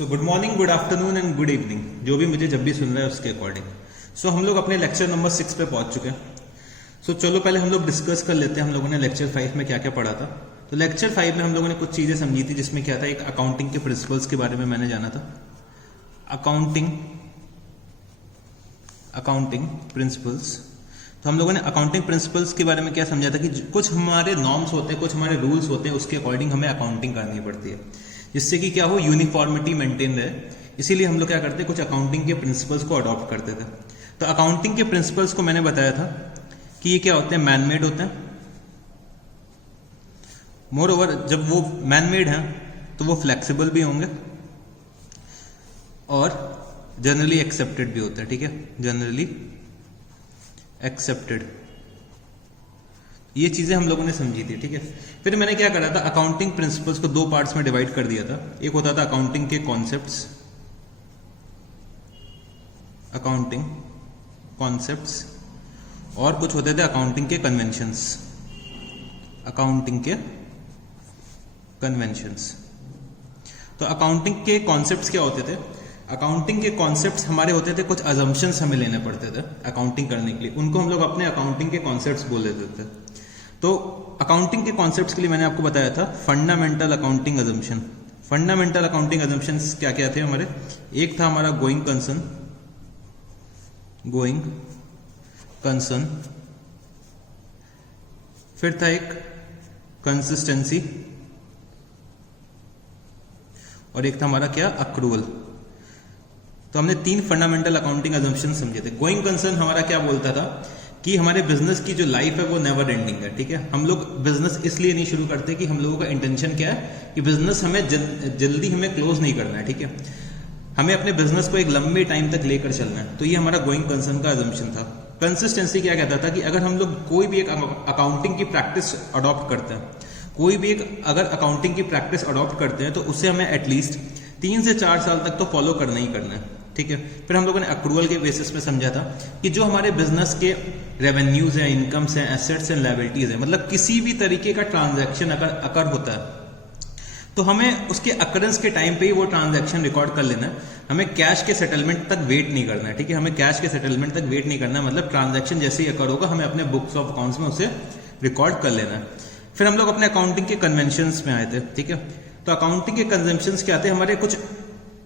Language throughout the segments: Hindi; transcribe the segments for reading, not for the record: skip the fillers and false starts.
So good morning, good afternoon and good evening, जो भी मुझे जब भी सुन रहा है उसके अकॉर्डिंग। सो हम लोग अपने लेक्चर नंबर 6 पे पहुंच चुके हैं। सो चलो पहले हम लोग डिस्कस कर लेते हैं हम लोगों ने लेक्चर 5 में क्या क्या पढ़ा था। तो लेक्चर 5 में हम लोगों ने कुछ चीजें समझी थी, जिसमें क्या था, एक अकाउंटिंग के प्रिंसिपल्स के बारे में मैंने जाना था। Accounting principles. तो हम लोगों ने अकाउंटिंग प्रिंसिपल्स के बारे में क्या समझा था कि कुछ हमारे नॉर्म्स होते हैं, कुछ हमारे रूल्स होते हैं, उसके अकॉर्डिंग हमें अकाउंटिंग करनी पड़ती है, जिससे कि क्या हो, यूनिफॉर्मिटी मेंटेन रहे। इसीलिए हम लोग क्या करते हैं, कुछ अकाउंटिंग के प्रिंसिपल्स को अडॉप्ट करते थे। तो अकाउंटिंग के प्रिंसिपल्स को मैंने बताया था कि ये क्या होते हैं, मैनमेड होते हैं। मोर ओवर जब वो मैनमेड हैं तो वो फ्लेक्सिबल भी होंगे और जनरली एक्सेप्टेड भी होते हैं। ठीक है, जनरली एक्सेप्टेड, ये चीजें हम लोगों ने समझी थी। ठीक है, फिर मैंने क्या करा था, अकाउंटिंग प्रिंसिपल्स को दो पार्ट्स में डिवाइड कर दिया था। एक होता था अकाउंटिंग के कॉन्सेप्ट्स, और कुछ होते थे अकाउंटिंग के कन्वेंशंस। तो अकाउंटिंग के कॉन्सेप्ट्स क्या होते थे, अकाउंटिंग के कॉन्सेप्ट्स हमारे होते थे, कुछ अजम्पशंस हमें लेने पड़ते थे अकाउंटिंग करने के लिए, उनको हम लोग अपने अकाउंटिंग के कॉन्सेप्ट्स बोल देते थे। तो अकाउंटिंग के कॉन्सेप्ट्स के लिए मैंने आपको बताया था fundamental accounting assumption. Fundamental accounting assumptions क्या क्या थे हमारे, एक था हमारा गोइंग कंसर्न, फिर था एक कंसिस्टेंसी, और एक था हमारा क्या, अक्रूवल। तो हमने तीन फंडामेंटल अकाउंटिंग अजम्पशन समझे थे। गोइंग कंसर्न हमारा क्या बोलता था कि हमारे बिजनेस की जो लाइफ है वो नेवर एंडिंग है। ठीक है, हम लोग बिजनेस इसलिए नहीं शुरू करते कि हम लोगों का इंटेंशन क्या है कि बिजनेस हमें जल्दी हमें क्लोज नहीं करना है। ठीक है, हमें अपने बिजनेस को एक लंबे टाइम तक लेकर चलना है। तो ये हमारा गोइंग कंसर्न का अजम्पशन था। कंसिस्टेंसी क्या कहता था कि अगर हम लोग कोई भी एक अकाउंटिंग की प्रैक्टिस अडॉप्ट करते हैं, अगर अकाउंटिंग की प्रैक्टिस अडॉप्ट करते हैं तो उसे हमें एटलीस्ट 3 से 4 साल तक तो फॉलो करना ही करना है। ठीक है, फिर हम लोगों ने अक्रूवल के बेसिस पे समझा था कि जो हमारे बिजनेस के रेवेन्यूज हैं, इनकम्स हैं, एसेट्स एंड लायबिलिटीज हैं, मतलब किसी भी तरीके का ट्रांजैक्शन अगर अकर होता है तो हमें उसके अकरेंस के टाइम पे ही वो ट्रांजैक्शन रिकॉर्ड कर लेना है। हमें कैश के सेटलमेंट तक वेट नहीं करना है। ठीक है, हमें कैश के सेटलमेंट तक वेट नहीं करना है, मतलब ट्रांजैक्शन जैसे ही अकर होगा हमें अपने बुक्स ऑफ अकाउंट्स में उसे रिकॉर्ड कर लेना है। फिर हम लोग अपने अकाउंटिंग के कन्वेंशंस में आए थे। ठीक है, तो अकाउंटिंग के कन्वेंशंस क्या थे, हमारे कुछ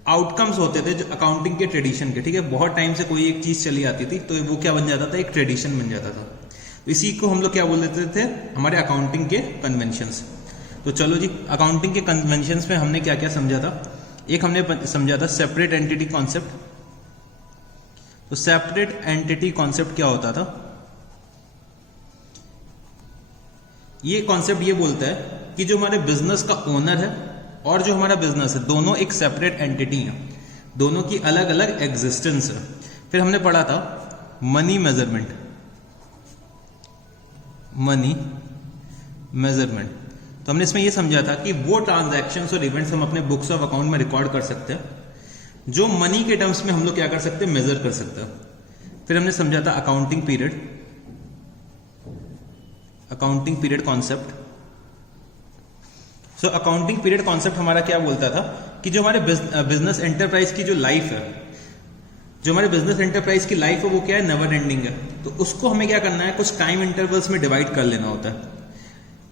आउटकम्स होते थे जो अकाउंटिंग के ट्रेडिशन के। ठीक है, बहुत टाइम से कोई एक चीज चली आती थी तो वो क्या बन जाता था, एक ट्रेडिशन बन जाता था। इसी को हम लोग क्या बोल देते थे, हमारे अकाउंटिंग के कन्वेंशंस। तो चलो जी, अकाउंटिंग के कन्वेंशंस में हमने क्या क्या समझा था। एक हमने समझा था सेपरेट एंटिटी कॉन्सेप्ट। तो सेपरेट एंटिटी कॉन्सेप्ट क्या होता था, ये कॉन्सेप्ट ये बोलता है कि जो हमारे बिजनेस का ओनर है और जो हमारा बिजनेस है, दोनों एक सेपरेट एंटिटी है, दोनों की अलग अलग एग्जिस्टेंस है। फिर हमने पढ़ा था मनी मेजरमेंट। तो हमने इसमें यह समझा था कि वो ट्रांजैक्शंस और इवेंट्स हम अपने बुक्स ऑफ अकाउंट में रिकॉर्ड कर सकते हैं जो मनी के टर्म्स में हम लोग क्या कर सकते हैं, मेजर कर सकते हैं। फिर हमने समझा था accounting period concept. So accounting period concept हमारा क्या बोलता था कि जो हमारे बिजनेस एंटरप्राइज की जो लाइफ है, जो हमारे बिजनेस एंटरप्राइज की लाइफ है वो क्या है, नेवर एंडिंग है। तो उसको हमें क्या करना है, कुछ टाइम इंटरवल्स में डिवाइड कर लेना होता है।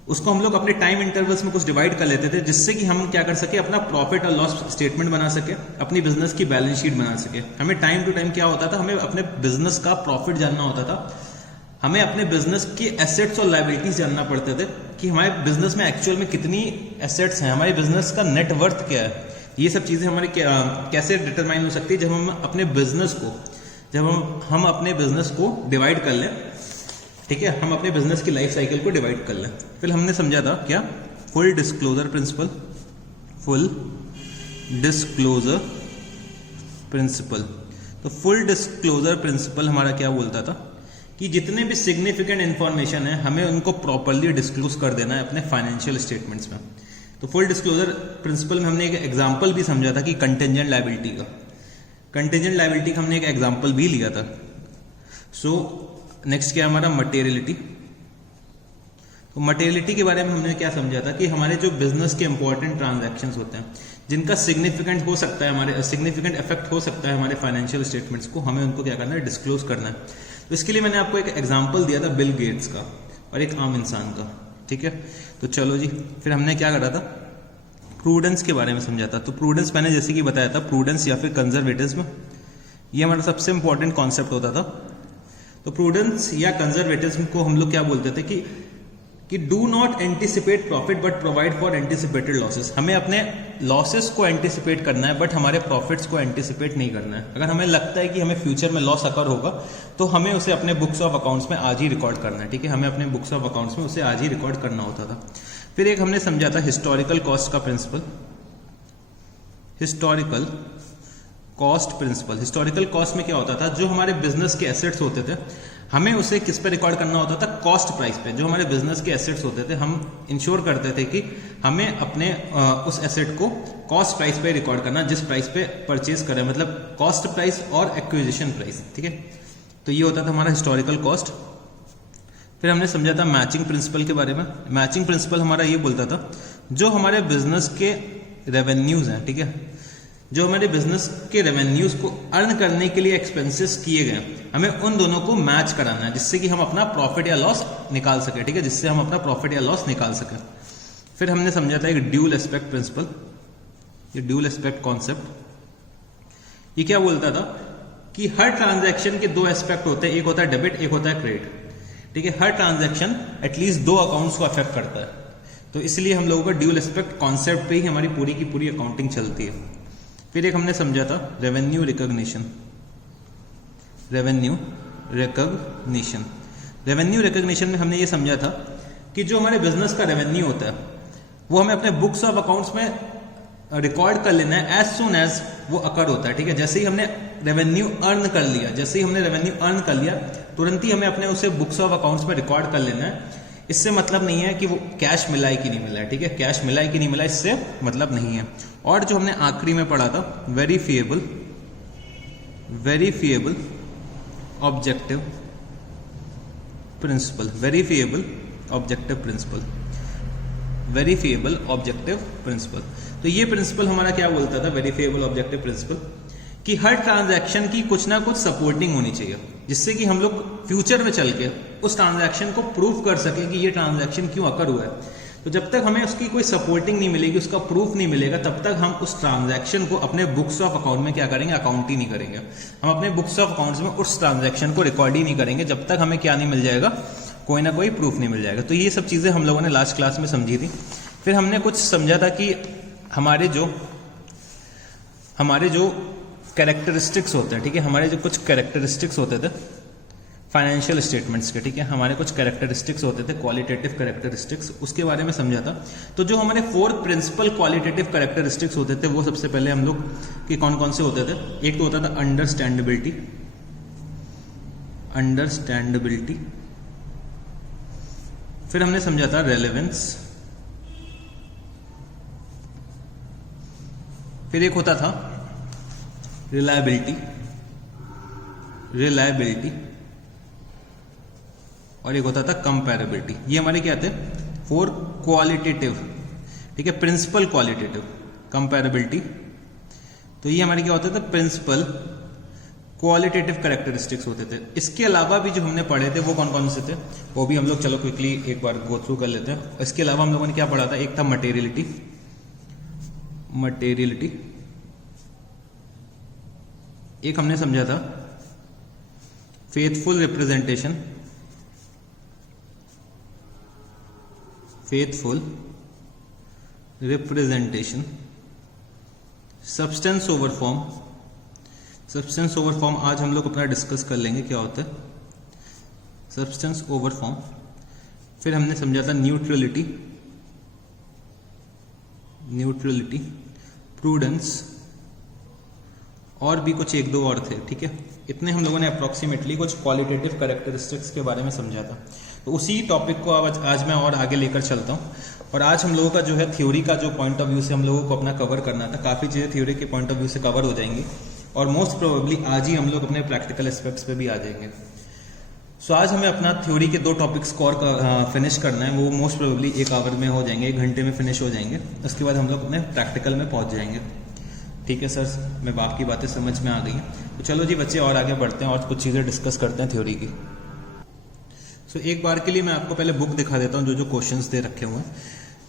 उसको हम लोग अपने टाइम इंटरवल्स में कुछ डिवाइड कर लेते थे, जिससे कि हम क्या कर सके, अपना प्रॉफिट और लॉस स्टेटमेंट बना सके, अपनी बिजनेस की बैलेंस शीट बना सके। हमें टाइम टू टाइम क्या होता था, हमें अपने बिजनेस का प्रॉफिट जानना होता था, हमें अपने बिजनेस के एसेट्स और लायबिलिटीज जानना पड़ते थे कि हमारे बिजनेस में एक्चुअल में कितनी एसेट्स हैं, हमारे बिजनेस का नेट वर्थ क्या है। ये सब चीजें हमारे कैसे डिटरमाइन हो सकती है, जब हम अपने बिजनेस को डिवाइड कर लें। ठीक है, हम अपने बिजनेस की लाइफ साइकिल को डिवाइड कर लें। फिर हमने समझा था क्या, फुल डिस्क्लोजर प्रिंसिपल। तो फुल डिस्क्लोजर प्रिंसिपल हमारा क्या बोलता था कि जितने भी सिग्निफिकेंट इंफॉर्मेशन है हमें उनको प्रॉपर्ली डिस्क्लोज कर देना है अपने फाइनेंशियल स्टेटमेंट्स में। तो फुल डिस्क्लोजर प्रिंसिपल में हमने एक एग्जांपल भी समझा था कि कंटेंजेंट लायबिलिटी का हमने एक एग्जांपल भी लिया था। सो नेक्स्ट क्या हमारा, मटेरियलिटी। तो मटेरियलिटी के बारे में हमने क्या समझा था कि हमारे जो बिजनेस के इंपॉर्टेंट ट्रांजैक्शंस होते हैं जिनका सिग्निफिकेंट हो सकता है, हमारे सिग्निफिकेंट इफेक्ट हो सकता है हमारे फाइनेंशियल स्टेटमेंट्स को, हमें उनको क्या करना है, डिस्क्लोज करना है। तो इसके लिए मैंने आपको एक एग्जांपल दिया था बिल गेट्स का और एक आम इंसान का, ठीक है। तो चलो जी, फिर हमने क्या करा था, प्रूडेंस के बारे में समझा था। तो प्रूडेंस मैंने जैसे कि बताया था, प्रूडेंस या फिर कंजर्वेटिज्म, ये हमारा सबसे इंपॉर्टेंट कॉन्सेप्ट होता था। तो प्रूडेंस या कंजर्वेटिज्म को हम लोग क्या बोलते थे कि do not anticipate profit but provide for anticipated losses. हमें अपने लॉसेस को एंटिसिपेट करना है बट हमारे प्रॉफिट्स को एंटिसिपेट नहीं करना है। अगर हमें लगता है कि हमें फ्यूचर में लॉस अकर होगा तो हमें उसे अपने बुक्स ऑफ अकाउंट्स में आज ही रिकॉर्ड करना है, ठीक है। हमें अपने बुक्स ऑफ अकाउंट्स में उसे आज ही रिकॉर्ड करना होता था। फिर एक हमने समझा था हिस्टोरिकल कॉस्ट का principle, historical cost principle. Historical cost में क्या होता था, जो हमारे बिजनेस के एसेट्स होते थे हमें उसे किस पे रिकॉर्ड करना होता था, कॉस्ट प्राइस पे। जो हमारे बिजनेस के एसेट्स होते थे हम इंश्योर करते थे कि हमें अपने उस एसेट को कॉस्ट प्राइस पे रिकॉर्ड करना, जिस प्राइस पे परचेज करें, मतलब कॉस्ट प्राइस और एक्विजिशन प्राइस, ठीक है। तो ये होता था हमारा हिस्टोरिकल कॉस्ट। फिर हमने समझा था मैचिंग प्रिंसिपल के बारे में। मैचिंग प्रिंसिपल हमारा ये बोलता था जो हमारे बिजनेस के रेवेन्यूज हैं, ठीक है, जो हमारे बिजनेस के रेवेन्यूज को अर्न करने के लिए एक्सपेंसेस किए गए, हमें उन दोनों को मैच कराना है जिससे कि हम अपना प्रॉफिट या लॉस निकाल सके, ठीक है, जिससे हम अपना प्रॉफिट या लॉस निकाल सके। फिर हमने समझा था एक ड्यूल एस्पेक्ट प्रिंसिपल, ये ड्यूल एस्पेक्ट कॉन्सेप्ट। ये क्या बोलता था कि हर ट्रांजैक्शन के दो एस्पेक्ट होते हैं, एक होता है डेबिट, एक होता है क्रेडिट, ठीक है। हर ट्रांजैक्शन एटलीस्ट दो अकाउंट्स को अफेक्ट करता है, तो इसलिए हम लोगों का ड्यूल एस्पेक्ट कॉन्सेप्ट पे ही हमारी पूरी की पूरी अकाउंटिंग चलती है। फिर एक हमने समझा था revenue recognition, revenue recognition. Revenue recognition में हमने ये समझा था कि जो हमारे बिजनेस का रेवेन्यू होता है वो हमें अपने बुक्स ऑफ अकाउंट्स में रिकॉर्ड कर लेना है एज सुन एज वो अकर होता है, ठीक है। जैसे ही हमने रेवेन्यू अर्न कर लिया, जैसे ही हमने रेवेन्यू अर्न कर लिया तुरंत ही हमें अपने उसे बुक्स ऑफ अकाउंट्स में रिकॉर्ड कर लेना है। इससे मतलब नहीं है कि वो कैश मिला है कि नहीं मिला है, ठीक है, कैश मिला है कि नहीं मिला इससे मतलब नहीं है। और जो हमने आखिरी में पढ़ा था verifiable, verifiable objective principle, verifiable objective principle, verifiable objective principle. तो ये प्रिंसिपल हमारा क्या बोलता था, वेरीफिएबल ऑब्जेक्टिव प्रिंसिपल, कि हर ट्रांजैक्शन की कुछ ना कुछ सपोर्टिंग होनी चाहिए जिससे कि हम लोग फ्यूचर में चल के उस ट्रांजैक्शन को प्रूव कर सके कि ये ट्रांजैक्शन क्यों अकर हुआ है। तो जब तक हमें उसकी कोई सपोर्टिंग नहीं मिलेगी, उसका प्रूफ नहीं मिलेगा, तब तक हम उस ट्रांजैक्शन को अपने बुक्स ऑफ अकाउंट में क्या करेंगे, अकाउंट ही नहीं करेंगे। हम अपने बुक्स ऑफ अकाउंट्स में उस ट्रांजैक्शन को रिकॉर्ड ही नहीं करेंगे जब तक हमें क्या नहीं मिल जाएगा, कोई ना कोई प्रूफ नहीं मिल जाएगा। तो ये सब चीजें हम लोगों ने लास्ट क्लास में समझी थी। फिर हमने कुछ समझा था कि हमारे जो कैरेक्टरिस्टिक्स होते हैं, ठीक है, हमारे जो कुछ कैरेक्टरिस्टिक्स होते थे फाइनेंशियल स्टेटमेंट्स के, ठीक है, हमारे कुछ कैरेक्टरिस्टिक्स होते थे, क्वालिटेटिव कैरेक्टरिस्टिक्स, उसके बारे में समझा था। तो जो हमारे 4 प्रिंसिपल क्वालिटेटिव कैरेक्टरिस्टिक्स होते थे वो सबसे पहले हम लोग के कौन कौन से होते थे। एक तो होता था अंडरस्टैंडेबिलिटी, अंडरस्टैंडेबिलिटी। फिर हमने समझा था रेलेवेंस। फिर एक होता था रिलायबिलिटी, रिलायबिलिटी, और एक होता था कंपैरेबिलिटी। ये हमारे क्या थे, 4 क्वालिटेटिव, ठीक है, प्रिंसिपल क्वालिटेटिव, कंपैरेबिलिटी। तो ये हमारे क्या होते थे, प्रिंसिपल क्वालिटेटिव कैरेक्टरिस्टिक्स होते थे। इसके अलावा भी जो हमने पढ़े थे वो कौन कौन से थे वो भी हम लोग चलो क्विकली एक बार गो थ्रू कर लेते हैं। इसके अलावा हम लोगों ने क्या पढ़ा था, एक था मटेरियलिटी, मटेरियलिटी, एक हमने समझा था faithful representation, faithful representation, substance over form, substance over form आज हम लोग अपना डिस्कस कर लेंगे क्या होता है सब्सटेंस ओवर फॉर्म। फिर हमने समझा था न्यूट्रलिटी, न्यूट्रलिटी, प्रूडेंस, और भी कुछ एक दो और थे, ठीक है। इतने हम लोगों ने अप्रोक्सीमेटली कुछ क्वालिटेटिव कैरेक्टरिस्टिक्स के बारे में समझा था। तो उसी टॉपिक को आज मैं और आगे लेकर चलता हूँ। और आज हम लोगों का जो है थ्योरी का जो पॉइंट ऑफ व्यू से हम लोगों को अपना कवर करना था, काफ़ी चीज़ें थ्योरी के पॉइंट ऑफ व्यू से कवर हो जाएंगी और मोस्ट प्रोबेबली आज ही हम लोग अपने प्रैक्टिकल एस्पेक्ट्स पे भी आ जाएंगे। सो आज हमें अपना थ्योरी के 2 टॉपिक्स को और फिनिश करना है। वो मोस्ट प्रोबेबली 1 आवर में हो जाएंगे, 1 घंटे में फिनिश हो जाएंगे। उसके बाद हम लोग अपने प्रैक्टिकल में पहुंच जाएंगे। ठीक है सर, मैं बाकी बातें समझ में आ गई हैं। तो चलो जी बच्चे और आगे बढ़ते हैं और कुछ चीज़ें डिस्कस करते हैं थ्योरी की। सो एक बार के लिए मैं आपको पहले बुक दिखा देता हूँ जो क्वेश्चंस दे रखे हुए हैं।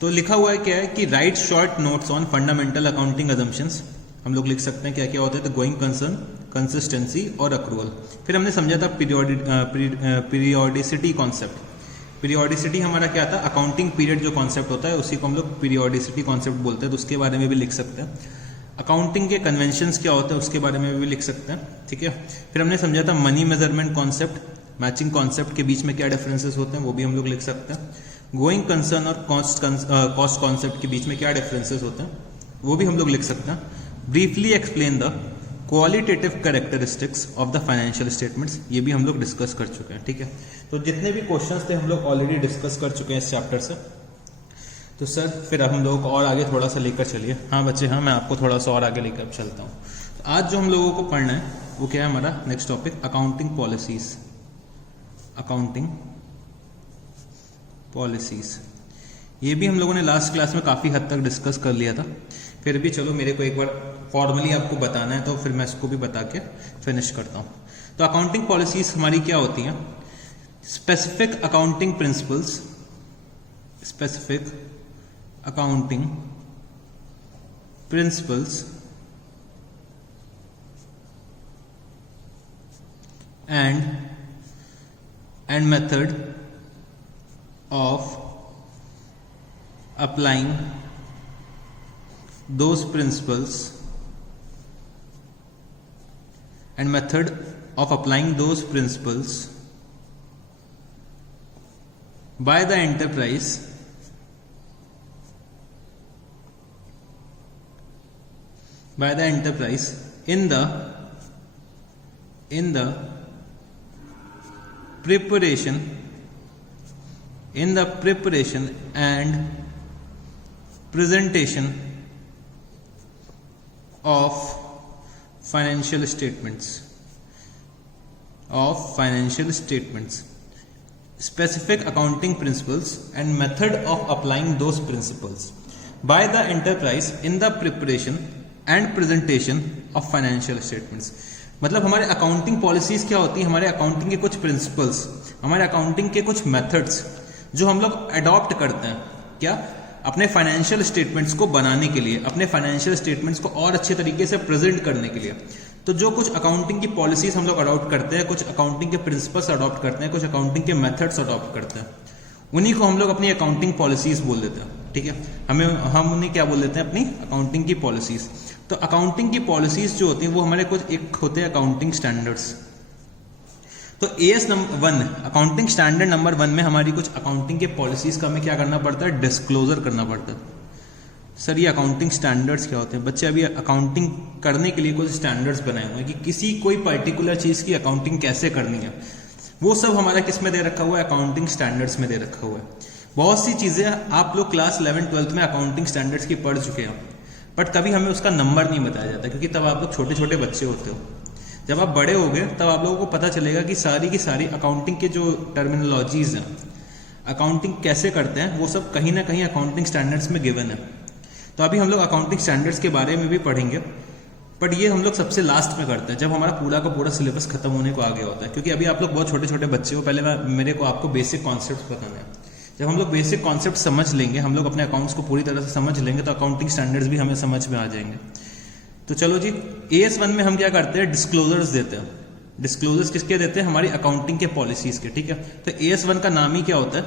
तो लिखा हुआ है क्या है कि right short notes on fundamental accounting assumptions. हम लोग लिख सकते हैं क्या क्या होता है, तो गोइंग कंसर्न, कंसिस्टेंसी और अक्रूवल। फिर हमने समझा था पीरियोडिसिटी कॉन्सेप्ट। पीरियोडिसिटी हमारा क्या था, अकाउंटिंग पीरियड जो कॉन्सेप्ट होता है उसी को हम लोग पीरियोडिसिटी कॉन्सेप्ट बोलते हैं, तो उसके बारे में भी लिख सकते हैं। अकाउंटिंग के कन्वेंशंस क्या होते हैं उसके बारे में भी लिख सकते हैं। ठीक है, फिर हमने समझा था money measurement concept, matching concept के बीच में क्या डिफरेंसेस होते हैं वो भी हम लोग लिख सकते हैं। गोइंग कंसर्न और कॉस्ट कॉन्सेप्ट के बीच में क्या डिफरेंसेस होते हैं वो भी हम लोग लिख सकते हैं। Briefly explain the qualitative characteristics of the financial statements, ये भी हम लोग डिस्कस कर चुके हैं। ठीक है, तो जितने भी क्वेश्चंस थे हम लोग ऑलरेडी डिस्कस कर चुके हैं इस चैप्टर से। तो सर फिर हम लोग और आगे थोड़ा सा लेकर चलिए। हाँ बच्चे, हाँ मैं आपको थोड़ा सा और आगे लेकर चलता हूँ। तो आज जो हम लोगों को पढ़ना है वो क्या है, हमारा next topic accounting policies. Accounting policies ये भी हम लोगों ने लास्ट क्लास में काफ़ी हद तक डिस्कस कर लिया था। फिर भी चलो मेरे को एक बार फॉर्मली आपको बताना है तो फिर मैं इसको भी बता के फिनिश करता हूँ। तो अकाउंटिंग पॉलिसीज हमारी क्या होती हैं, specific accounting principles, specific accounting principles and method of applying those principles and method of applying those principles by the enterprise in the preparation and presentation of financial statements, specific accounting principles and method of applying those principles by the enterprise in the preparation and presentation of financial statements। मतलब हमारे अकाउंटिंग पॉलिसीज क्या होती है, हमारे अकाउंटिंग के कुछ प्रिंसिपल्स, हमारे अकाउंटिंग के कुछ मेथड्स जो हम लोग अडॉप्ट करते हैं क्या, अपने फाइनेंशियल स्टेटमेंट्स को बनाने के लिए, अपने फाइनेंशियल स्टेटमेंट्स को और अच्छे तरीके से प्रेजेंट करने के लिए। तो जो कुछ अकाउंटिंग की पॉलिसीज हम लोग अडॉप्ट करते हैं, कुछ अकाउंटिंग के प्रिंसिपल्स अडॉप्ट करते हैं, कुछ अकाउंटिंग के मेथड्स अडॉप्ट करते हैं, उन्हीं को हम लोग अपनी अकाउंटिंग पॉलिसीज बोल देते हैं। ठीक है, हम उन्हें क्या बोल देते हैं, अपनी अकाउंटिंग की पॉलिसीज। तो अकाउंटिंग की पॉलिसीज जो होती हैं वो हमारे कुछ एक होते हैं अकाउंटिंग स्टैंडर्ड्स। तो AS number 1 accounting standard number 1 में हमारी कुछ अकाउंटिंग के पॉलिसीज का हमें क्या करना पड़ता है, डिस्क्लोजर करना पड़ता है। सर ये अकाउंटिंग स्टैंडर्ड्स क्या होते हैं, बच्चे अभी अकाउंटिंग करने के लिए कुछ स्टैंडर्ड्स बनाए हुए हैं कि किसी कोई पर्टिकुलर चीज की अकाउंटिंग कैसे करनी है, वो सब हमारा किस में दे रखा हुआ है, अकाउंटिंग स्टैंडर्ड्स में दे रखा हुआ है। बहुत सी चीजें आप लोग क्लास 11-12 में अकाउंटिंग स्टैंडर्ड्स की पढ़ चुके हैं, बट कभी हमें उसका नंबर नहीं बताया जाता क्योंकि तब आप लोग छोटे छोटे बच्चे होते हो। जब आप बड़े हो गए तब आप लोगों को पता चलेगा कि सारी की सारी अकाउंटिंग के जो टर्मिनोलॉजीज हैं, अकाउंटिंग कैसे करते हैं, वो सब कहीं ना कहीं अकाउंटिंग स्टैंडर्ड्स में गिवन है। तो अभी हम लोग अकाउंटिंग स्टैंडर्ड्स के बारे में भी पढ़ेंगे, बट ये हम लोग सबसे लास्ट में करते हैं जब हमारा पूरा का पूरा सिलेबस खत्म होने को आ गया होता है। क्योंकि अभी आप लोग बहुत छोटे छोटे बच्चे हो, पहले मेरे को आपको बेसिक कॉन्सेप्ट बताना है। जब हम लोग बेसिक कॉन्सेप्ट समझ लेंगे, हम लोग अपने अकाउंट्स को पूरी तरह से समझ लेंगे, तो अकाउंटिंग स्टैंडर्ड्स भी हमें समझ में आ जाएंगे। तो चलो जी, AS 1 में हम क्या करते हैं, डिस्क्लोजर्स देते हैं। डिस्क्लोजर्स किसके देते हैं, हमारी अकाउंटिंग के पॉलिसीज के। ठीक है, तो AS 1 का नाम ही क्या होता है,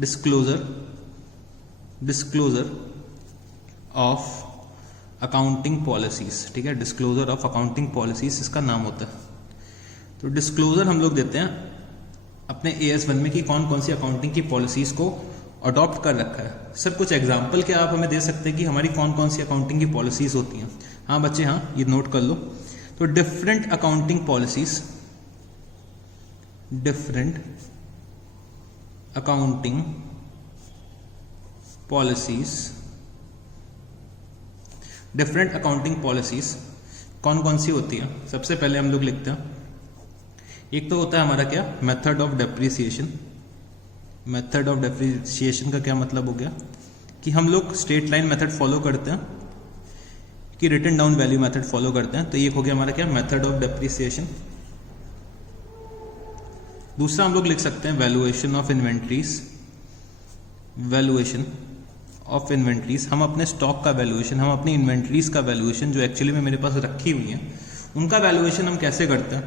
डिस्क्लोजर ऑफ अकाउंटिंग पॉलिसीज। ठीक है, डिस्क्लोजर ऑफ अकाउंटिंग पॉलिसीज इसका नाम होता है। तो डिस्क्लोजर हम लोग देते हैं अपने AS 1 में कि कौन कौन सी अकाउंटिंग की पॉलिसीज को अडॉप्ट कर रखा है। सर कुछ एग्जाम्पल क्या आप हमें दे सकते हैं कि हमारी कौन कौन सी अकाउंटिंग की पॉलिसीज होती हैं। हाँ बच्चे, हाँ ये नोट कर लो। तो different accounting policies, different accounting policies कौन कौन सी होती है। सबसे पहले हम लोग लिखते हैं एक तो होता है हमारा क्या, method of depreciation. Method of depreciation का क्या मतलब हो गया कि हम लोग स्ट्रेट लाइन मेथड फॉलो करते हैं कि written down value method follow करते हैं। तो ये हो गया हमारा क्या, मेथड ऑफ डेप्रिसिएशन। दूसरा हम लोग लिख सकते हैं valuation of inventories. Valuation of inventories, हम अपने स्टॉक का वैल्यूएशन, हम अपनी इन्वेंट्रीज का वैल्यूएशन जो एक्चुअली में मेरे पास रखी हुई है उनका वैल्यूएशन हम कैसे करते हैं,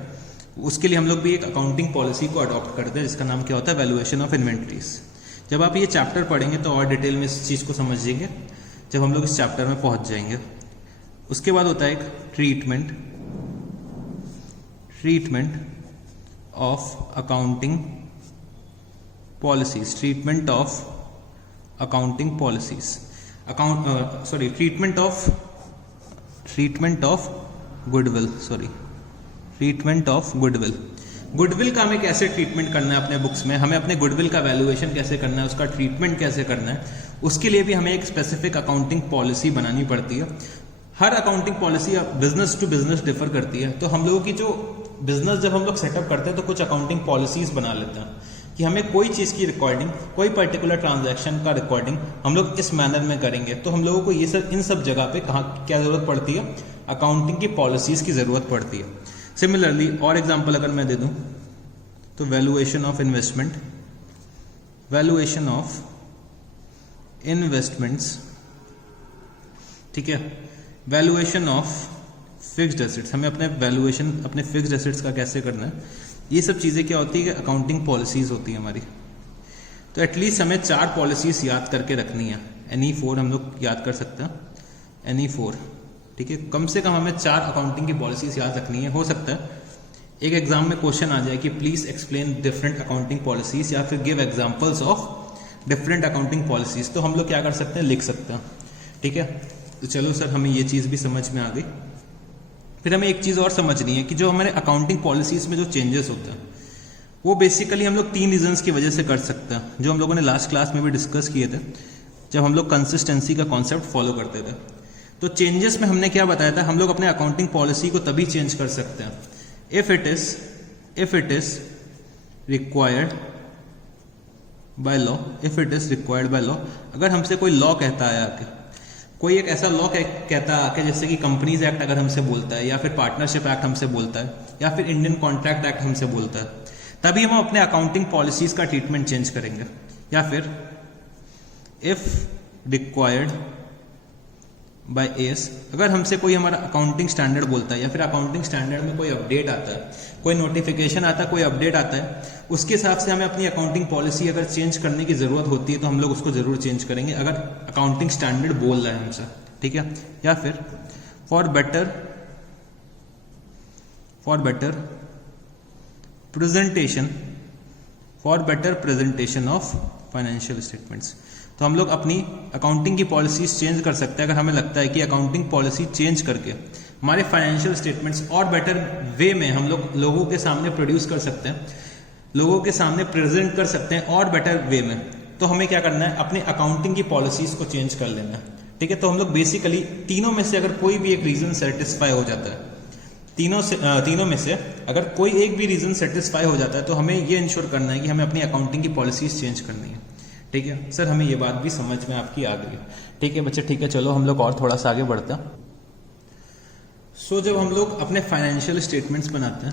उसके लिए हम लोग भी एक अकाउंटिंग पॉलिसी को अडॉप्ट करते हैं जिसका नाम क्या होता है, वैल्यूएशन ऑफ इन्वेंट्रीज। जब आप ये चैप्टर पढ़ेंगे तो और डिटेल में इस चीज़ को समझेंगे जब हम लोग इस चैप्टर में पहुंच जाएंगे। उसके बाद होता है एक treatment of accounting policies. Treatment of accounting policies, treatment of goodwill, treatment of goodwill. Goodwill का हमें कैसे ट्रीटमेंट करना है अपने बुक्स में, हमें अपने गुडविल का वैल्यूएशन कैसे करना है, उसका ट्रीटमेंट कैसे करना है, उसके लिए भी हमें एक स्पेसिफिक अकाउंटिंग पॉलिसी बनानी पड़ती है। हर accounting policy business to business differ करती है। तो हम लोगों की जो बिजनेस जब हम लोग सेटअप करते हैं तो कुछ अकाउंटिंग पॉलिसीज बना लेते हैं कि हमें कोई चीज़ की रिकॉर्डिंग, कोई पर्टिकुलर ट्रांजैक्शन का रिकॉर्डिंग हम लोग इस मैनर में करेंगे। तो हम लोगों को ये सब इन सब जगह पे कहाँ क्या ज़रूरत पड़ती है, अकाउंटिंग की पॉलिसीज़ की ज़रूरत पड़ती है। सिमिलरली और एग्जांपल अगर मैं दे दूं तो valuation of investment, valuation of investments, ठीक है, वैल्यूएशन ऑफ फिक्स्ड एसेट्स, हमें अपने वैल्यूएशन अपने फिक्स्ड एसेट्स का कैसे करना है, ये सब चीज़ें क्या होती है कि अकाउंटिंग पॉलिसीज होती है हमारी। तो एटलीस्ट हमें 4 पॉलिसीज याद करके रखनी है। NE4 हम लोग याद कर सकते हैं, NE4, ठीक है। कम से कम हमें 4 अकाउंटिंग की पॉलिसीज याद रखनी है। हो सकता है एक एग्जाम में क्वेश्चन आ जाए कि please explain different accounting policies या फिर give examples of different accounting policies, तो हम लोग क्या कर सकते हैं, लिख सकते हैं, ठीक है। तो चलो सर, हमें ये चीज़ भी समझ में आ गई। फिर हमें एक चीज़ और समझनी है कि जो हमारे अकाउंटिंग पॉलिसीज में जो चेंजेस होते हैं वो बेसिकली हम लोग 3 रीजंस की वजह से कर सकते हैं, जो हम लोगों ने लास्ट क्लास में भी डिस्कस किए थे जब हम लोग कंसिस्टेंसी का कॉन्सेप्ट फॉलो करते थे। तो चेंजेस में हमने क्या बताया था, हम लोग अपने अकाउंटिंग पॉलिसी को तभी चेंज कर सकते हैं if it is required by law. If it is required by law, अगर हमसे कोई लॉ कहता है आके, कोई एक ऐसा लॉ कहता है आके, जैसे कि कंपनीज एक्ट अगर हमसे बोलता है, या फिर पार्टनरशिप एक्ट हमसे बोलता है, या फिर इंडियन कॉन्ट्रैक्ट एक्ट हमसे बोलता है, तभी हम अपने अकाउंटिंग पॉलिसीज का ट्रीटमेंट चेंज करेंगे। या फिर इफ रिक्वायर्ड बाय एस, अगर हमसे कोई हमारा अकाउंटिंग स्टैंडर्ड बोलता है, या फिर अकाउंटिंग स्टैंडर्ड में कोई अपडेट आता है, कोई नोटिफिकेशन आता है, कोई अपडेट आता है, उसके हिसाब से हमें अपनी अकाउंटिंग पॉलिसी अगर चेंज करने की जरूरत होती है तो हम लोग उसको जरूर चेंज करेंगे अगर अकाउंटिंग स्टैंडर्ड बोल रहा है हमसे, ठीक है। या फिर for better presentation of financial statements, तो हम लोग अपनी अकाउंटिंग की पॉलिसीज चेंज कर सकते हैं अगर हमें लगता है कि अकाउंटिंग पॉलिसी चेंज करके हमारे फाइनेंशियल स्टेटमेंट्स और बेटर वे में हम लोग लोगों के सामने प्रोड्यूस कर सकते हैं, लोगों के सामने प्रेजेंट कर सकते हैं और बेटर वे में। तो हमें क्या करना है, अपने अकाउंटिंग की पॉलिसीज को चेंज कर लेना है, ठीक है। तो हम लोग बेसिकली तीनों में से अगर कोई भी एक रीजन सेटिस्फाई हो जाता है, तीनों में से अगर कोई एक भी रीजन सेटिस्फाई हो जाता है तो हमें ये इंश्योर करना है कि हमें अपनी अकाउंटिंग की पॉलिसीज चेंज करनी है, ठीक है। सर, हमें ये बात भी समझ में आपकी आ गई, ठीक है बच्चे, ठीक है। चलो हम लोग और थोड़ा सा आगे बढ़ते हैं। जब हम लोग अपने फाइनेंशियल स्टेटमेंट्स बनाते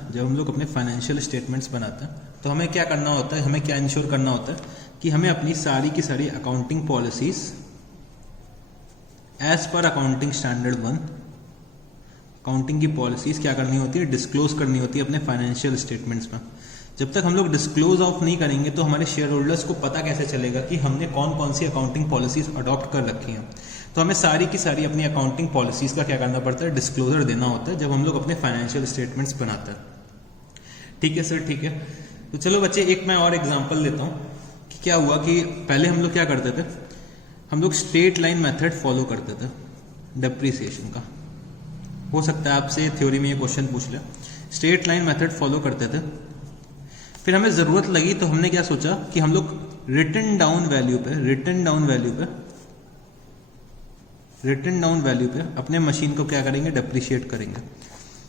हैं, तो हमें क्या करना होता है, हमें क्या इंश्योर करना होता है कि हमें अपनी सारी की सारी अकाउंटिंग पॉलिसीज एज पर अकाउंटिंग स्टैंडर्ड 1, अकाउंटिंग की पॉलिसीज क्या करनी होती है, डिस्क्लोज करनी होती है अपने फाइनेंशियल स्टेटमेंट्स में। जब तक हम लोग डिस्क्लोज ऑफ नहीं करेंगे तो हमारे शेयर होल्डर्स को पता कैसे चलेगा कि हमने कौन कौन सी अकाउंटिंग पॉलिसीज अडॉप्ट कर रखी हैं। तो हमें सारी की सारी अपनी अकाउंटिंग पॉलिसीज का क्या करना पड़ता है, डिस्क्लोजर देना होता है जब हम लोग अपने फाइनेंशियल स्टेटमेंट्स बनाते हैं, ठीक है सर, ठीक है। तो चलो बच्चे, एक मैं और एग्जांपल लेता हूँ कि क्या हुआ कि पहले हम लोग क्या करते थे, हम लोग स्ट्रेट लाइन मेथड फॉलो करते थे डेप्रिसिएशन का। हो सकता है आपसे थ्योरी में ये क्वेश्चन पूछ लिया, स्ट्रेट लाइन मेथड फॉलो करते थे। फिर हमें जरूरत लगी तो हमने क्या सोचा कि हम लोग रिटन डाउन वैल्यू पे अपने मशीन को क्या करेंगे, डेप्रिशिएट करेंगे।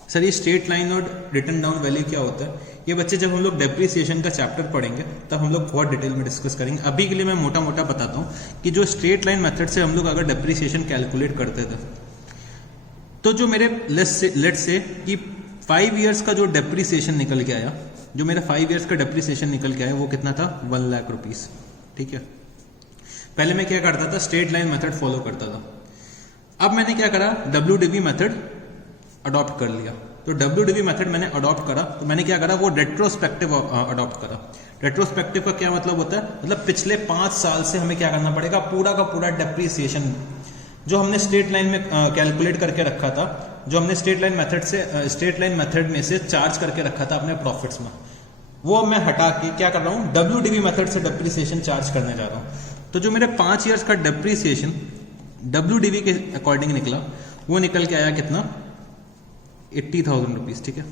सर ये स्ट्रेट लाइन और रिटर्न डाउन वैल्यू क्या होता है, ये बच्चे जब हम लोग डेप्रिसिएशन का चैप्टर पढ़ेंगे तब हम लोग बहुत डिटेल में डिस्कस करेंगे। अभी के लिए मैं मोटा मोटा बताता हूँ कि जो स्ट्रेट लाइन मेथड से हम लोग अगर डेप्रिसिएशन कैलकुलेट करते थे, तो जो मेरे लेट से कि 5 इयर्स का जो डेप्रिसिएशन निकल के आया, जो मेरा 5 इयर्स का डेप्रिसिएशन निकल के आया वो कितना था, 1 लाख रुपीज। ठीक है, पहले मैं क्या करता था, स्ट्रेट लाइन मेथड फॉलो करता था। अब मैंने क्या करा, WDV मेथड अडॉप्ट कर लिया। तो WDV मेथड मैंने अडॉप्ट करा, तो मैंने क्या करा, वो रेट्रोस्पेक्टिव अडॉप्ट करा। रेट्रोस्पेक्टिव का क्या मतलब होता है, मतलब पिछले 5 साल से हमें क्या करना पड़ेगा, पूरा का पूरा डेप्रिसिएशन जो हमने स्ट्रेट लाइन में कैलकुलेट करके रखा था, जो हमने स्ट्रेट लाइन मेथड में से चार्ज करके रखा था अपने प्रॉफिट्स में, वो मैं हटा के क्या कर रहा हूँ, WDV मेथड से डेप्रिसिएशन चार्ज करने जा रहा हूँ। तो जो मेरे 5 इयर्स का डेप्रिसिएशन WDV के अकॉर्डिंग निकला, वो निकल के आया कितना, 80,000 रुपीज। ठीक है,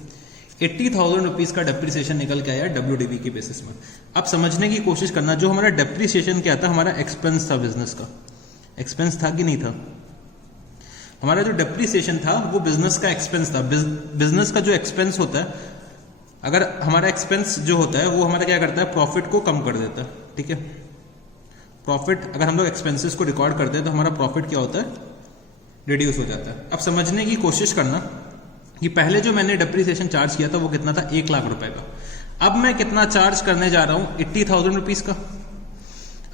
80,000 रुपीज का डेप्रिसिएशन निकल के आया WDV की बेसिस में। अब समझने की कोशिश करना, जो हमारा डेप्रिसिएशन क्या था, हमारा एक्सपेंस था, बिजनेस का एक्सपेंस था कि नहीं था। हमारा जो डेप्रिसिएशन था वो बिजनेस का एक्सपेंस था। बिजनेस का जो एक्सपेंस होता है, अगर हमारा एक्सपेंस जो होता है वो हमारा क्या करता है, प्रॉफिट को कम कर देता है। ठीक है, प्रॉफिट, अगर हम लोग एक्सपेंसेस को रिकॉर्ड करते हैं तो हमारा प्रॉफिट क्या होता है, रिड्यूस हो जाता है। अब समझने की कोशिश करना कि पहले जो मैंने डेप्रिसिएशन चार्ज किया था वो कितना था, 1 लाख रुपए का। अब मैं कितना चार्ज करने जा रहा हूं, 80,000 रुपीज का।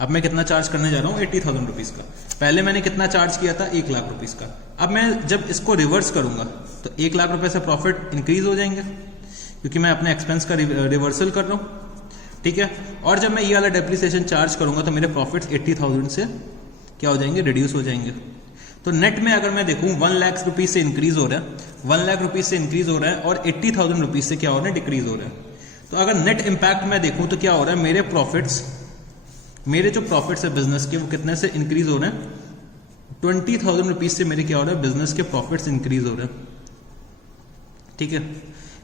अब मैं कितना चार्ज करने जा रहा हूं, 80,000 रुपीज का। पहले मैंने कितना चार्ज किया था, 1 लाख रुपीज का। अब मैं जब इसको रिवर्स करूंगा तो 1 लाख रुपए से प्रॉफिट इंक्रीज हो जाएंगे, क्योंकि मैं अपने एक्सपेंस का रिवर्सल कर रहा हूं। ठीक है, और जब मैं ये वाला डेप्रिसिएशन चार्ज करूंगा तो मेरे प्रॉफिट्स 80,000 से क्या हो जाएंगे, रिड्यूस हो जाएंगे। तो नेट में अगर मैं देखूं 1 लाख रुपीज से इंक्रीज हो रहा है, 1 लाख रुपीज से इंक्रीज हो रहा है, और 80,000 रुपीज से क्या हो रहा है, डिक्रीज हो रहा है। तो अगर नेट इंपैक्ट मैं देखूं तो क्या हो रहा है, मेरे जो प्रॉफिट्स है बिजनेस के वो कितने से इंक्रीज हो रहे हैं, 20,000 रुपीज से मेरे क्या हो रहा है, बिजनेस के प्रॉफिट्स इंक्रीज हो रहे हैं। ठीक है,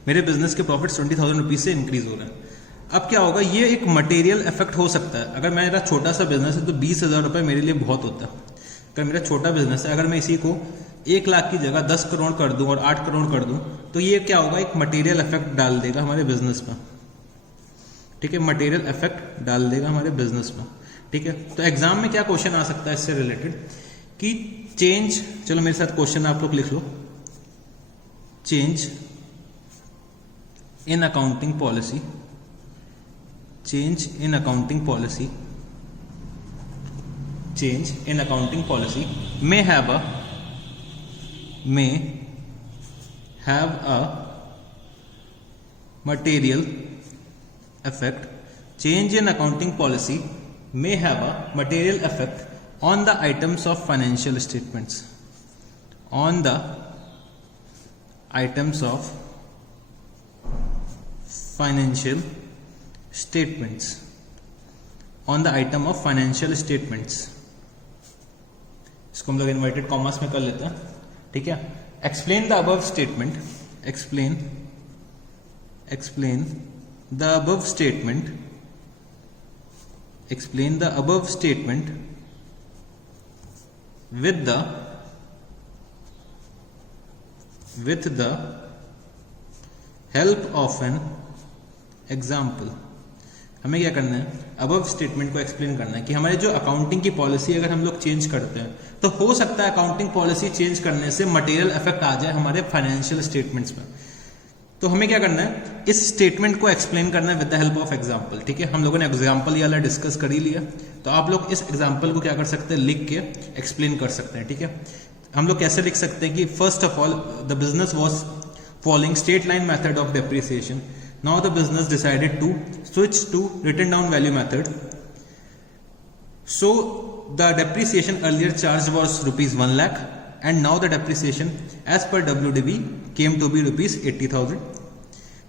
मेरे बिजनेस के प्रॉफिट्स 20,000 रुपीज से इंक्रीज हो रहे हैं। अब क्या होगा, ये एक मटेरियल इफेक्ट हो सकता है। अगर मेरा छोटा सा बिजनेस है तो 20,000 रुपए मेरे लिए बहुत होता है। अगर मेरा छोटा बिजनेस है, अगर मैं इसी को 1 लाख की जगह 10 करोड़ कर दूं और 8 करोड़ कर दूं, तो ये क्या होगा, एक मटेरियल इफेक्ट डाल देगा हमारे बिजनेस में। ठीक है, मटेरियल इफेक्ट डाल देगा हमारे बिजनेस में। ठीक है, तो एग्जाम में क्या क्वेश्चन आ सकता है इससे रिलेटेड कि चेंज, चलो मेरे साथ क्वेश्चन आप लोग लिख लो, change in accounting policy, change in accounting policy may have a material effect. Change in accounting policy may have a material effect on the items of financial statements. On the items of financial statements, on the item of financial statements. इसको हम लोग इन्वर्टेड कॉमर्स में कर लेते हैं। ठीक है, explain the above statement, explain the above statement, explain the above statement with the help of an example. हमें क्या करना है, अबव स्टेटमेंट को एक्सप्लेन करना है कि हमारी जो अकाउंटिंग की पॉलिसी अगर हम लोग चेंज करते हैं तो हो सकता है अकाउंटिंग पॉलिसी चेंज करने से मटेरियल इफेक्ट आ जाए हमारे फाइनेंशियल स्टेटमेंट्स में। तो हमें क्या करना है, इस स्टेटमेंट को एक्सप्लेन करना है with the help of example. ठीक है, हम लोगों ने एग्जांपल ये वाला डिस्कस कर ही लिया, तो आप लोग इस एग्जांपल को क्या कर सकते हैं, लिख के एक्सप्लेन कर सकते हैं। ठीक है, हम लोग कैसे लिख सकते हैं कि first of all the business was following straight line method of depreciation. Now the business decided to switch to written down value method. So the depreciation earlier charged was rupees 1 lakh and now the depreciation as per WDV came to be rupees 80,000.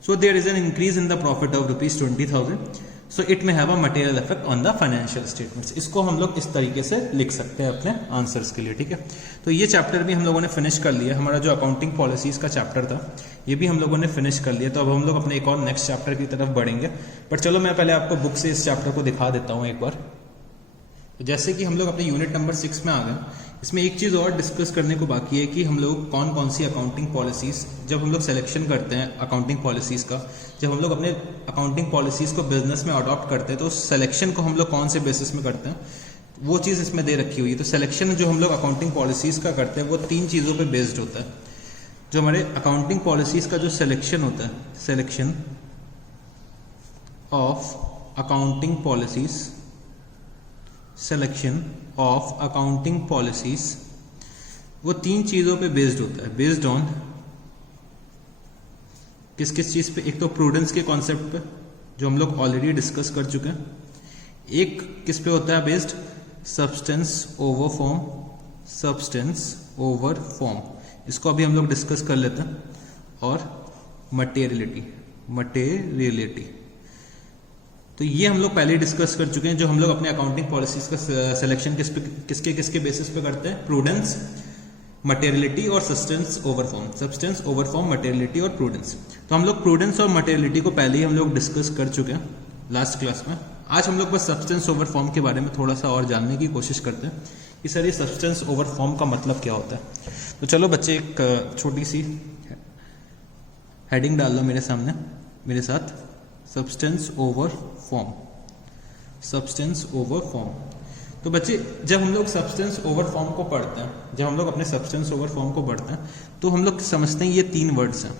So there is an increase in the profit of rupees 20,000. So it may have a material effect on the financial statements. इसको हम लोग इस तरीके से लिख सकते हैं अपने आंसर्स के लिए. ठीक है, तो ये चैप्टर भी हम लोगों ने फिनिश कर लिया. हमारा जो अकाउंटिंग पॉलिसीज का चैप्टर था ये भी हम लोगों ने फिनिश कर लिया. तो अब हम लोग अपने एक और नेक्स्ट चैप्टर की तरफ बढ़ेंगे. बट चलो मैं पहले आपको बुक से इस चैप्टर को दिखा देता हूँ एक बार. तो जैसे कि हम लोग अपने यूनिट नंबर 6 में आ गए. इसमें एक चीज़ और डिस्कस करने को बाकी है कि हम लोग कौन कौन सी अकाउंटिंग पॉलिसीज, जब हम लोग सिलेक्शन करते हैं अकाउंटिंग पॉलिसीज का, जब हम लोग अपने अकाउंटिंग पॉलिसीज को बिजनेस में अडॉप्ट करते हैं तो उस सिलेक्शन को हम लोग कौन से बेसिस में करते हैं, वो चीज़ इसमें दे रखी हुई है। तो सिलेक्शन जो हम लोग अकाउंटिंग पॉलिसीज का करते हैं वो 3 चीज़ों पर बेस्ड होता है। जो हमारे अकाउंटिंग पॉलिसीज का जो सिलेक्शन होता है, selection of accounting policies, selection of accounting policies, वो 3 चीजों पे बेस्ड होता है। बेस्ड ऑन किस किस चीज पे? एक तो प्रूडेंस के कॉन्सेप्ट पे जो हम लोग ऑलरेडी डिस्कस कर चुके हैं। एक किस पे होता है based? Substance over form, substance over form, इसको अभी हम लोग डिस्कस कर लेते हैं। और मटेरियलिटी, मटेरियलिटी तो ये हम लोग पहले डिस्कस कर चुके हैं। जो हम लोग अपने अकाउंटिंग पॉलिसीज का सिलेक्शन किसके बेसिस पे करते हैं? प्रूडेंस, मटेरियलिटी और substance over form. Substance over form, materiality और प्रूडेंस। तो हम लोग प्रूडेंस और मटेरियलिटी को पहले ही हम लोग डिस्कस कर चुके हैं लास्ट क्लास में। आज हम लोग बस सब्सटेंस ओवर फॉर्म के बारे में थोड़ा सा और जानने की कोशिश करते हैं कि सर ये सब्सटेंस ओवर फॉर्म का मतलब क्या होता है। तो चलो बच्चे एक छोटी सी हेडिंग डाल लो मेरे सामने मेरे साथ, substance over form, substance over form. तो बच्चे जब हम लोग सब्सटेंस ओवर फॉर्म को पढ़ते हैं, जब हम लोग अपने सब्सटेंस ओवर फॉर्म को पढ़ते हैं तो हम लोग समझते हैं ये 3 वर्ड्स हैं,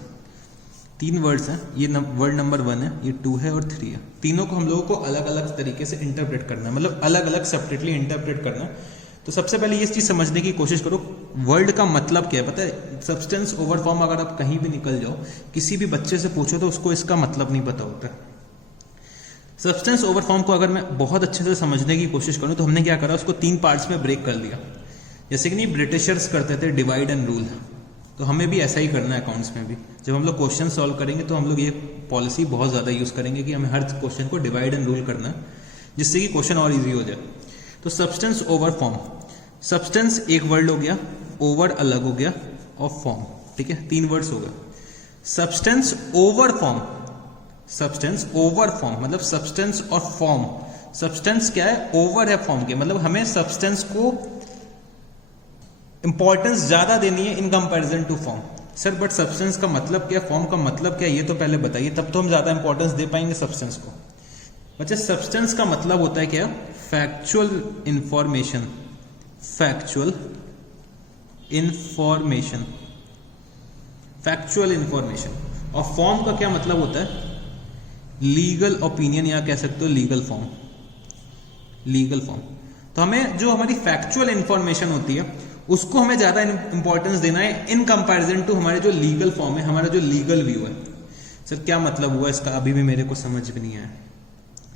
3 वर्ड्स हैं। ये वर्ड नंबर 1 है, ये 2 है और 3 है। तीनों को हम लोगों को अलग अलग तरीके से इंटरप्रेट करना है, मतलब अलग अलग सेपरेटली इंटरप्रेट करना है। तो सबसे पहले ये चीज समझने की कोशिश करो, वर्ड का मतलब क्या है पता है? सब्सटेंस ओवर फॉर्म अगर आप कहीं भी निकल जाओ, किसी भी बच्चे से पूछो तो उसको इसका मतलब नहीं पता होता। सब्सटेंस ओवर फॉर्म को अगर मैं बहुत अच्छे से समझने की कोशिश करूं तो हमने क्या करा, उसको 3 पार्ट्स में ब्रेक कर दिया। जैसे कि नहीं ब्रिटिशर्स करते थे डिवाइड एंड रूल, तो हमें भी ऐसा ही करना है अकाउंट्स में भी। जब हम लोग क्वेश्चन सॉल्व करेंगे तो हम लोग ये पॉलिसी बहुत ज्यादा यूज करेंगे कि हमें हर क्वेश्चन को डिवाइड एंड रूल करना है, जिससे कि क्वेश्चन और इजी हो जाए। तो सब्सटेंस ओवर फॉर्म, सब्सटेंस एक वर्ड हो गया, ओवर अलग हो गया और फॉर्म, ठीक है, 3 वर्ड्स हो गए। Substance over form, substance over form मतलब सब्सटेंस और फॉर्म। सब्सटेंस क्या है? ओवर है फॉर्म के, मतलब हमें सब्सटेंस को इंपॉर्टेंस ज्यादा देनी है in comparison to form. Sir but substance का मतलब क्या, फॉर्म का मतलब क्या, ये तो पहले बताइए, तब तो हम ज्यादा इंपॉर्टेंस दे पाएंगे सब्सटेंस को। बच्चे सब्सटेंस का मतलब होता है क्या? Factual information, factual information, factual information. और फॉर्म का क्या मतलब होता है? लीगल ओपिनियन, या कह सकते हो लीगल फॉर्म, लीगल फॉर्म। तो हमें जो हमारी फैक्चुअल इंफॉर्मेशन होती है उसको हमें ज्यादा इंपॉर्टेंस देना है इन कंपैरिजन टू हमारे जो लीगल फॉर्म है, हमारा जो लीगल व्यू है। सर क्या मतलब हुआ इसका, अभी भी मेरे को समझ भी नहीं आया।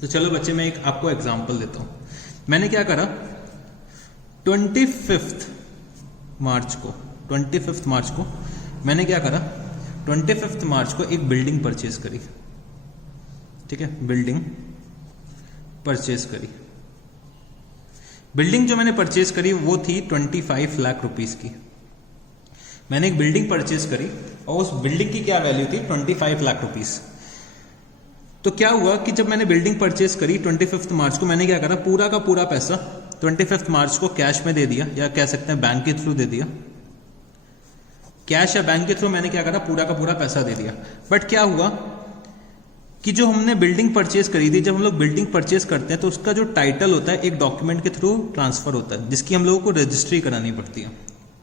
तो चलो बच्चे मैं एक आपको एग्जांपल देता हूं। मैंने क्या करा, 25 मार्च को मैंने क्या करा, 25 मार्च को एक बिल्डिंग परचेज करी, ठीक है, बिल्डिंग परचेज करी। बिल्डिंग जो मैंने परचेज करी वो थी 25 लाख रुपीस की। मैंने एक बिल्डिंग परचेज करी और उस बिल्डिंग की क्या वैल्यू थी? 25 लाख रुपीस। तो क्या हुआ कि जब मैंने बिल्डिंग परचेज करी 25 मार्च को, मैंने क्या करा, पूरा का पूरा पैसा 25 मार्च को कैश में दे दिया, या कह सकते हैं बैंक के थ्रू दे दिया। कैश या बैंक के थ्रू मैंने क्या करा, पूरा का पूरा पैसा दे दिया। बट क्या हुआ कि जो हमने बिल्डिंग परचेज करी थी, जब हम लोग बिल्डिंग परचेज करते हैं तो उसका जो टाइटल होता है एक डॉक्यूमेंट के थ्रू ट्रांसफर होता है, जिसकी हम लोगों को रजिस्ट्री करानी पड़ती है,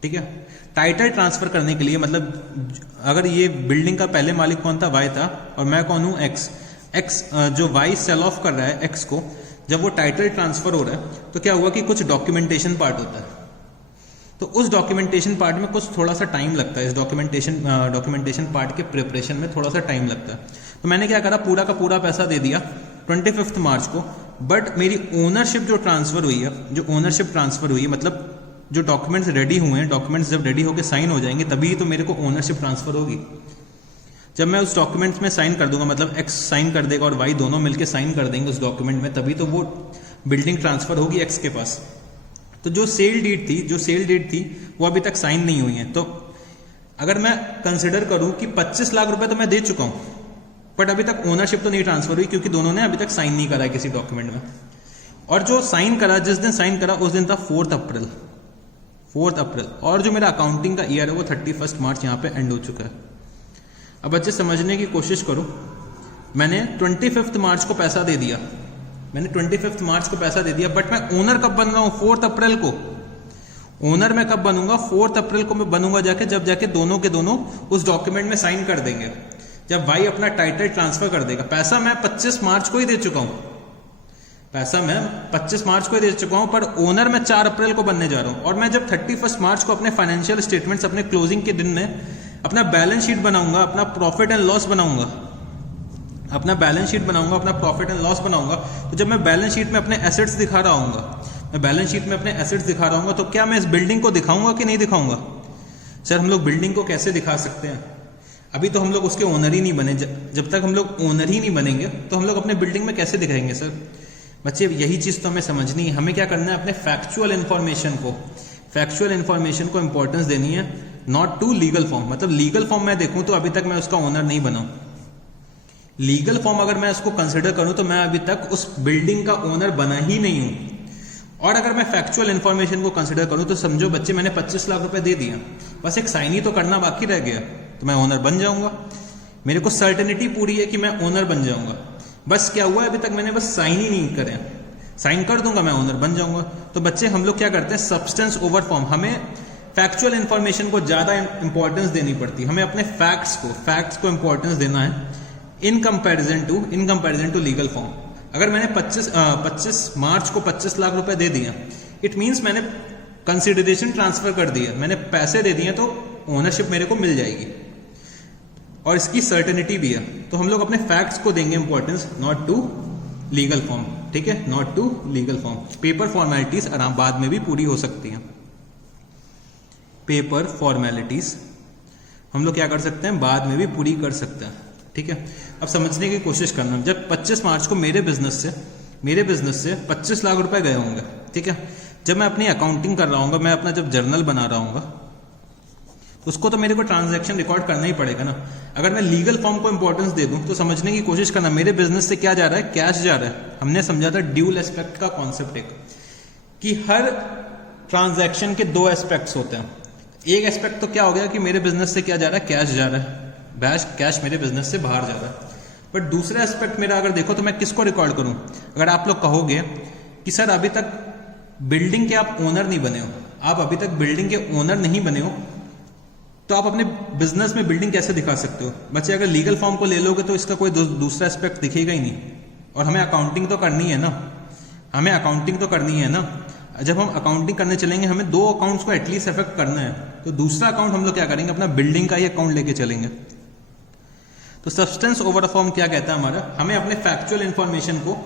ठीक है। टाइटल ट्रांसफर करने के लिए, मतलब अगर ये बिल्डिंग का पहले मालिक कौन था? वाई था, और मैं कौन हूं? एक्स। जो वाई सेल ऑफ कर रहा है एक्स को, जब वो टाइटल ट्रांसफर हो रहा है तो क्या हुआ कि कुछ डॉक्यूमेंटेशन पार्ट होता है। तो उस डॉक्यूमेंटेशन पार्ट में कुछ थोड़ा सा टाइम लगता है, इस डॉक्यूमेंटेशन पार्ट के प्रिपरेशन में थोड़ा सा टाइम लगता है। तो मैंने क्या करा, पूरा का पूरा पैसा दे दिया 25 मार्च को। बट मेरी ओनरशिप जो ट्रांसफर हुई है, जो ओनरशिप ट्रांसफर हुई है, मतलब जो डॉक्यूमेंट्स रेडी हुए हैं, डॉक्यूमेंट्स जब रेडी होकर साइन हो जाएंगे तभी तो मेरे को ओनरशिप ट्रांसफर होगी। जब मैं उस डॉक्यूमेंट्स में साइन कर दूंगा, मतलब एक्स साइन कर देगा और वाई दोनों मिलकर साइन कर देंगे उस डॉक्यूमेंट में, तभी तो वो बिल्डिंग ट्रांसफर होगी एक्स के पास। तो जो सेल डीड थी वो अभी तक साइन नहीं हुई है। तो अगर मैं कंसिडर करूं कि 25 लाख रुपए तो मैं दे चुका हूं, बट अभी तक ओनरशिप तो नहीं ट्रांसफर हुई, क्योंकि दोनों ने अभी तक साइन नहीं करा है किसी डॉक्यूमेंट में। और जो साइन करा, जिस दिन साइन करा उस दिन था 4 4 अप्रैल, और जो मेरा अकाउंटिंग का ईयर है वो 31 मार्च यहाँ पे एंड हो चुका है। अब बच्चे समझने की कोशिश करो, मैंने 25 मार्च को पैसा दे दिया, मैंने 25 मार्च को पैसा दे दिया, बट मैं ओनर कब बन रहा हूँ? 4 अप्रैल को। ओनर मैं कब बनूंगा? 4 अप्रैल को मैं बनूंगा जब जाके दोनों के दोनों उस डॉक्यूमेंट में साइन कर देंगे, जब भाई अपना टाइटल ट्रांसफर कर देगा। पैसा मैं 25 मार्च को ही दे चुका हूं, पैसा मैं 25 मार्च को ही दे चुका हूं, पर ओनर मैं 4 अप्रैल को बनने जा रहा हूं। और मैं जब 31 मार्च को अपने फाइनेंशियल स्टेटमेंट्स, अपने क्लोजिंग के दिन में अपना बैलेंस शीट बनाऊंगा, अपना प्रॉफिट एंड लॉस बनाऊंगा, अपना बैलेंस शीट बनाऊंगा, अपना प्रॉफिट एंड लॉस बनाऊंगा, तो जब मैं बैलेंस शीट में अपने एसेट्स दिखा रहा हूँ, मैं बैलेंस शीट में अपने एसेट्स दिखा रहा हूँ, तो क्या मैं इस बिल्डिंग को दिखाऊंगा कि नहीं दिखाऊंगा? सर हम लोग बिल्डिंग को कैसे दिखा सकते हैं? अभी तो हम लोग उसके ओनर ही नहीं बने। जब तक हम लोग ओनर ही नहीं बनेंगे तो हम लोग अपने बिल्डिंग में कैसे दिखाएंगे? सर बच्चे यही चीज तो हमें समझनी है। हमें क्या करना है? अपने फैक्चुअल इन्फॉर्मेशन को इंपॉर्टेंस देनी है, नॉट टू लीगल फॉर्म। मतलब लीगल फॉर्म मैं देखूं तो अभी तक मैं उसका ओनर नहीं बना। लीगल फॉर्म अगर मैं उसको कंसिडर करूं तो मैं अभी तक उस बिल्डिंग का ओनर बना ही नहीं हूं। और अगर मैं फैक्चुअल इन्फॉर्मेशन को कंसिडर करूं तो समझो बच्चे मैंने 25 लाख रुपए दे दिया, बस एक साइन ही तो करना बाकी रह गया, तो मैं ओनर बन जाऊंगा। मेरे को सर्टेनिटी पूरी है कि मैं ओनर बन जाऊंगा। बस क्या हुआ अभी तक मैंने बस साइन ही नहीं करे, साइन कर दूंगा मैं ओनर बन जाऊंगा। तो बच्चे हम लोग क्या करते हैं? Substance over form. हमें फैक्चुअल इन्फॉर्मेशन को ज्यादा इंपॉर्टेंस देनी पड़ती है। हमें अपने फैक्ट्स को इंपॉर्टेंस देना है in comparison to legal form. अगर मैंने 25 मार्च को 25 लाख रुपए दे दिया, इट मींस मैंने कंसिडरेशन ट्रांसफर कर दिया, मैंने पैसे दे दिए, तो ओनरशिप मेरे को मिल जाएगी और इसकी सर्टेनिटी भी है। तो हम लोग अपने फैक्ट्स को देंगे importance, not to legal form. ठीक है, not to legal form. Paper formalities आराम बाद में भी पूरी हो सकती हैं। पेपर फॉर्मेलिटीज हम लोग क्या कर सकते हैं? बाद में भी पूरी कर सकते हैं। ठीक है, अब समझने की कोशिश करना। जब 25 मार्च को मेरे बिजनेस से 25 लाख रुपए गए होंगे, ठीक है, जब मैं अपनी अकाउंटिंग कर रहा हूँ, मैं अपना जब जर्नल बना रहा हूँ, उसको तो मेरे को ट्रांजैक्शन रिकॉर्ड करना ही पड़ेगा ना। अगर मैं लीगल फॉर्म को इंपॉर्टेंस दे दूं तो समझने की कोशिश करना, मेरे बिजनेस से क्या जा रहा है? कैश जा रहा है। हमने समझा था ड्यूल एस्पेक्ट का कॉन्सेप्ट, एक कि हर ट्रांजैक्शन के 2 एस्पेक्ट्स होते हैं। एक एस्पेक्ट तो क्या हो गया कि मेरे बिजनेस से क्या जा रहा है? कैश जा रहा है, कैश मेरे बिजनेस से बाहर जा रहा है। बट दूसरा एस्पेक्ट मेरा अगर देखो तो मैं किसको रिकॉर्ड करूं? अगर आप लोग कहोगे कि सर अभी तक बिल्डिंग के आप ओनर नहीं बने हो, आप अभी तक बिल्डिंग के ओनर नहीं बने हो, तो आप अपने बिजनेस में बिल्डिंग कैसे दिखा सकते हो? बच्चे अगर लीगल फॉर्म को ले लोगे तो इसका कोई दूसरा एस्पेक्ट दिखेगा ही नहीं। और हमें अकाउंटिंग तो करनी है ना, जब हम अकाउंटिंग करने चलेंगे हमें 2 अकाउंट्स को एटलीस्ट इफेक्ट करना है, तो दूसरा अकाउंट हम लोग क्या करेंगे? अपना बिल्डिंग का ही अकाउंट लेके चलेंगे। तो सब्सटेंस ओवर फॉर्म क्या कहता है हमारा? हमें अपने फैक्चुअल इंफॉर्मेशन को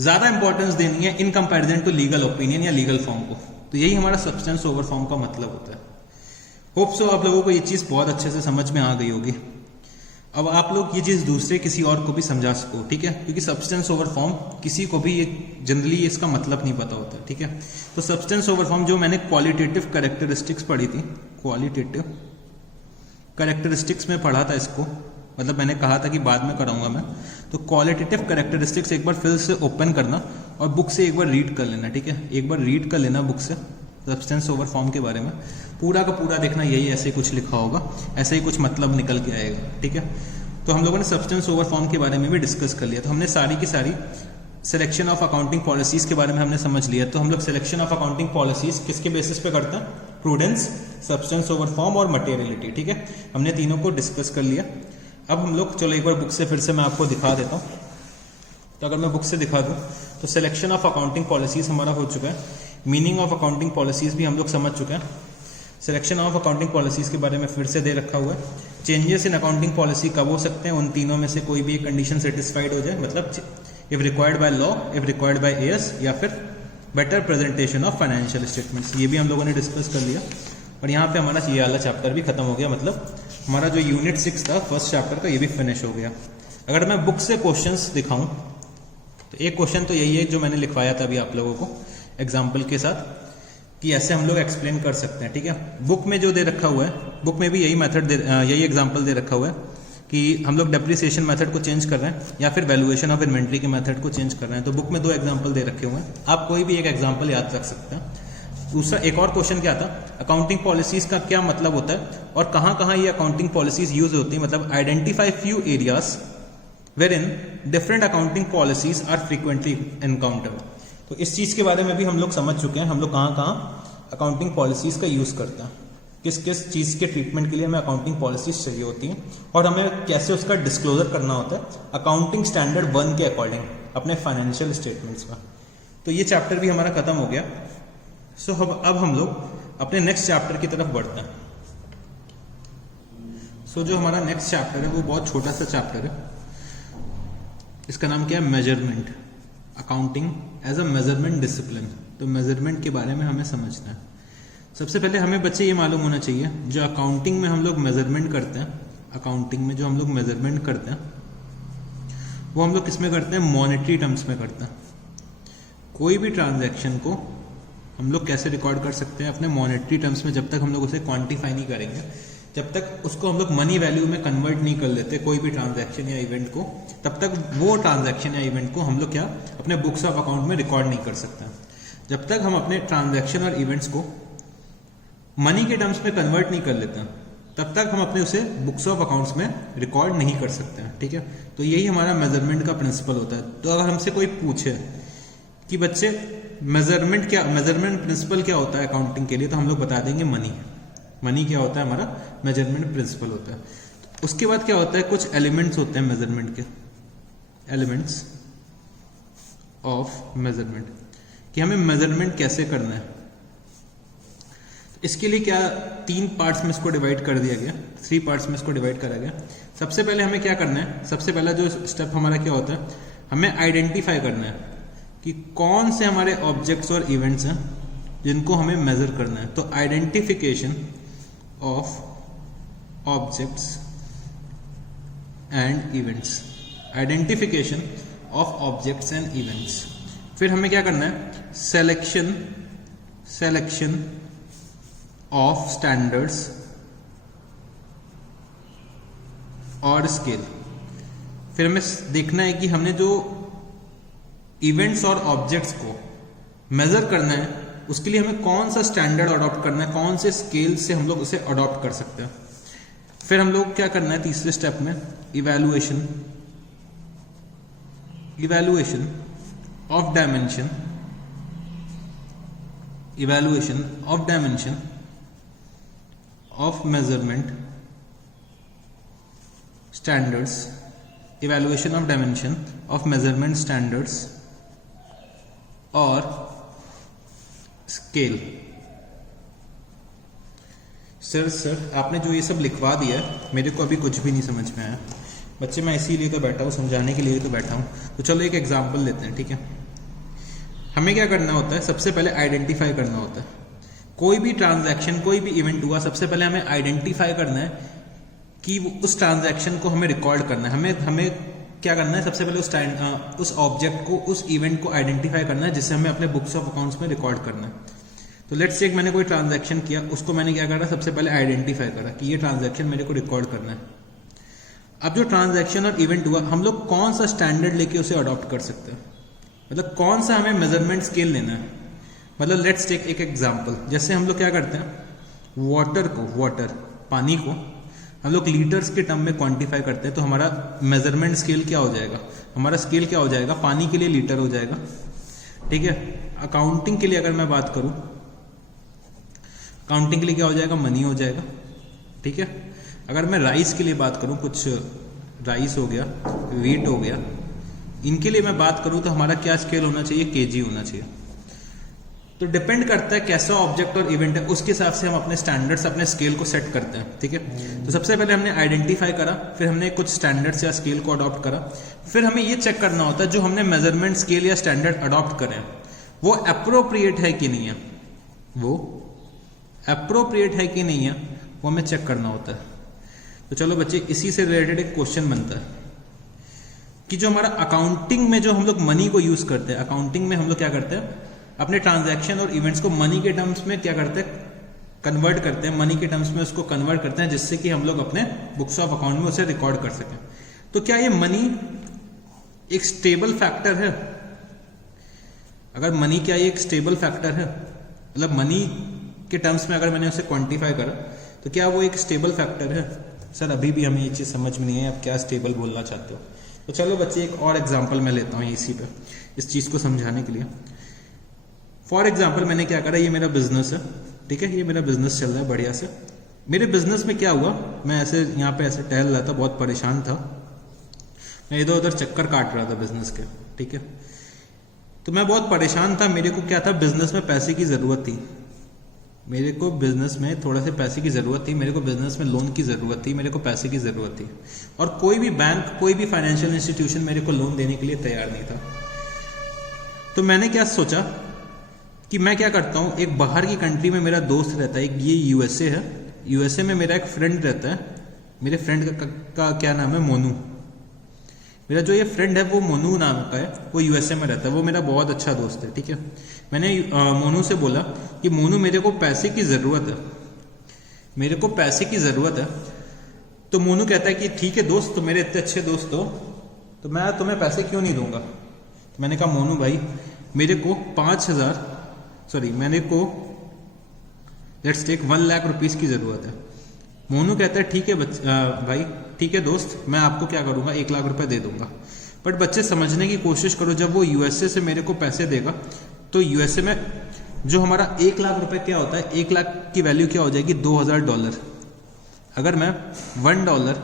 ज्यादा इंपॉर्टेंस देनी है in comparison to legal opinion या लीगल फॉर्म को। तो यही हमारा सब्सटेंस ओवर फॉर्म का मतलब होता है। होप सो आप लोगों को ये चीज बहुत अच्छे से समझ में आ गई होगी। अब आप लोग ये चीज दूसरे किसी और को भी समझा सको, ठीक है, क्योंकि सब्सटेंस ओवर फॉर्म किसी को भी जनरली इसका मतलब नहीं पता होता, ठीक है। तो सब्सटेंस ओवर फॉर्म जो मैंने क्वालिटेटिव कैरेक्टरिस्टिक्स पढ़ी थी, क्वालिटेटिव कैरेक्टरिस्टिक्स में पढ़ा था इसको, मतलब मैंने कहा था कि बाद में कराऊंगा मैं। तो क्वालिटेटिव कैरेक्टरिस्टिक्स एक बार फिर से ओपन करना और बुक से एक बार रीड कर लेना, ठीक है, एक बार रीड कर लेना बुक से सब्सटेंस ओवर फॉर्म के बारे में, पूरा का पूरा देखना, यही ऐसे ही कुछ लिखा होगा, ऐसे ही कुछ मतलब निकल के आएगा, ठीक है। तो हम लोगों ने सब्सटेंस ओवर फॉर्म के बारे में भी डिस्कस कर लिया। तो हमने सारी की सारी सिलेक्शन ऑफ अकाउंटिंग पॉलिसीज के बारे में हमने समझ लिया। तो हम लोग सिलेक्शन ऑफ अकाउंटिंग पॉलिसीज किसके बेसिस पे करते हैं? प्रूडेंस, सब्सटेंस ओवर फॉर्म और मटेरियलिटी, ठीक है। हमने तीनों को डिस्कस कर लिया। अब हम लोग चलो एक बार बुक से फिर से मैं आपको दिखा देता हूँ। तो अगर मैं बुक से दिखा दूँ तो सिलेक्शन ऑफ अकाउंटिंग पॉलिसीज हमारा हो चुका है, मीनिंग ऑफ अकाउंटिंग पॉलिसीज भी हम लोग समझ चुके हैं, सिलेक्शन ऑफ अकाउंटिंग पॉलिसीज के बारे में फिर से दे रखा हुआ है। चेंजेस इन अकाउंटिंग पॉलिसी कब हो सकते हैं? उन तीनों में से कोई भी एक कंडीशन सेटिस्फाइड हो जाए, मतलब if required by law, if required by as, या फिर better presentation of financial statements. ये भी हम लोगों ने डिस्कस कर लिया। और यहाँ पे हमारा ये वाला चैप्टर भी खत्म हो गया, मतलब हमारा जो यूनिट 6 था फर्स्ट चैप्टर का, ये भी फिनिश हो गया। अगर मैं बुक से क्वेश्चंस दिखाऊं तो एक क्वेश्चन तो यही है जो मैंने लिखवाया था अभी आप लोगों को एग्जाम्पल के साथ, कि ऐसे हम लोग एक्सप्लेन कर सकते हैं, ठीक है। बुक में जो दे रखा हुआ है, बुक में भी यही मेथड यही एग्जाम्पल दे रखा हुआ है कि हम लोग डेप्रिसिएशन मेथड को चेंज कर रहे हैं या फिर वैल्यूएशन ऑफ इन्वेंट्री के मेथड को चेंज कर रहे हैं। तो बुक में 2 एग्जाम्पल दे रखे हुए हैं, आप कोई भी एक एग्जाम्पल याद रख सकते हैं। दूसरा एक और क्वेश्चन क्या था, अकाउंटिंग पॉलिसीज का क्या मतलब होता है और कहाँ कहाँ ये अकाउंटिंग पॉलिसीज यूज होती है, मतलब identify few areas wherein different accounting policies are frequently encountered. तो इस चीज के बारे में भी हम लोग समझ चुके हैं, हम लोग कहाँ कहाँ अकाउंटिंग पॉलिसीज का यूज करते हैं, किस किस चीज के ट्रीटमेंट के लिए हमें अकाउंटिंग पॉलिसीज चाहिए होती हैं और हमें कैसे उसका डिस्क्लोजर करना होता है अकाउंटिंग स्टैंडर्ड 1 के अकॉर्डिंग अपने फाइनेंशियल स्टेटमेंट्स में। तो ये चैप्टर भी हमारा खत्म हो गया। सो अब हम लोग अपने नेक्स्ट चैप्टर की तरफ बढ़ते हैं। सो जो हमारा नेक्स्ट चैप्टर है वो बहुत छोटा सा चैप्टर है, इसका नाम क्या है, measurement, accounting as a measurement discipline. तो मेजरमेंट के बारे में हमें समझना है। सबसे पहले हमें बच्चे ये मालूम होना चाहिए जो अकाउंटिंग में हम लोग मेजरमेंट करते हैं, अकाउंटिंग में जो हम लोग मेजरमेंट करते हैं वो हम लोग किस में करते हैं, मॉनेटरी टर्म्स में करते हैं। कोई भी ट्रांजैक्शन को हम लोग कैसे रिकॉर्ड कर सकते हैं, अपने मॉनेटरी टर्म्स में, जब तक हम लोग उसे क्वांटिफाई नहीं करेंगे, जब तक उसको हम लोग मनी वैल्यू में कन्वर्ट नहीं कर लेते कोई भी ट्रांजैक्शन या इवेंट को, तब तक वो ट्रांजैक्शन या इवेंट को हम लोग क्या अपने बुक्स ऑफ अकाउंट में रिकॉर्ड नहीं कर सकते। जब तक हम अपने ट्रांजैक्शन और इवेंट्स को मनी के टर्म्स में कन्वर्ट नहीं कर लेते तब तक हम अपने उसे बुक्स ऑफ अकाउंट्स में रिकॉर्ड नहीं कर सकते हैं, ठीक है। तो यही हमारा मेजरमेंट का प्रिंसिपल होता है। तो अगर हमसे कोई पूछे कि बच्चे मेजरमेंट प्रिंसिपल क्या होता है अकाउंटिंग के लिए, तो हम लोग बता देंगे मनी क्या होता है, हमारा मेजरमेंट प्रिंसिपल होता है। उसके बाद क्या होता है, कुछ एलिमेंट्स होते हैं मेजरमेंट के, एलिमेंट्स ऑफ मेजरमेंट, कि हमें मेजरमेंट कैसे करना है। इसके लिए क्या 3 पार्ट्स में इसको डिवाइड कर दिया गया, 3 पार्ट्स में इसको डिवाइड करा गया। सबसे पहले हमें क्या करना है, सबसे पहला जो स्टेप हमारा क्या होता है, हमें आइडेंटिफाई करना है कि कौन से हमारे ऑब्जेक्ट्स और इवेंट्स हैं जिनको हमें मेजर करना है। तो identification of objects and events, identification of objects and events. फिर हमें क्या करना है, सेलेक्शन ऑफ स्टैंडर्ड्स और स्केल। फिर हमें देखना है कि हमने जो इवेंट्स और ऑब्जेक्ट्स को मेजर करना है उसके लिए हमें कौन सा स्टैंडर्ड अडॉप्ट करना है, कौन से स्केल से हम लोग उसे अडॉप्ट कर सकते हैं। फिर हम लोग क्या करना है तीसरे स्टेप में, evaluation of dimension of measurement standards, evaluation of dimension of measurement standards और स्केल। सर आपने जो ये सब लिखवा दिया है मेरे को अभी कुछ भी नहीं समझ में आया। बच्चे मैं इसीलिए तो बैठा हूँ, समझाने के लिए तो बैठा हूँ। तो चलो एक एग्जांपल लेते हैं, ठीक है। हमें क्या करना होता है, सबसे पहले आइडेंटिफाई करना होता है। कोई भी ट्रांजैक्शन, कोई भी इवेंट हुआ, सबसे पहले हमें आइडेंटिफाई करना है कि उस ट्रांजैक्शन को हमें रिकॉर्ड करना है। हमें क्या करना है, सबसे पहले उस ऑब्जेक्ट को, उस इवेंट को आइडेंटिफाई करना है जिसे हमें अपने बुक्स ऑफ अकाउंट्स में रिकॉर्ड करना है। तो लेट्स से मैंने कोई ट्रांजैक्शन किया, उसको मैंने क्या करा, सबसे पहले आइडेंटिफाई करा कि ये ट्रांजैक्शन मेरे को रिकॉर्ड करना है। अब जो ट्रांजैक्शन और इवेंट हुआ, हम लोग कौन सा स्टैंडर्ड लेके उसे अडॉप्ट कर सकते हैं, मतलब कौन सा हमें मेजरमेंट स्केल लेना है। मतलब लेट्स टेक एक एग्जांपल, जैसे हम लोग क्या करते हैं, वाटर पानी को हम लोग लीटर्स के टर्म में क्वांटिफाई करते हैं। तो हमारा मेजरमेंट स्केल क्या हो जाएगा, हमारा स्केल क्या हो जाएगा, पानी के लिए लीटर हो जाएगा, ठीक है। अकाउंटिंग के लिए अगर मैं बात करूं, अकाउंटिंग के लिए क्या हो जाएगा, मनी हो जाएगा, ठीक है। अगर मैं राइस के लिए बात करूं, कुछ राइस हो गया, वीट हो गया, इनके लिए मैं बात करूं तो हमारा क्या स्केल होना चाहिए, केजी होना चाहिए। तो डिपेंड करता है कैसा ऑब्जेक्ट और इवेंट है, उसके हिसाब से हम अपने स्टैंडर्ड्स, अपने स्केल को सेट करते हैं, ठीक है। तो सबसे पहले हमने आइडेंटिफाई करा, फिर हमने कुछ स्टैंडर्ड्स या स्केल को अडॉप्ट करा। फिर हमें ये चेक करना होता है जो हमने मेजरमेंट स्केल या स्टैंडर्ड अडॉप्ट करें वो अप्रोप्रिएट है कि नहीं है, वो अप्रोप्रिएट है कि नहीं है, वो हमें चेक करना होता है। तो चलो बच्चे, इसी से रिलेटेड एक क्वेश्चन बनता है कि जो हमारा अकाउंटिंग में जो हम लोग मनी को यूज करते हैं, अकाउंटिंग में हम लोग क्या करते हैं, अपने ट्रांजैक्शन और इवेंट्स को मनी के टर्म्स में क्या करते हैं, कन्वर्ट करते हैं, मनी के टर्म्स में उसको कन्वर्ट करते हैं, जिससे कि हम लोग अपने बुक्स ऑफ अकाउंट में उसे रिकॉर्ड कर सकें। तो क्या ये मनी एक स्टेबल फैक्टर है? अगर मनी क्या ये एक स्टेबल फैक्टर है? मतलब मनी के टर्म्स में अगर मैंने उसे क्वांटिफाई करा तो क्या वो एक स्टेबल फैक्टर है? सर अभी भी हमें ये चीज़ समझ में नहीं है आप क्या स्टेबल बोलना चाहते हो। तो चलो बच्चे एक और एग्जांपल मैं लेता हूँ इसी पे, इस चीज़ को समझाने के लिए। फॉर एग्जांपल मैंने क्या करा, ये मेरा बिजनेस है, ठीक है, ये मेरा बिजनेस चल रहा है बढ़िया से। मेरे बिजनेस में क्या हुआ, मैं ऐसे यहाँ पे ऐसे टहल रहा था, बहुत परेशान था, मैं इधर उधर चक्कर काट रहा था बिजनेस के, ठीक है। तो मैं बहुत परेशान था, मेरे को क्या था, बिजनेस में पैसे की ज़रूरत थी, मेरे को बिजनेस में थोड़ा से पैसे की ज़रूरत थी, मेरे को बिजनेस में लोन की ज़रूरत थी, मेरे को पैसे की ज़रूरत थी, और कोई भी बैंक, कोई भी फाइनेंशियल इंस्टीट्यूशन मेरे को लोन देने के लिए तैयार नहीं था। तो मैंने क्या सोचा कि मैं क्या करता हूँ, एक बाहर की कंट्री में मेरा दोस्त रहता है, एक ये यूएसए है, यूएसए में मेरा एक फ्रेंड रहता है, मेरे फ्रेंड का क्या नाम है, मोनू। मेरा जो ये फ्रेंड है वो मोनू नाम का है, वो यूएसए में रहता है, वो मेरा बहुत अच्छा दोस्त है, ठीक है। मैंने मोनू से बोला कि मोनू मेरे को पैसे की ज़रूरत है, मेरे को पैसे की ज़रूरत है। तो मोनू कहता है कि ठीक है दोस्त, तो मेरे इतने अच्छे दोस्त हो तो मैं तुम्हें पैसे क्यों नहीं दूंगा। तो मैंने कहा मोनू भाई मेरे को 5,000 मैंने को लेट्स टेक 1 लाख रुपीज़ की ज़रूरत है। मोनू कहता है ठीक है भाई, ठीक है दोस्त, मैं आपको क्या करूंगा, 1 लाख रुपए दे दूंगा। बट बच्चे समझने की कोशिश करो, जब वो यूएसए से मेरे को पैसे देगा तो यूएसए में जो हमारा 1 लाख रुपए क्या होता है, 1 लाख की वैल्यू क्या हो जाएगी, $2,000। अगर मैं $1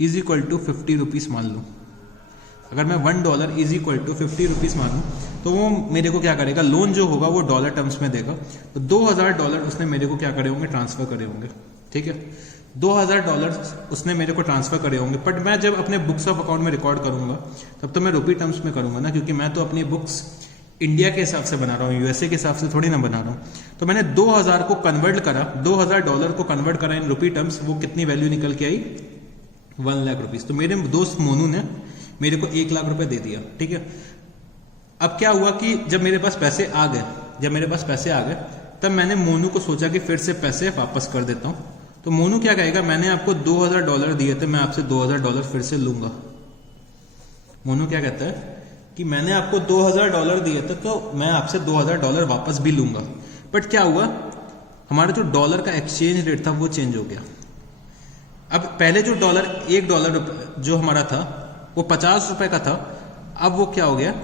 इज इक्वल टू 50 रुपीज़ मान लूँ, अगर मैं $1 इज इक्वल टू 50 रुपीज़ मानूँ तो वो मेरे को क्या करेगा, लोन जो होगा वो डॉलर टर्म्स में देगा, तो $2,000 उसने मेरे को क्या करे होंगे, ट्रांसफर करे होंगे, ठीक है। $2,000 उसने मेरे को ट्रांसफर करे होंगे। बट मैं जब अपने बुक्स ऑफ अकाउंट में रिकॉर्ड करूंगा तब तो मैं रुपी टर्म्स में करूंगा ना, क्योंकि मैं तो अपनी बुक्स इंडिया के हिसाब से बना रहा हूँ, यूएसए के हिसाब से थोड़ी ना बना रहा हूँ। तो मैंने 2,000 को कन्वर्ट करा, $2,000 को कन्वर्ट करा इन रुपी टर्म्स, वो कितनी वैल्यू निकल के आई, 1 लाख रुपीज़। तो मेरे दोस्त मोनू ने मेरे को 1 लाख रुपए दे दिया, ठीक है। अब क्या हुआ कि जब मेरे पास पैसे आ गए, तब मैंने मोनू को सोचा कि फिर से पैसे वापस कर देता हूँ। तो मोनू क्या कहेगा, मैंने आपको $2,000 दिए थे, मैं आपसे $2,000 फिर से लूंगा। मोनू क्या कहता है कि मैंने आपको $2,000 दिए थे तो मैं आपसे $2,000 वापस भी लूंगा। बट क्या हुआ, हमारा जो डॉलर का एक्सचेंज रेट था वो चेंज हो गया। अब पहले जो $1 जो हमारा था वो 50 रुपए का था, अब वो क्या हो गया,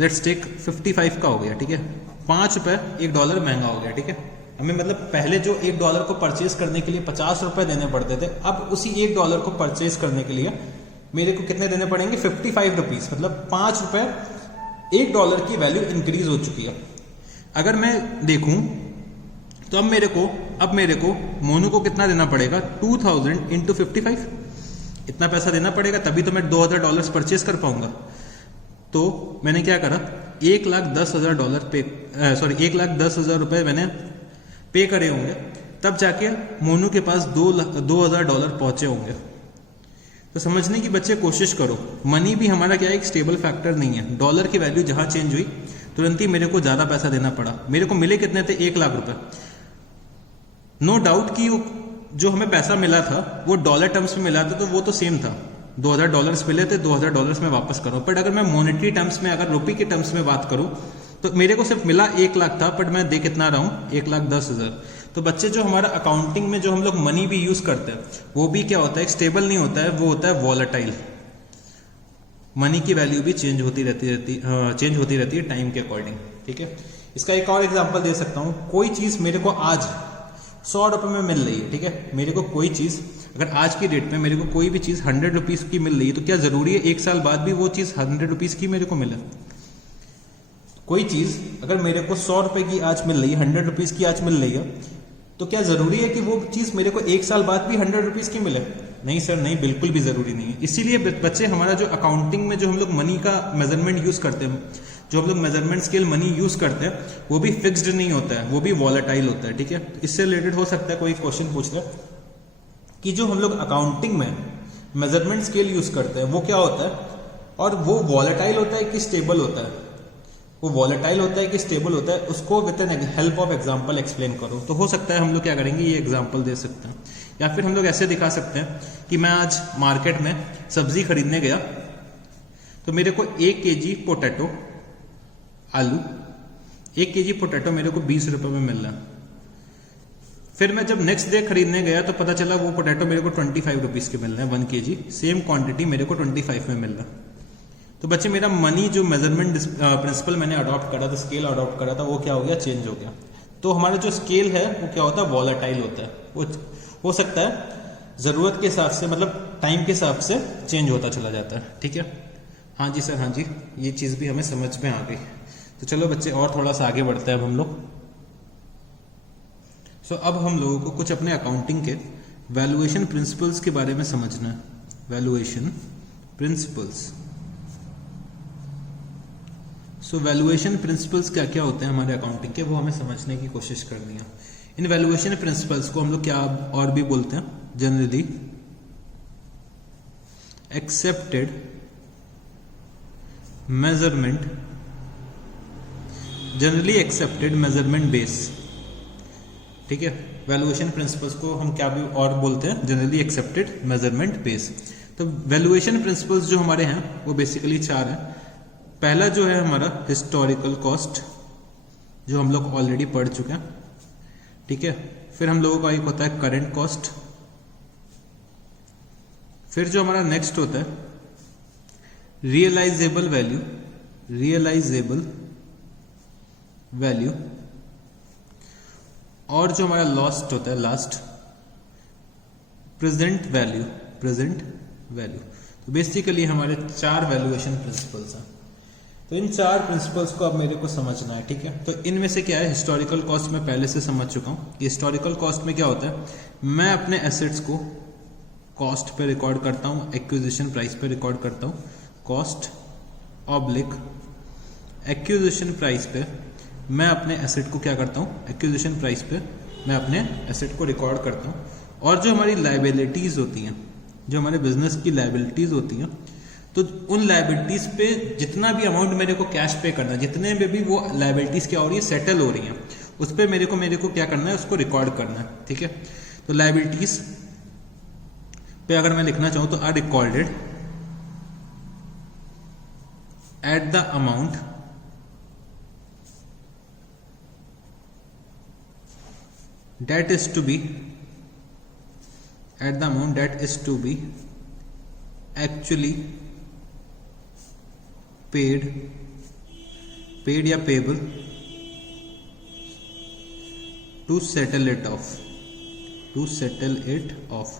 लेट्स टेक 55 का हो गया, ठीक है। 5 रुपए $1 महंगा हो गया, ठीक है। हमें मतलब पहले जो $1 को परचेज करने के लिए 50 रुपए देने पड़ते थे, अब उसी $1 को परचेज करने के लिए मेरे को कितने देने पड़ेंगे, 55 रुपीज, मतलब 5 रुपए $1 की वैल्यू इंक्रीज हो चुकी है। अगर मैं देखूं तो अब मेरे को मोनू को कितना देना पड़ेगा, 2,000 इंटू 55, इतना पैसा देना पड़ेगा, तभी तो मैं $2,000 परचेज कर पाऊंगा। तो मैंने क्या करा, $1,10,000 रुपए मैंने पे करे होंगे, तब जाके मोनू के पास $2,000 पहुंचे होंगे। तो समझने की बच्चे कोशिश करो, मनी भी हमारा क्या है, एक स्टेबल फैक्टर नहीं है। डॉलर की वैल्यू जहां चेंज हुई तुरंत ही मेरे को ज्यादा पैसा देना पड़ा। मेरे को मिले कितने थे, 1 लाख रुपए। नो डाउट कि जो हमें पैसा मिला था वो डॉलर टर्म्स में मिला था, तो वो तो सेम था, $2,000 मिले थे, $2,000 में वापस करो। बट अगर मैं मॉनेटरी टर्म्स में, अगर रुपये के टर्म्स में बात करूं तो मेरे को सिर्फ मिला 1 लाख था, बट मैं दे कितना रहा हूं, 1,10,000। तो बच्चे जो हमारा अकाउंटिंग में जो हम लोग मनी भी यूज करते हैं वो भी क्या होता है, स्टेबल नहीं होता है, वो होता है वॉलेटाइल। मनी की वैल्यू भी चेंज होती रहती है टाइम के अकॉर्डिंग, ठीक है। इसका एक और एग्जांपल दे सकता हूं, कोई चीज मेरे को आज 100 रुपए में मिल रही है, ठीक है। मेरे को कोई चीज अगर आज की डेट में मेरे को कोई भी चीज 100 रुपीज की मिल रही है, तो क्या जरूरी है 1 साल बाद भी वो चीज 100 रुपीज की मेरे को मिले। कोई चीज अगर मेरे को 100 रुपए की आज मिल रही है, 100 रुपीज की आज मिल रही है, तो क्या जरूरी है कि वो चीज मेरे को 1 साल बाद भी 100 रुपीज की मिले। नहीं सर, नहीं, बिल्कुल भी जरूरी नहीं है। इसीलिए बच्चे हमारा जो अकाउंटिंग में जो हम लोग मनी का मेजरमेंट यूज करते हैं, जो हम लोग मेजरमेंट स्केल मनी यूज करते हैं, वो भी फिक्स्ड नहीं होता है, वो भी वॉलेटाइल होता है, ठीक है। इससे रिलेटेड हो सकता है कोई क्वेश्चन पूछ रहा है कि जो हम लोग अकाउंटिंग में मेजरमेंट स्केल यूज करते हैं वो क्या होता है, और वो वॉलेटाइल होता है कि स्टेबल होता है, वो वॉलेटाइल होता है कि स्टेबल होता है, उसको with an help of example explain करो। तो हो सकता है हम लोग क्या करेंगे, ये एग्जांपल दे सकते हैं, या फिर हम लोग ऐसे दिखा सकते हैं कि मैं आज मार्केट में सब्जी खरीदने गया, तो मेरे को 1 kg पोटैटो, आलू, 1 केजी पोटैटो मेरे को 20 रुपए में मिल रहा है। फिर मैं जब नेक्स्ट डे खरीदने गया तो पता चला वो पोटैटो मेरे को 25 रुपीज के मिल रहे हैं 1 केजी, सेम क्वांटिटी मेरे को 25 में मिल रहा है। तो बच्चे मेरा मनी जो मेजरमेंट प्रिंसिपल मैंने अडॉप्ट करा था, स्केल अडॉप्ट करा था, वो क्या हो गया, चेंज हो गया। तो हमारा जो स्केल है वो क्या होता है, वॉलेटाइल होता है। वो हो सकता है ज़रूरत के हिसाब से, मतलब टाइम के हिसाब से चेंज होता चला जाता है। ठीक है, हाँ जी सर, हाँ जी, ये चीज़ भी हमें समझ में आ गई। तो चलो बच्चे और थोड़ा सा आगे बढ़ते हैं अब हम लोग। अब हम लोगों को कुछ अपने अकाउंटिंग के वैल्यूएशन प्रिंसिपल्स के बारे में समझना है। Valuation principles. वैल्यूएशन प्रिंसिपल्स क्या क्या होते हैं हमारे अकाउंटिंग के, वो हमें समझने की कोशिश करनी है। इन वैल्यूएशन प्रिंसिपल्स को हम लोग क्या और भी बोलते हैं, generally accepted measurement, generally accepted measurement base. ठीक है, वैल्यूएशन प्रिंसिपल्स को हम क्या भी और बोलते हैं, जनरली एक्सेप्टेड मेजरमेंट बेस। तो वैल्यूएशन प्रिंसिपल्स जो हमारे हैं वो बेसिकली 4 हैं। पहला जो है हमारा हिस्टोरिकल कॉस्ट, जो हम लोग ऑलरेडी पढ़ चुके हैं। ठीक है, फिर हम लोगों का एक होता है करंट कॉस्ट। फिर जो हमारा नेक्स्ट होता है रियलाइजेबल वैल्यू, रियलाइजेबल वैल्यू। और जो हमारा लास्ट होता है, last present value, present value. तो बेसिकली हमारे 4 वैल्यूएशन प्रिंसिपल्स हैं। तो इन 4 प्रिंसिपल्स को अब मेरे को समझना है। ठीक है, तो इनमें से क्या है, हिस्टोरिकल कॉस्ट मैं पहले से समझ चुका हूं। हिस्टोरिकल कॉस्ट में क्या होता है, मैं अपने एसेट्स को कॉस्ट पे रिकॉर्ड करता हूं, एक्विजिशन प्राइस पे रिकॉर्ड करता हूं। कॉस्ट ऑब्लिक एक्विजिशन प्राइस पे मैं अपने एसेट को क्या करता हूं, एक्विजिशन प्राइस पे मैं अपने एसेट को रिकॉर्ड करता हूं। और जो हमारी लायबिलिटीज होती हैं, जो हमारे बिजनेस की लायबिलिटीज होती हैं, तो उन लायबिलिटीज पे जितना भी अमाउंट मेरे को कैश पे करना है, जितने में भी वो लायबिलिटीज क्या हो रही है, सेटल हो रही हैं, उस पर मेरे को क्या करना है, उसको रिकॉर्ड करना है। ठीक है, तो लायबिलिटीज पे अगर मैं लिखना चाहूं तो are recorded at the amount that is to be, at the amount that is to be actually paid या payable to settle it off, to settle it off।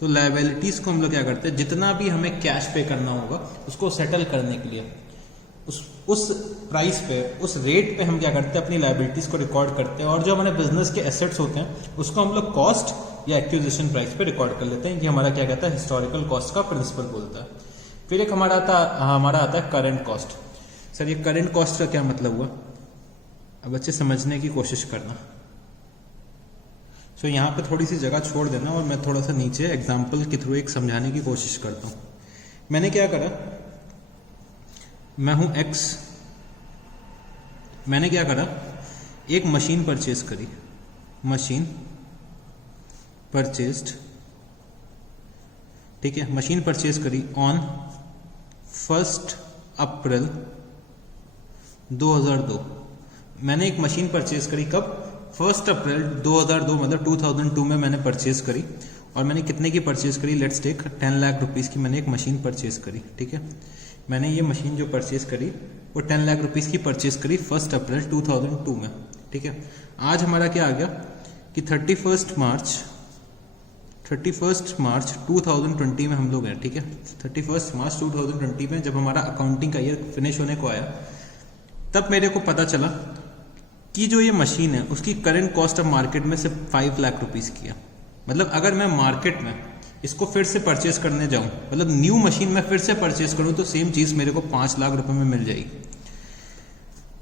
तो लायबिलिटीज को हम लोग क्या करते हैं, जितना भी हमें कैश पे करना होगा उसको सेटल करने के लिए उस प्राइस पे, उस रेट पे हम क्या करते हैं, अपनी लायबिलिटीज को रिकॉर्ड करते हैं। और जो हमारे बिजनेस के एसेट्स होते हैं उसको हम लोग कॉस्ट या एक्विजिशन प्राइस पे रिकॉर्ड कर लेते हैं। ये हमारा क्या कहता है, हिस्टोरिकल कॉस्ट का प्रिंसिपल बोलता है। फिर एक हमारा आता है करंट कॉस्ट। सर ये करंट कॉस्ट का क्या मतलब हुआ, अब बच्चे समझने की कोशिश करना। यहाँ पे थोड़ी सी जगह छोड़ देना और मैं थोड़ा सा नीचे एग्जाम्पल के थ्रू एक समझाने की कोशिश करता हूँ। मैंने क्या करा, मैं हूं एक्स, मैंने क्या करा, एक मशीन परचेज करी, मशीन परचेज्ड। ठीक है, मशीन परचेज करी ऑन 1 अप्रैल 2002। मैंने एक मशीन परचेज करी कब, 1 अप्रैल 2002, मतलब 2002 में मैंने परचेज करी। और मैंने कितने की परचेज करी, लेट्स टेक 10 लाख रुपीस की मैंने एक मशीन परचेज करी। ठीक है, मैंने ये मशीन जो परचेज करी वो 10 लाख रुपीस की परचेज करी 1 अप्रैल 2002 में। ठीक है, आज हमारा क्या आ गया कि 31 मार्च 2020 में हम लोग हैं। ठीक है, 31 मार्च 2020 में जब हमारा अकाउंटिंग का ईयर फिनिश होने को आया, तब मेरे को पता चला कि जो ये मशीन है उसकी करंट कॉस्ट ऑफ मार्केट में सिर्फ 5 लाख रुपीस की है। मतलब अगर मैं मार्केट में इसको फिर से परचेज करने जाऊं, मतलब न्यू मशीन में फिर से परचेज करूं, तो सेम चीज मेरे को 5 लाख रुपए में मिल जाएगी।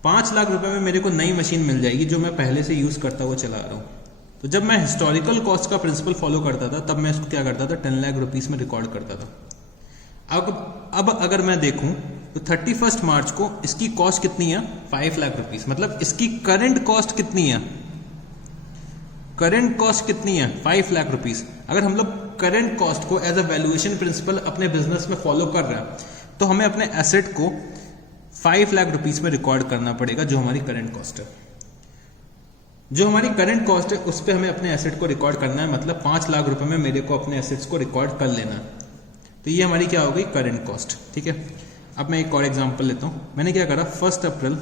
5 लाख रुपए में मेरे को नई मशीन मिल जाएगी जो मैं पहले से यूज करता हुआ चला रहा हूं। तो जब मैं हिस्टोरिकल कॉस्ट का प्रिंसिपल फॉलो करता था, तब मैं इसको क्या करता था, 10 लाख रुपीस में रिकॉर्ड करता था। अब अगर मैं देखूं तो 31 मार्च को इसकी कॉस्ट कितनी है, 5 लाख रुपीस। मतलब इसकी करंट कॉस्ट कितनी है, करंट कॉस्ट कितनी है, 5 लाख रुपीस। अगर हम लोग करंट कॉस्ट को एज अ वैल्यूएशन प्रिंसिपल अपने बिजनेस में फॉलो कर रहे हैं, तो हमें अपने एसेट को 5 लाख रुपीस में रिकॉर्ड करना पड़ेगा, जो हमारी करंट कॉस्ट है। जो हमारी करंट कॉस्ट है उस पर हमें अपने एसेट को रिकॉर्ड करना है, मतलब 5 लाख रुपए में मेरे को अपने एसेट्स को रिकॉर्ड कर लेना है। तो ये हमारी क्या हो गई, करंट कॉस्ट। ठीक है, अब मैं एक और एग्जांपल लेता हूं। मैंने क्या करा, 1 अप्रैल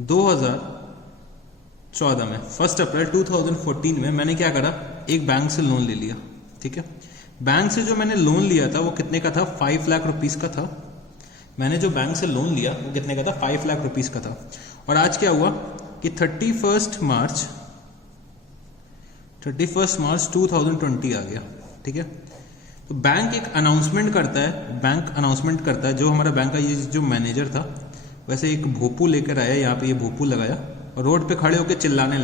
2014 में, 1 अप्रैल 2014 में मैंने क्या करा, एक बैंक से लोन ले लिया। ठीक है, बैंक से जो मैंने लोन लिया था वो कितने का था, 5 लाख रुपीस का था। मैंने जो बैंक से लोन लिया वो कितने का था, 5 लाख रुपीस का था। और आज क्या हुआ कि 31 मार्च 2020 आ गया। ठीक है, तो बैंक एक अनाउंसमेंट करता है, जो हमारा बैंक का ये जो मैनेजर था, वैसे एक भोपू लेकर आया, यहाँ पे ये भोपू लगाया और रोड पे खड़े होकर चिल्लाने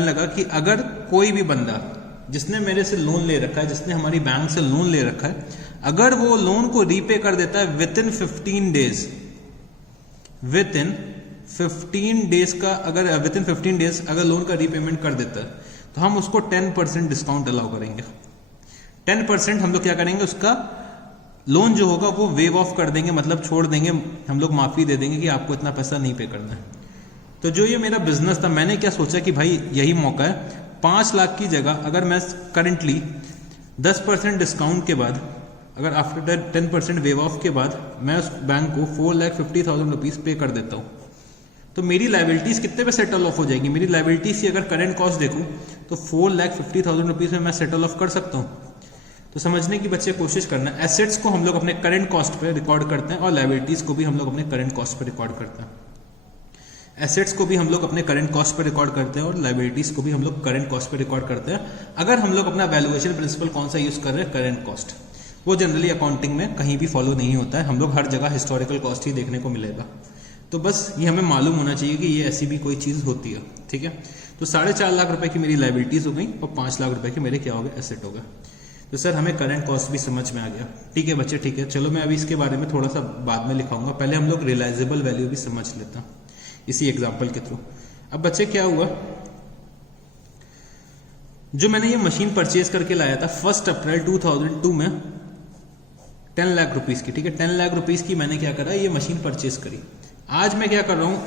लगा कि अगर कोई भी बंदा जिसने मेरे से लोन ले रखा है, जिसने हमारी बैंक से लोन ले रखा है, अगर वो लोन को रीपे कर देता है विद इन 15 डेज अगर लोन का रीपेमेंट कर देता है तो हम उसको 10% डिस्काउंट अलाउ करेंगे। 10% हम लोग क्या करेंगे, उसका लोन जो होगा वो वेव ऑफ कर देंगे, मतलब छोड़ देंगे, हम लोग माफी दे देंगे कि आपको इतना पैसा नहीं पे करना है। तो जो ये मेरा बिजनेस था, मैंने क्या सोचा कि भाई यही मौका है, 5 लाख की जगह अगर मैं करंटली 10% डिस्काउंट के बाद, अगर आफ्टर 10% वेव ऑफ के बाद मैं उस बैंक को 4,50,000 रुपीज पे कर देता हूँ, तो मेरी लाइबिलिटीज कितने पे सेटल ऑफ हो जाएगी। मेरी लाइबिलिटीज की अगर करंट कॉस्ट देखूं तो 4,50,000 रुपीज में मैं सेटल ऑफ कर सकता हूं। तो समझने की बच्चे कोशिश करना, एसेट्स को हम लोग अपने करंट कॉस्ट पे रिकॉर्ड करते हैं और लाइबिलिटीज को भी हम लोग अपने करंट कॉस्ट पे रिकॉर्ड करते हैं। एसेट्स को भी हम लोग अपने करंट कॉस्ट पे रिकॉर्ड करते हैं और लाइबिलिटीज को भी हम लोग करंट कॉस्ट पे रिकॉर्ड करते हैं। अगर हम लोग अपना वैल्यूएशन प्रिंसिपल कौन सा यूज कर रहे हैं, करंट कॉस्ट, वो जनरली अकाउंटिंग में कहीं भी फॉलो नहीं होता है। हम लोग हर जगह हिस्टोरिकल कॉस्ट ही देखने को मिलेगा। तो बस ये हमें मालूम होना चाहिए कि ये ऐसी भी कोई चीज होती है। ठीक है, तो 4.5 लाख रुपए की मेरी लाइबिलिटीज हो गई और 5 लाख रुपए के मेरे क्या हो गए, एसेट हो गए। तो सर हमें करंट कॉस्ट भी समझ में आ गया। ठीक है बच्चे, ठीक है, चलो मैं अभी इसके बारे में थोड़ा सा बाद में लिखाऊंगा, पहले हम लोग रियलाइजेबल वैल्यू भी समझ लेते हैं इसी एग्जाम्पल के थ्रू। अब बच्चे क्या हुआ, जो मैंने ये मशीन परचेज करके लाया था 1 अप्रैल 2002 में 10 लाख रुपीज की। ठीक है, 10 लाख रुपीज की मैंने क्या करा, ये मशीन परचेज करी। आज मैं क्या कर रहा हूं,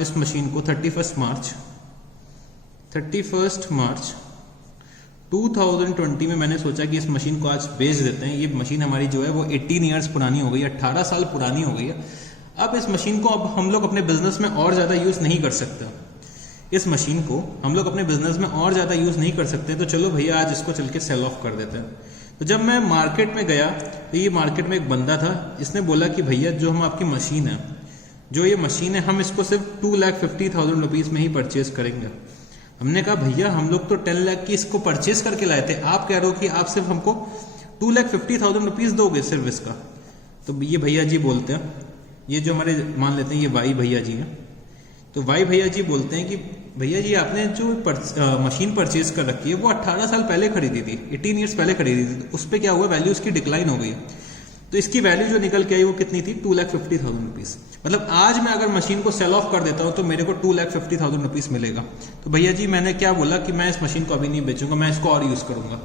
इस मशीन को 31 मार्च 2020 में मैंने सोचा कि इस मशीन को आज बेच देते हैं। ये मशीन हमारी जो है वो 18 ईयर्स पुरानी हो गई है, 18 साल पुरानी हो गई है। अब इस मशीन को अब हम लोग अपने बिजनेस में और ज्यादा यूज नहीं कर सकते। इस मशीन को हम लोग अपने बिजनेस में और ज्यादा यूज नहीं कर सकते, तो चलो भैया आज इसको चल के सेल ऑफ कर देते हैं। तो जब मैं मार्केट में गया तो ये मार्केट में एक बंदा था, इसने बोला कि भैया जो हम आपकी मशीन है, जो ये मशीन है, हम इसको सिर्फ 2,50,000 रुपीज में ही परचेज करेंगे। हमने कहा भैया हम लोग तो 10 लाख की इसको परचेज करके लाए थे, आप कह रहे हो कि आप सिर्फ हमको 2,50,000 रुपीज दोगे सिर्फ इसका। तो ये भैया जी बोलते हैं, ये जो हमारे मान लेते हैं ये वाई भैया जी हैं, तो वाई भैया जी बोलते हैं कि भैया जी आपने जो मशीन परचेज कर रखी है वो 18 साल पहले खरीदी थी, 18 ईयर्स पहले खरीदी थी, तो उस पर क्या हुआ, वैल्यू उसकी डिक्लाइन हो गई। तो इसकी वैल्यू जो निकल के आई वो कितनी थी, 2,50,000 रुपीज। मतलब आज मैं अगर मशीन को सेल ऑफ कर देता हूं तो मेरे को 2,50,000 रुपीज मिलेगा। तो भैया जी मैंने क्या बोला कि मैं इस मशीन को अभी नहीं बेचूंगा, मैं इसको और यूज करूंगा।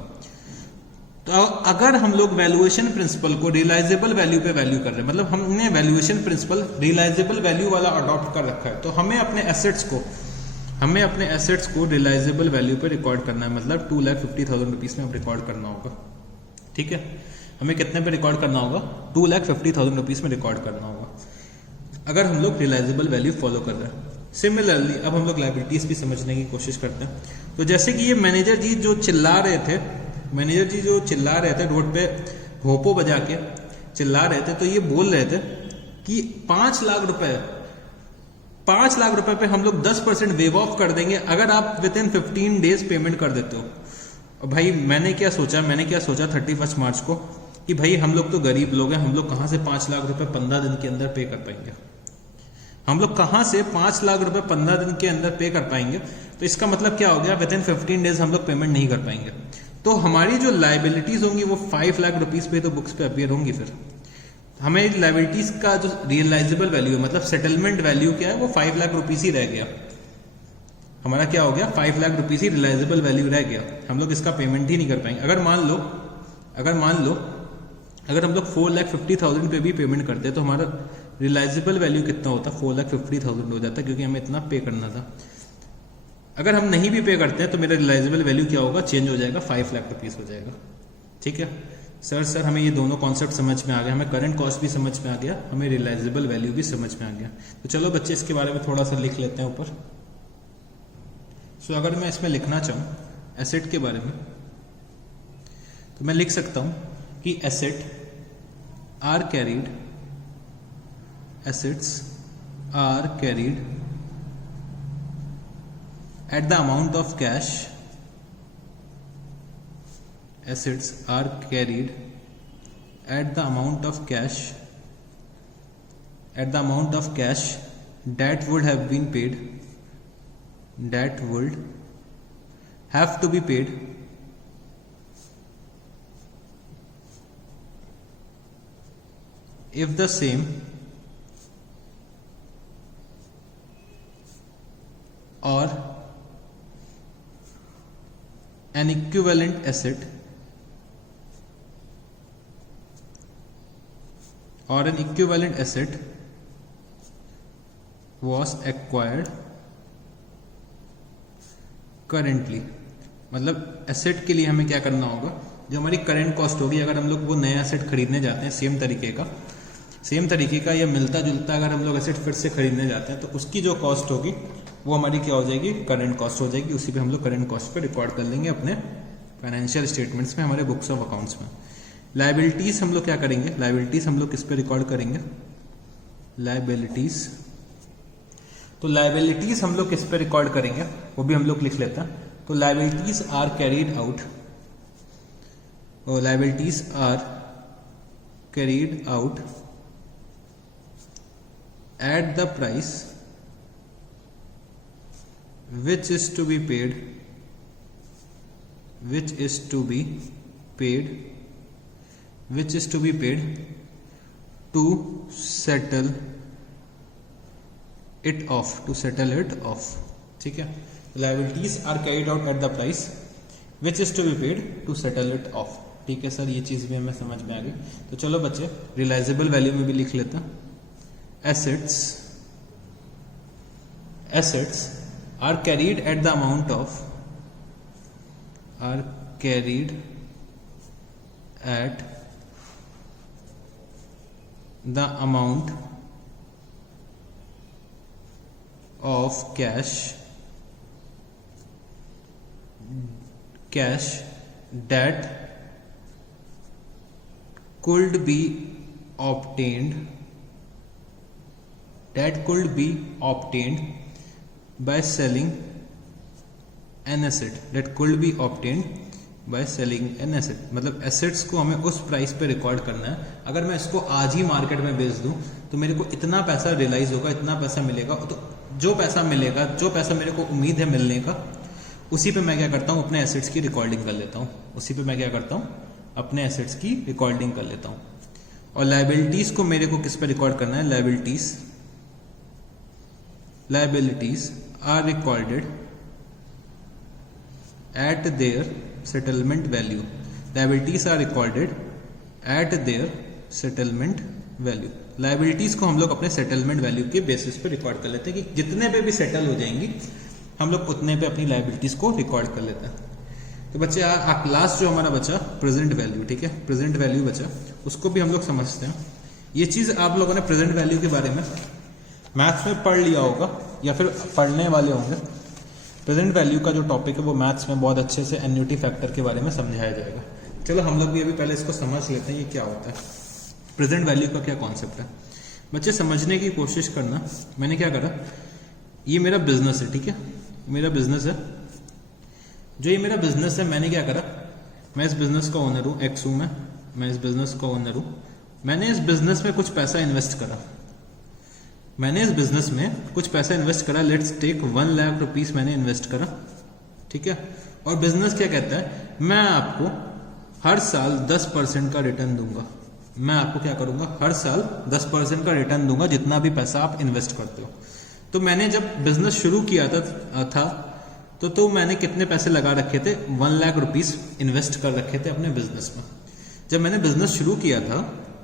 तो अगर हम लोग वैल्यूएशन प्रिंसिपल को रियलाइजेबल वैल्यू पे वैल्यू कर रहे हैं, मतलब हमने वैल्यूएशन प्रिंसिपल रियलाइजेबल वैल्यू वाला अडॉप्ट कर रखा है, तो हमें अपने एसेट्स को रियलाइजेबल वैल्यू पे रिकॉर्ड करना है, मतलब 2,50,000 रुपीज में अब रिकॉर्ड करना होगा। ठीक है, हमें कितने पे रिकॉर्ड करना होगा, 2,50,000 रुपीज में रिकॉर्ड करना होगा, अगर हम लोग रियलाइजेबल वैल्यू फॉलो कर रहे हैं। सिमिलरली अब हम लोग लायबिलिटीज भी समझने की कोशिश करते हैं। तो जैसे कि ये मैनेजर जी जो चिल्ला रहे थे रोड पे भोपो बजा के चिल्ला रहे थे, तो ये बोल रहे थे कि 5 लाख रुपए पे हम लोग 10% वेव ऑफ कर देंगे अगर आप विद इन 15 डेज पेमेंट कर देते हो। और भाई मैंने क्या सोचा 31 मार्च को कि भाई हम लोग तो गरीब लोग हैं, हम लोग कहां से 5 लाख रुपए 15 दिन के अंदर पे कर पाएंगे, हम लोग कहां से 5 लाख रुपए 15 दिन के अंदर पे कर पाएंगे। तो इसका मतलब क्या हो गया, विद इन 15 डेज हम लोग पेमेंट नहीं कर पाएंगे। तो हमारी जो लाइबिलिटीज होंगी वो 5 लाख रुपीज पे तो बुक्स पे अपीयर होंगी। फिर हमें लाइबिलिटीज का जो रियलाइजेबल वैल्यू है, मतलब सेटलमेंट वैल्यू क्या है, वो 5 लाख रुपीज ही रह गया। हमारा क्या हो गया, 5 लाख रुपीज ही रियलाइजेबल वैल्यू रह गया, हम लोग इसका पेमेंट ही नहीं कर पाएंगे। अगर मान लो अगर हम लोग 4,50,000 पे भी पेमेंट करते हैं तो हमारा रियलाइजेबल वैल्यू कितना होता है, 4,50,000 हो जाता है, क्योंकि हमें इतना पे करना था। अगर हम नहीं भी पे करते हैं तो मेरा रियलाइजेबल वैल्यू क्या होगा, चेंज हो जाएगा, 5 लाख रुपीस हो जाएगा। ठीक है सर हमें ये दोनों कॉन्सेप्ट समझ में आ गया, हमें करंट कॉस्ट भी समझ में आ गया, हमें रियलाइजेबल वैल्यू भी समझ में आ गया। तो चलो बच्चे इसके बारे में थोड़ा सा लिख लेते हैं ऊपर। सो अगर मैं इसमें लिखना चाहूँ एसेट के बारे में तो मैं लिख सकता हूँ कि assets are carried at the amount of cash, assets are carried at the amount of cash that would have been paid, that would have to be paid if the same or an equivalent asset was acquired currently। मतलब एसेट के लिए हमें क्या करना होगा, जो हमारी करंट कॉस्ट होगी, अगर हम लोग वो नया एसेट खरीदने जाते हैं सेम तरीके का या मिलता जुलता अगर हम लोग एसेट फिर से खरीदने जाते हैं तो उसकी जो कॉस्ट होगी वो हमारी क्या हो जाएगी, करंट कॉस्ट हो जाएगी। उसी पे हम लोग करंट कॉस्ट पे रिकॉर्ड कर लेंगे अपने फाइनेंशियल स्टेटमेंट्स में, हमारे बुक्स ऑफ अकाउंट्स में। लायबिलिटीज हम लोग क्या करेंगे, लायबिलिटीज हम लोग किस पे रिकॉर्ड करेंगे, लायबिलिटीज। तो लायबिलिटीज हम लोग किस पे रिकॉर्ड करेंगे वो भी हम लोग लिख लेते हैं। तो लायबिलिटीज आर कैरीड आउट, और liabilities are carried out at the price which is to be paid to settle it off, ठीक है। liabilities are carried out at the price which is to be paid to settle it off, ठीक है सर, ये चीज भी हमें समझ में आ गई। तो चलो बच्चे रियलाइजेबल वैल्यू में भी लिख लेते हैं। assets are carried at the amount of cash that could be obtained by selling an asset, मतलब एसेट्स को हमें उस प्राइस पे रिकॉर्ड करना है। अगर मैं इसको आज ही मार्केट में बेच दूं तो मेरे को इतना पैसा रियलाइज होगा, इतना पैसा मिलेगा। तो जो पैसा मेरे को उम्मीद है मिलने का, उसी पे मैं क्या करता हूँ, अपने एसेट्स की रिकॉर्डिंग कर लेता हूँ। और लायबिलिटीज को मेरे को किस पे रिकॉर्ड करना है, liabilities are recorded at their settlement value। liabilities are recorded at their settlement value। liabilities को हम लोग अपने सेटलमेंट वैल्यू के बेसिस पे रिकॉर्ड कर लेते हैं कि जितने पे भी सेटल हो जाएंगी हम लोग उतने पे अपनी लायबिलिटीज को रिकॉर्ड कर लेते हैं। तो बच्चे लास्ट जो हमारा बचा प्रेजेंट वैल्यू, ठीक है, प्रेजेंट वैल्यू बचा, उसको भी हम लोग समझते हैं। ये चीज आप लोगों ने प्रेजेंट वैल्यू के बारे में मैथ्स में पढ़ लिया होगा या फिर पढ़ने वाले होंगे। प्रेजेंट वैल्यू का जो टॉपिक है वो मैथ्स में बहुत अच्छे से एन्युटी फैक्टर के बारे में समझाया जाएगा। चलो हम लोग भी अभी पहले इसको समझ लेते हैं ये क्या होता है, प्रेजेंट वैल्यू का क्या कॉन्सेप्ट है। बच्चे समझने की कोशिश करना। मैंने क्या करा, ये मेरा बिजनेस है, ठीक है, मेरा बिजनेस है। जो ये मेरा बिजनेस है, मैंने क्या करा, मैं इस बिजनेस का ओनर हूँ, एक्स हूँ मैं इस बिजनेस का ओनर हूँ। मैंने इस बिजनेस में कुछ पैसा इन्वेस्ट करा, लेट्स टेक 1 लाख रुपीस मैंने इन्वेस्ट करा, ठीक है। और बिजनेस क्या कहता है, मैं आपको हर साल 10% का रिटर्न दूंगा। मैं आपको क्या करूंगा, हर साल 10% का रिटर्न दूंगा जितना भी पैसा आप इन्वेस्ट करते हो। तो मैंने जब बिजनेस शुरू किया था तो मैंने कितने पैसे लगा रखे थे, 1 लाख रुपीस इन्वेस्ट कर रखे थे अपने बिजनेस में। जब मैंने बिजनेस शुरू किया था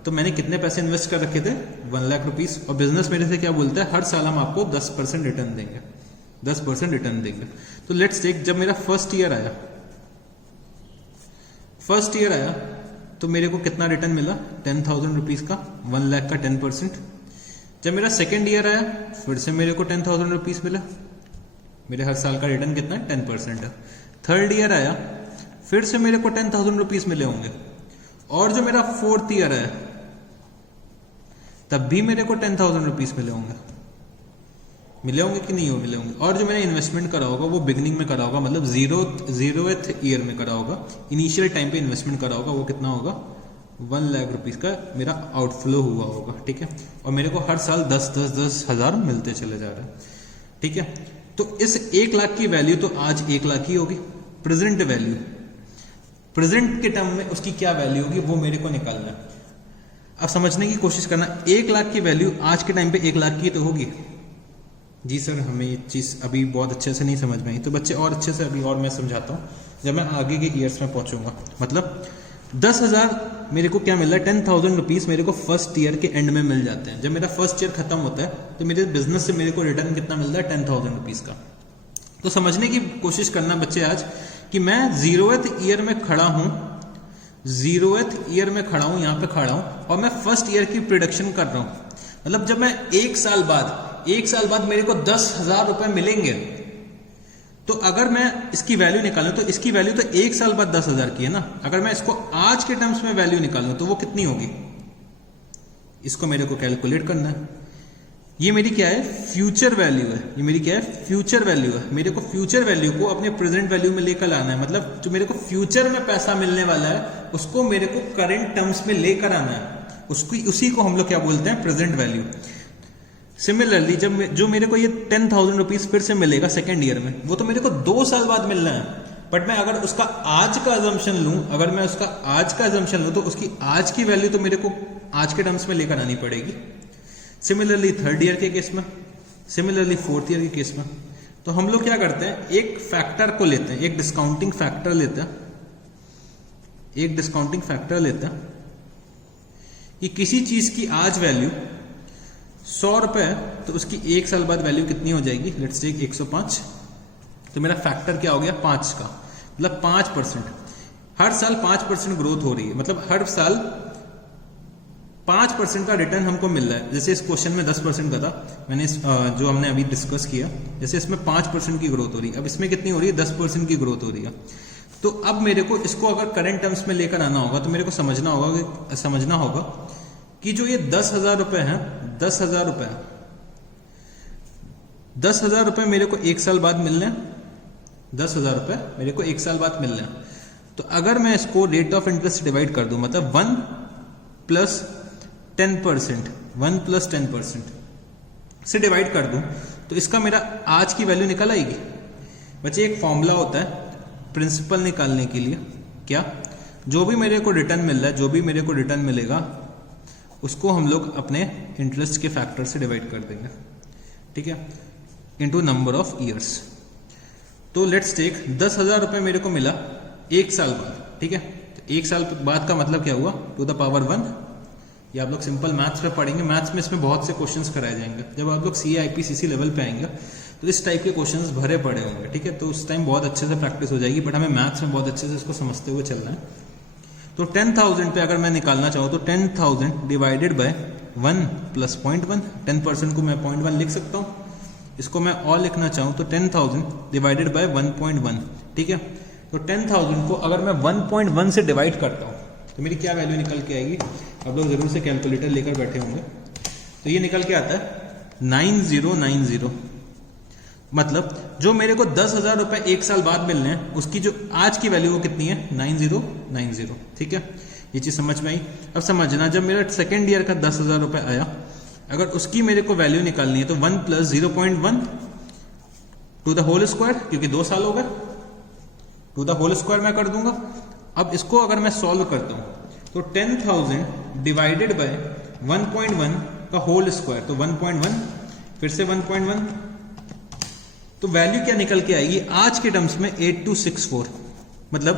तो मैंने कितने पैसे इन्वेस्ट कर रखे थे, 1 लाख रुपीस, और बिजनेस मेरे से क्या बोलता है, हर साल हम आपको 10% रिटर्न देंगे, 10% रिटर्न देंगे। तो लेट्स टेक, जब मेरा फर्स्ट ईयर आया तो मेरे को कितना रिटर्न मिला, 10,000 रुपीज का, 1 लाख का 10%। जब मेरा सेकेंड ईयर आया फिर से मेरे को 10,000 रुपीज मिला, मेरे हर साल का रिटर्न कितना है, 10% है। थर्ड ईयर आया फिर से मेरे को 10,000 रुपीज मिले होंगे, और जो मेरा फोर्थ ईयर है तब भी मेरे को 10,000 रुपीज मिले होंगे कि नहीं मिले होंगे। और जो मैंने इन्वेस्टमेंट करा होगा वो बिगनिंग में करा होगा, मतलब जीरोथ ईयर में करा होगा, इनिशियल टाइम पे इन्वेस्टमेंट करा होगा, वो कितना होगा, 1 लाख रुपीज का मेरा आउटफ्लो हुआ होगा, ठीक है। और मेरे को हर साल 10 हजार मिलते चले जा रहे हैं, ठीक है। तो इस 1 लाख की वैल्यू तो आज 1 लाख ही होगी, प्रेजेंट वैल्यू, प्रेजेंट के टर्म में उसकी क्या वैल्यू होगी वो मेरे को निकालना है। अब समझने की कोशिश करना, 1 लाख की वैल्यू आज के टाइम पे 1 लाख की तो होगी। जी सर, हमें ये चीज़ अभी बहुत अच्छे से नहीं समझ में आई, तो बच्चे और अच्छे से अभी और मैं समझाता हूँ जब मैं आगे के ईयर्स में पहुंचूंगा। मतलब 10,000 मेरे को क्या मिल रहा है, 10,000 रुपीज मेरे को फर्स्ट ईयर के एंड में मिल जाते हैं। जब मेरा फर्स्ट ईयर खत्म होता है तो मेरे बिजनेस से मेरे को रिटर्न कितना मिल रहा है, 10,000 रुपीज का। तो समझने की कोशिश करना बच्चे आज कि मैं जीरोथ ईयर में खड़ा हूं, यहाँ पे खड़ा हूं, और मैं फर्स्ट ईयर की प्रोडक्शन कर रहा हूं। मतलब जब मैं 1 साल बाद मेरे को 10,000 रुपए मिलेंगे, तो अगर मैं इसकी वैल्यू निकालूं तो इसकी वैल्यू तो 1 साल बाद 10,000 की है ना। अगर मैं इसको आज के टर्म्स में वैल्यू निकालूं तो वो कितनी होगी, इसको मेरे को कैलकुलेट करना है। ये मेरी क्या है, फ्यूचर वैल्यू है। ये मेरी क्या है, फ्यूचर वैल्यू है। मेरे को फ्यूचर वैल्यू को अपने प्रेजेंट वैल्यू में लेकर आना है। मतलब जो मेरे को फ्यूचर में पैसा मिलने वाला है उसको मेरे को करंट टर्म्स में लेकर आना है, उसी को हम लोग क्या बोलते हैं, प्रेजेंट वैल्यू। सिमिलरली जब जो मेरे को ये 10,000 रुपीज फिर से मिलेगा सेकेंड ईयर में, वो तो मेरे को 2 साल बाद मिलना है। बट मैं अगर उसका आज का अजम्पशन लूं, तो उसकी आज की वैल्यू तो मेरे को आज के टर्म्स में लेकर आनी पड़ेगी। सिमिलरली थर्ड ईयर के केस में, सिमिलरली फोर्थ ईयर के केस में। तो हम लोग क्या करते हैं, एक फैक्टर को लेते हैं, एक डिस्काउंटिंग फैक्टर लेते हैं कि किसी चीज की आज वैल्यू 100 रुपए है तो उसकी 1 साल बाद वैल्यू कितनी हो जाएगी, लेट्स टेक 105। तो मेरा फैक्टर क्या हो गया, 5 का, मतलब 5%। हर साल 5% ग्रोथ हो रही है, मतलब हर साल 5% का रिटर्न हमको मिल रहा है। जैसे इस क्वेश्चन में 10% का था, मैंने जो हमने अभी डिस्कस किया, जैसे इसमें 5% की ग्रोथ हो रही है, अब इसमें कितनी हो रही है, 10% की ग्रोथ हो रही है। तो अब मेरे को इसको अगर करंट टर्म्स में लेकर आना होगा तो मेरे को समझना होगा कि जो ये 10,000 रुपए हैं, 10,000 रुपए मेरे को 1 साल बाद मिलने हैं, 10,000 रुपए मेरे को 1 साल बाद मिलने हैं। तो अगर मैं इसको रेट ऑफ इंटरेस्ट से डिवाइड कर दूं, मतलब 1 + 10% से डिवाइड कर दूं, तो इसका मेरा आज की वैल्यू निकल आएगी। बच्चे एक फॉर्मूला होता है प्रिंसिपल निकालने के लिए, क्या, जो भी मेरे को रिटर्न मिल रहा है, जो भी मेरे को रिटर्न मिलेगा उसको हम लोग अपने इंटरेस्ट के फैक्टर से डिवाइड कर देंगे, ठीक है, इनटू नंबर ऑफ ईयर्स। तो लेट्स टेक 10,000 रुपए मेरे को मिला 1 साल बाद, ठीक है। तो 1 साल बाद का मतलब क्या हुआ, टू द पावर 1। ये आप लोग सिंपल मैथ्स में पढ़ेंगे, मैथ्स में इसमें बहुत से क्वेश्चंस कराए जाएंगे। जब आप लोग CA IPCC लेवल पे आएंगे तो इस टाइप के क्वेश्चंस भरे पड़े होंगे, ठीक है। तो उस टाइम बहुत अच्छे से प्रैक्टिस हो जाएगी, बट हमें मैथ्स में बहुत अच्छे से इसको समझते हुए चलना है। तो 10,000 पे अगर मैं निकालना चाहूँ तो 10,000 डिवाइडेड बाय 1 + 0.1, 10% को मैं 0.1 लिख सकता हूँ। इसको मैं और लिखना चाहूँ तो 10,000 डिवाइडेड बाय 1.1, ठीक है। तो 10,000 को अगर मैं 1.1 से डिवाइड करता हूँ तो मेरी क्या वैल्यू निकल के आएगी, आप लोग जरूर से कैलकुलेटर लेकर बैठे होंगे। तो ये निकल के आता है 9090। मतलब जो मेरे को 10,000 रुपए 1 साल बाद मिलने हैं उसकी जो आज की वैल्यू वो कितनी है, 9090, ठीक है। ये चीज समझ में आई। अब समझना, जब मेरा सेकेंड ईयर का 10,000 रुपए आया, अगर उसकी मेरे को वैल्यू निकालनी है तो 1 + 0.1 टू द होल स्क्वायर, क्योंकि 2 साल हो गए, टू द होल स्क्वायर मैं कर दूंगा। अब इसको अगर मैं सॉल्व करता हूं तो 10,000 डिवाइडेड बाय 1.1 का होल स्क्वायर, तो 1.1, फिर से 1.1, तो वैल्यू क्या निकल के आएगी आज के टर्म्स में 8264। मतलब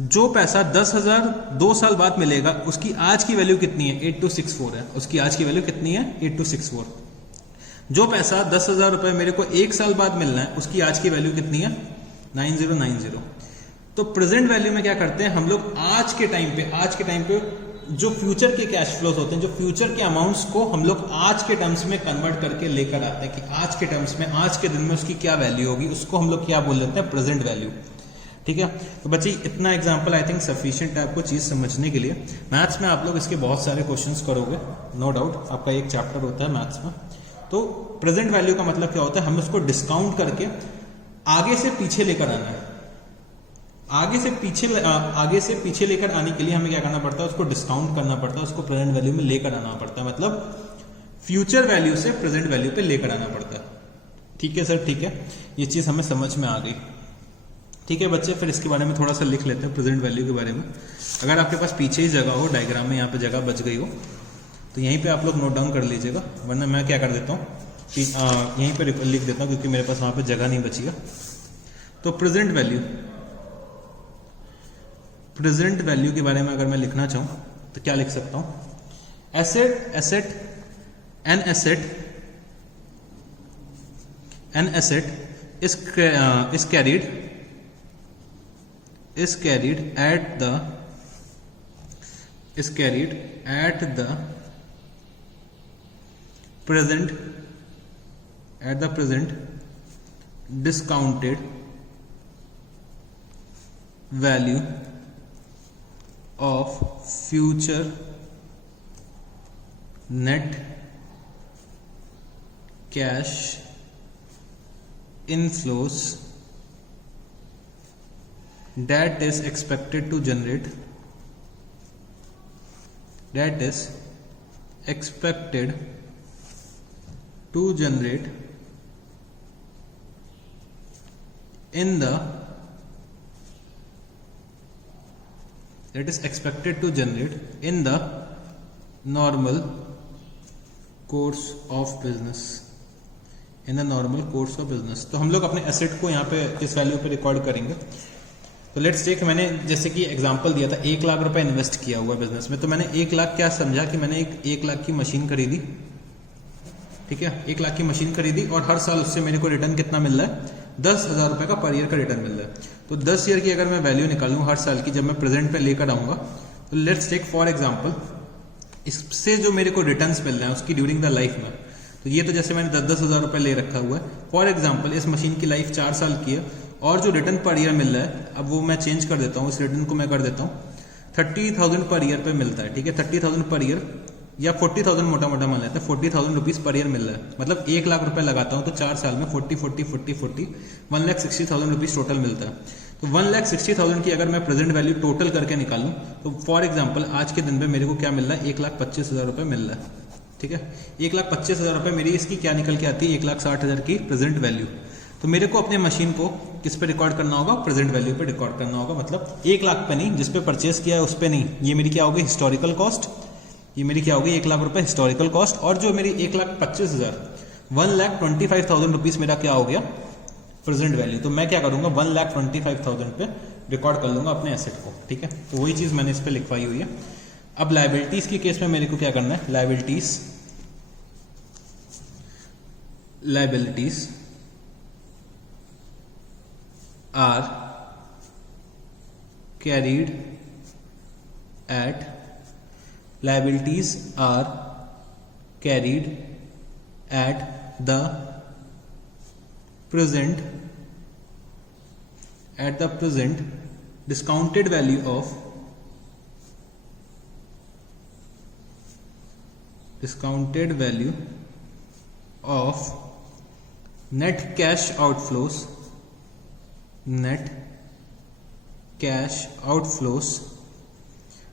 जो पैसा 10,000 2 साल बाद मिलेगा उसकी आज की वैल्यू कितनी है? 8264 है। उसकी आज की वैल्यू कितनी है? 8264। जो पैसा 10,000 रुपए मेरे को 1 साल बाद मिलना है उसकी आज की वैल्यू कितनी है? 9090। तो प्रेजेंट वैल्यू में क्या करते हैं हम लोग, आज के टाइम पे जो फ्यूचर के कैश फ्लोज होते हैं, जो फ्यूचर के अमाउंट्स को हम लोग आज के टर्म्स में कन्वर्ट करके लेकर आते हैं कि आज के टर्म्स में, आज के दिन में उसकी क्या वैल्यू होगी, उसको हम लोग क्या बोल लेते हैं? Present value. ठीक है, तो बच्चे इतना एग्जांपल आई थिंक सफिशिएंट है आपको चीज समझने के लिए। मैथ्स में आप लोग इसके बहुत सारे क्वेश्चंस करोगे, नो डाउट, आपका एक चैप्टर होता है मैथ्स में। तो प्रेजेंट वैल्यू का मतलब क्या होता है? हमें उसको डिस्काउंट करके आगे से पीछे लेकर आना है। आगे से पीछे लेकर आने के लिए हमें क्या करना पड़ता है? उसको डिस्काउंट करना पड़ता है, उसको प्रेजेंट वैल्यू में लेकर आना पड़ता है, मतलब फ्यूचर वैल्यू से प्रेजेंट वैल्यू पे लेकर आना पड़ता है। ठीक है सर, ठीक है, ये चीज हमें समझ में आ गई। ठीक है बच्चे, फिर इसके बारे में थोड़ा सा लिख लेते हैं प्रेजेंट वैल्यू के बारे में। अगर आपके पास पीछे ही जगह हो, डायग्राम में यहाँ पे जगह बच गई हो, तो यहीं पे आप लोग नोट डाउन कर लीजिएगा, वरना मैं क्या कर देता हूँ यहीं पे लिख देता हूँ, क्योंकि मेरे पास वहां पे जगह नहीं बची है। तो प्रेजेंट वैल्यू के बारे में अगर मैं लिखना चाहूँ तो क्या लिख सकता हूँ? An asset is carried at the present discounted value of future net cash inflows that is expected to generate in the normal course of business। तो हम लोग अपने एसेट को यहाँ पे इस वैल्यू पे रिकॉर्ड करेंगे। तो लेट्स टेक, मैंने जैसे कि एग्जांपल दिया था 1 लाख रुपए इन्वेस्ट किया हुआ बिजनेस में, तो मैंने 1 लाख क्या समझा कि मैंने 1 लाख की मशीन खरीदी। ठीक है, 1 लाख की मशीन खरीदी और हर साल उससे मेरे को रिटर्न कितना मिल रहा है? 10,000 रुपए का पर ईयर का रिटर्न मिल रहा है। तो 10 ईयर की अगर मैं वैल्यू निकालूं हर साल की, जब मैं प्रेजेंट पे लेकर आऊंगा, तो लेट्स टेक फॉर एग्जाम्पल, इससे जो मेरे को रिटर्न्स मिल रहे हैं उसकी ड्यूरिंग द लाइफ में, तो ये तो जैसे मैंने 10,000 रुपए ले रखा हुआ है। फॉर एग्जाम्पल इस मशीन की लाइफ 4 साल की है और जो रिटर्न पर ईयर मिल रहा है, अब वो मैं चेंज कर देता हूँ, इस रिटर्न को मैं कर देता हूँ 30,000 पर ईयर पे मिलता है। ठीक है, 30,000 पर ईयर या 40,000 मोटा मोटा मान लेते हैं, 40,000 रुपीज पर ईयर मिल रहा है। मतलब 1 लाख रुपए लगाता हूँ तो 4 साल में 1,60,000 रुपीज टोटल मिलता है। तो 1,60,000 की अगर मैं प्रेजेंट वैल्यू टोटल करके निकालूं, तो फॉर एग्जाम्पल आज के दिन में मेरे को क्या मिल रहा है? 1,25,000 रुपए मिल रहा है। ठीक है, 1,25,000 रुपए मेरी इसकी क्या निकल के आती है? 1,60,000 की प्रेजेंट वैल्यू। तो मेरे को अपने मशीन को किस पे रिकॉर्ड करना होगा? प्रेजेंट वैल्यू पे रिकॉर्ड करना होगा, मतलब 1 लाख पे नहीं, जिस पे परचेस किया है उस पे नहीं। ये मेरी क्या होगी? Historical cost. ये मेरी क्या होगी? 1 लाख रुपए हिस्टोरिकल कॉस्ट। और जो मेरी 1,25,000 1,25,000 रुपीज मेरा क्या हो गया? Present value. तो मैं क्या करूंगा? 1,25,000 पे रिकॉर्ड कर लूंगा अपने एसेट को। ठीक है, तो वही चीज मैंने इस पे लिखवाई हुई है। अब लायबिलिटीज की केस में मेरे को क्या करना है? Liabilities are carried at the present discounted value of net cash outflows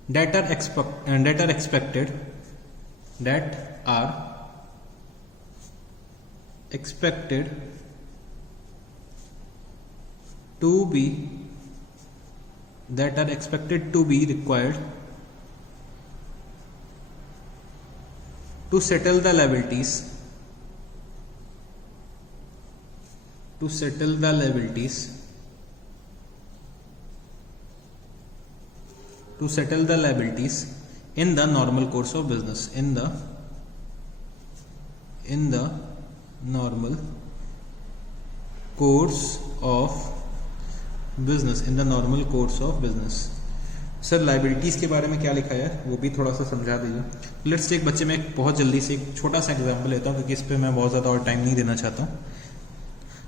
that are expected to be required to settle the liabilities to settle the liabilities in the normal course of business, in the normal course of business, in the normal course of business. Sir liabilities के बारे में क्या लिखा है वो भी थोड़ा सा समझा दीजिए। लेट्स टेक बच्चे, मैं एक बहुत जल्दी से एक छोटा सा एग्जांपल लेता हूँ क्योंकि इस पे मैं बहुत ज़्यादा और टाइम नहीं देना चाहता हूँ।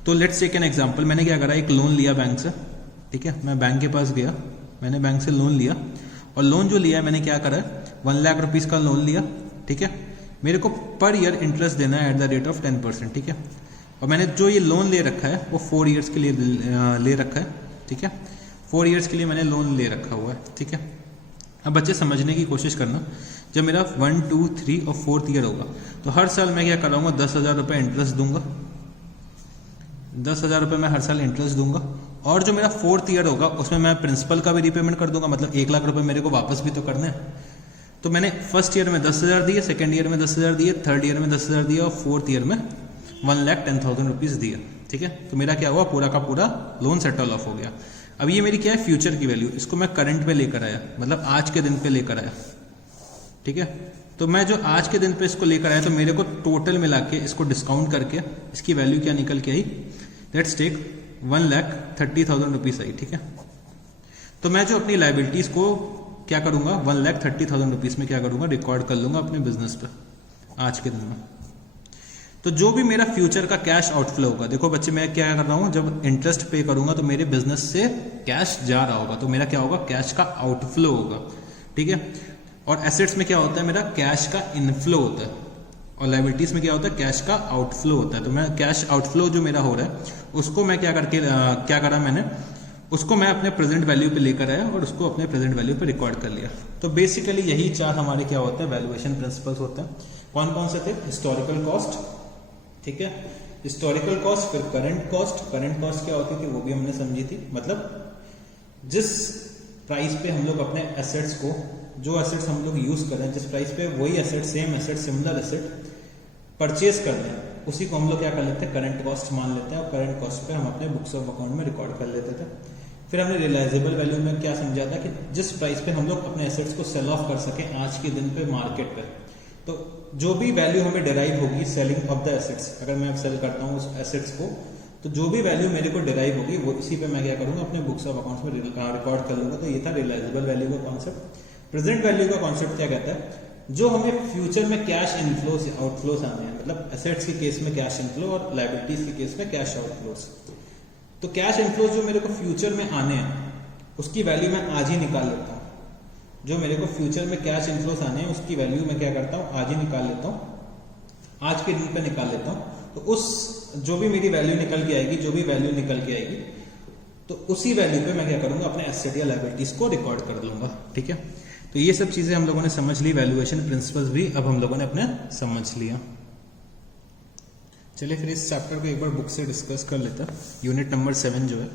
तो लेट्स टेक एन एग्जांपल। मैंने क्या करा, एक लोन लिया बैंक से, ठीक है। मैं बैंक के पास गया, मैंने बैंक से लोन लिया, और लोन जो लिया है मैंने क्या करा, 1 लाख रुपीज़ का लोन लिया, ठीक है। मेरे को पर ईयर इंटरेस्ट देना है एट द रेट ऑफ 10%, ठीक है। और मैंने जो ये लोन ले रखा है वो 4 ईयर्स के लिए ले रखा है, ठीक है। 4 ईयर्स के लिए मैंने लोन ले रखा हुआ है, ठीक है। अब बच्चे समझने की कोशिश करना, जब मेरा 1, 2, 3 और 4th ईयर होगा तो हर साल मैं क्या कराऊंगा, 10,000 रुपये इंटरेस्ट दूंगा, 10,000 रुपये मैं हर साल इंटरेस्ट दूंगा। और जो मेरा 4th ईयर होगा उसमें मैं प्रिंसिपल का भी रीपेमेंट कर दूंगा, मतलब 1 लाख रुपये मेरे को वापस भी तो करने हैं। तो मैंने फर्स्ट ईयर में 10,000 दिए, सेकेंड ईयर में 10,000 दिए, थर्ड ईयर में 10,000 दिए, और 4th ईयर में 1,10,000 रुपीज़ दिए, ठीक है। तो मेरा क्या हुआ, पूरा का पूरा लोन सेटल ऑफ हो गया। अब ये मेरी क्या है, फ्यूचर की वैल्यू, इसको मैं करंट पे लेकर आया, मतलब आज के दिन पे लेकर आया, ठीक है। तो मैं जो आज के दिन पे इसको लेकर आया तो मेरे को टोटल मिला के इसको डिस्काउंट करके इसकी वैल्यू क्या निकल के आई, लेट्स टेक 1,30,000 रुपीज़ आई, ठीक है। तो मैं जो अपनी लाइबिलिटीज को क्या करूंगा, 1,30,000 रुपीज़ में क्या करूंगा, रिकॉर्ड कर लूंगा अपने बिजनेस पे आज के दिन में। तो जो भी मेरा फ्यूचर का कैश आउटफ्लो होगा, देखो बच्चे मैं क्या कर रहा हूं, जब इंटरेस्ट पे करूंगा तो मेरे बिजनेस से कैश जा रहा होगा, तो मेरा क्या होगा, कैश का आउटफ्लो होगा, ठीक है। और एसेट्स में क्या होता है, मेरा कैश का इनफ्लो होता है, और लाइबिलिटीज में क्या होता है, कैश का आउटफ्लो होता है। तो मैं कैश आउटफ्लो जो मेरा हो रहा है उसको मैं क्या करा मैंने, उसको मैं अपने प्रेजेंट वैल्यू पे लेकर आया और उसको अपने प्रेजेंट वैल्यू पे रिकॉर्ड कर लिया। तो बेसिकली यही 4 हमारे क्या होता है, वैल्यूएशन प्रिंसिपल्स होता है। कौन कौन से थे, हिस्टोरिकल कॉस्ट, ठीक है, हिस्टोरिकल कॉस्ट, फिर करंट कॉस्ट। करंट कॉस्ट क्या होती थी वो भी हमने समझी थी, मतलब जिस प्राइस पे हम लोग अपने एसेट्स को, जो एसेट्स हम लोग यूज कर रहे हैं, जिस प्राइस पे वही asset, same asset, similar asset purchase कर रहे हैं, उसी को हम लोग क्या कर लेते हैं, करंट कॉस्ट मान लेते हैं, और करंट कॉस्ट पे हम अपने बुक्स ऑफ अकाउंट में रिकॉर्ड कर लेते थे। फिर हमने रियलाइजेबल वैल्यू में क्या समझा था कि जिस प्राइस पे हम लोग अपने एसेट्स को सेल ऑफ कर सकें आज के दिन पे मार्केट पे, तो जो भी वैल्यू हमें डिराइव होगी सेलिंग ऑफ द एसेट्स, अगर मैं सेल करता हूँ उस एसेट्स को, तो जो भी वैल्यू मेरे को डिराइव होगी वो इसी पे मैं क्या करूंगा, अपने बुक्स ऑफ अकाउंट्स में रिकॉर्ड कर लूंगा। तो ये था रियलाइजेबल वैल्यू का कॉन्सेप्ट। प्रेजेंट वैल्यू का कॉन्सेप्ट क्या कहता है, जो हमें फ्यूचर में कैश इनफ्लोस आउटफ्लोस आने हैं, मतलब एसेट्स के केस में कैश इनफ्लो और लाइबिलिटीज के केस में कैश आउटफ्लोस। तो कैश इनफ्लोस जो मेरे को फ्यूचर में आने हैं उसकी वैल्यू मैं आज ही निकाल लेता हूँ। जो मेरे को फ्यूचर में कैश इनफ्लोस आने हैं उसकी वैल्यू मैं क्या करता हूँ, आज ही निकाल लेता हूँ, आज के दिन पे निकाल लेता हूँ। तो उस जो भी मेरी वैल्यू निकल के आएगी, जो भी वैल्यू निकल के आएगी, तो उसी वैल्यू पे मैं क्या करूंगा, अपने एसेट या लाइबिलिटीज को रिकॉर्ड कर लूंगा, ठीक है। तो ये सब चीजें हम लोगों ने समझ ली, वैल्यूएशन प्रिंसिपल्स भी अब हम लोगों ने अपने समझ लिया। चलिए फिर इस चैप्टर को एक बार बुक से डिस्कस कर लेते हैं। यूनिट नंबर 7 जो है,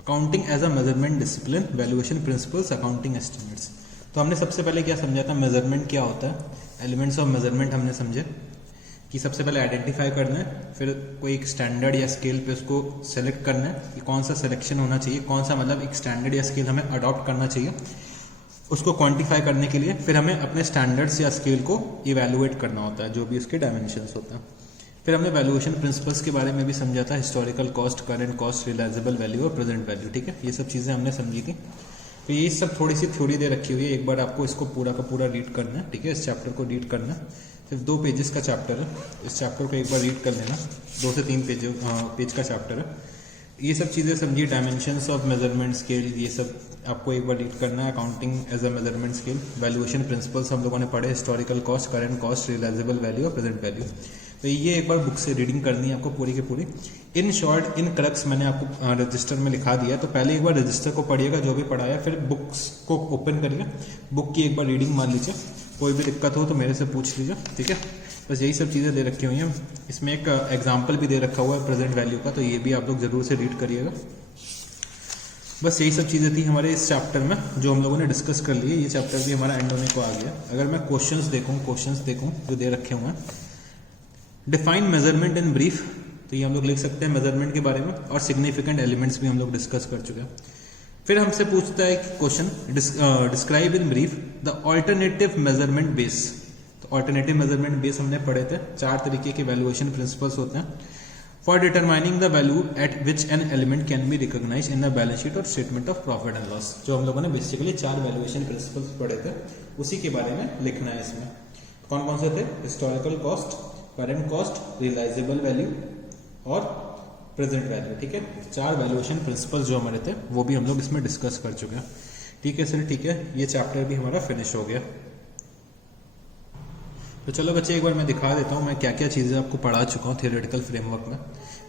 accounting as a measurement discipline, valuation principles, accounting estimates. तो हमने सबसे पहले क्या समझा था, मेजरमेंट क्या होता है, एलिमेंट्स ऑफ मेजरमेंट हमने समझे कि सबसे पहले आइडेंटिफाई करना है, फिर कोई एक स्टैंडर्ड या स्केल पे उसको सेलेक्ट करना है कि कौन सा सिलेक्शन होना चाहिए, कौन सा मतलब एक स्टैंडर्ड या स्केल हमें अडॉप्ट करना चाहिए, उसको क्वांटिफाई करने के लिए फिर हमें अपने स्टैंडर्ड्स या स्केल को इवैल्यूएट करना होता है, जो भी उसके डायमेंशंस होता है। फिर हमने वैल्यूएशन प्रिंसिपल्स के बारे में भी समझा था, historical cost, current cost, realisable value और प्रेजेंट वैल्यू, ठीक है। ये सब चीज़ें हमने समझी थी। तो ये सब थोड़ी सी थ्योरी दे रखी हुई है, एक बार आपको इसको पूरा का पूरा रीड करना है, ठीक है। इस चैप्टर को रीड करना है, सिर्फ 2 पेजेस का चैप्टर है, इस चैप्टर को एक बार रीड कर लेना, 2 से 3 पेज का चैप्टर है। ये सब चीज़ें समझिए, डायमेंशंस ऑफ मेजरमेंट स्केल, ये सब आपको एक बार रीड करना है। Accounting as a measurement scale, valuation principles हम लोगों ने पढ़े, historical cost, current cost, realisable value और प्रेजेंट वैल्यू। तो ये एक बार बुक से रीडिंग करनी है आपको पूरी की पूरी। इन शॉर्ट, इन क्रक्स मैंने आपको रजिस्टर में लिखा दिया, तो पहले एक बार रजिस्टर को पढ़िएगा जो भी पढ़ाया, फिर बुक्स को ओपन करिए, बुक की एक बार रीडिंग मान लीजिए, कोई भी दिक्कत हो तो मेरे से पूछ लीजिए, ठीक है। बस यही सब चीज़ें दे रखी हुई हैं, इसमें एक एग्जाम्पल भी दे रखा हुआ है प्रेजेंट वैल्यू का, तो ये भी आप लोग जरूर से रीड करिएगा। बस यही सब चीज़ें थी हमारे इस चैप्टर में जो हम लोगों ने डिस्कस कर लिए। ये चैप्टर भी हमारा एंड होने को आ गया। अगर मैं क्वेश्चंस देखूं जो दे रखे हुए हैं, डिफाइन मेजरमेंट इन ब्रीफ, तो ये हम लोग लिख सकते हैं मेजरमेंट के बारे में, और सिग्निफिकेंट एलिमेंट्स भी हम लोग डिस्कस कर चुके हैं। फिर हमसे पूछता है question, describe in brief the alternative measurement base. तो ऑल्टरनेटिव मेजरमेंट बेस हमने पढ़े थे, 4 तरीके के वैल्यूएशन प्रिंसिपल्स होते हैं for determining the value at which an element can be recognise in the balance sheet और statement of profit and loss. जो हम लोगों ने बेसिकली 4 वैल्यूएशन प्रिंसिपल्स पढ़े थे, उसी के बारे में लिखना है इसमें। कौन कौन से थे? Historical cost, current cost, realisable value और प्रेजेंट वैल्यू। ठीक है, 4 वैल्यूएशन प्रिंसिपल्स जो हमारे थे वो भी हम लोग इसमें डिस्कस कर चुके हैं। ठीक है सर, ठीक है, ये चैप्टर भी हमारा फिनिश हो गया। तो चलो बच्चे, एक बार मैं दिखा देता हूँ मैं क्या क्या चीज़ें आपको पढ़ा चुका हूँ थियोरेटिकल फ्रेमवर्क में।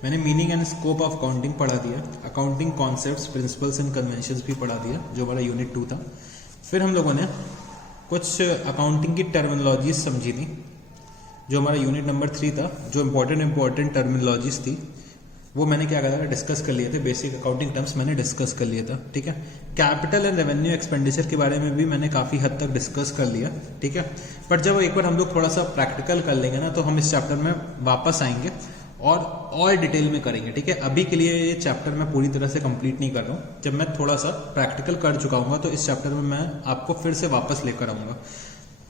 मैंने meaning and scope of accounting पढ़ा दिया, accounting concepts, principles and conventions भी पढ़ा दिया जो हमारा यूनिट 2 था। फिर हम लोगों ने कुछ अकाउंटिंग की टर्मिनोलॉजीज समझी थी जो हमारा यूनिट नंबर 3 था। जो इंपॉर्टेंट टर्मिनोलॉजीज थी वो मैंने क्या करा था, डिस्कस कर लिए थे। बेसिक अकाउंटिंग टर्म्स मैंने डिस्कस कर लिए था। ठीक है, कैपिटल एंड रेवेन्यू एक्सपेंडिचर के बारे में भी मैंने काफ़ी हद तक डिस्कस कर लिया। ठीक है, पर जब एक बार हम लोग थोड़ा सा प्रैक्टिकल कर लेंगे ना, तो हम इस चैप्टर में वापस आएंगे और डिटेल में करेंगे। ठीक है, अभी के लिए ये चैप्टर मैं पूरी तरह से कंप्लीट नहीं कर रहा हूँ। जब मैं थोड़ा सा प्रैक्टिकल कर चुका हूँ तो इस चैप्टर में मैं आपको फिर से वापस लेकर आऊँगा।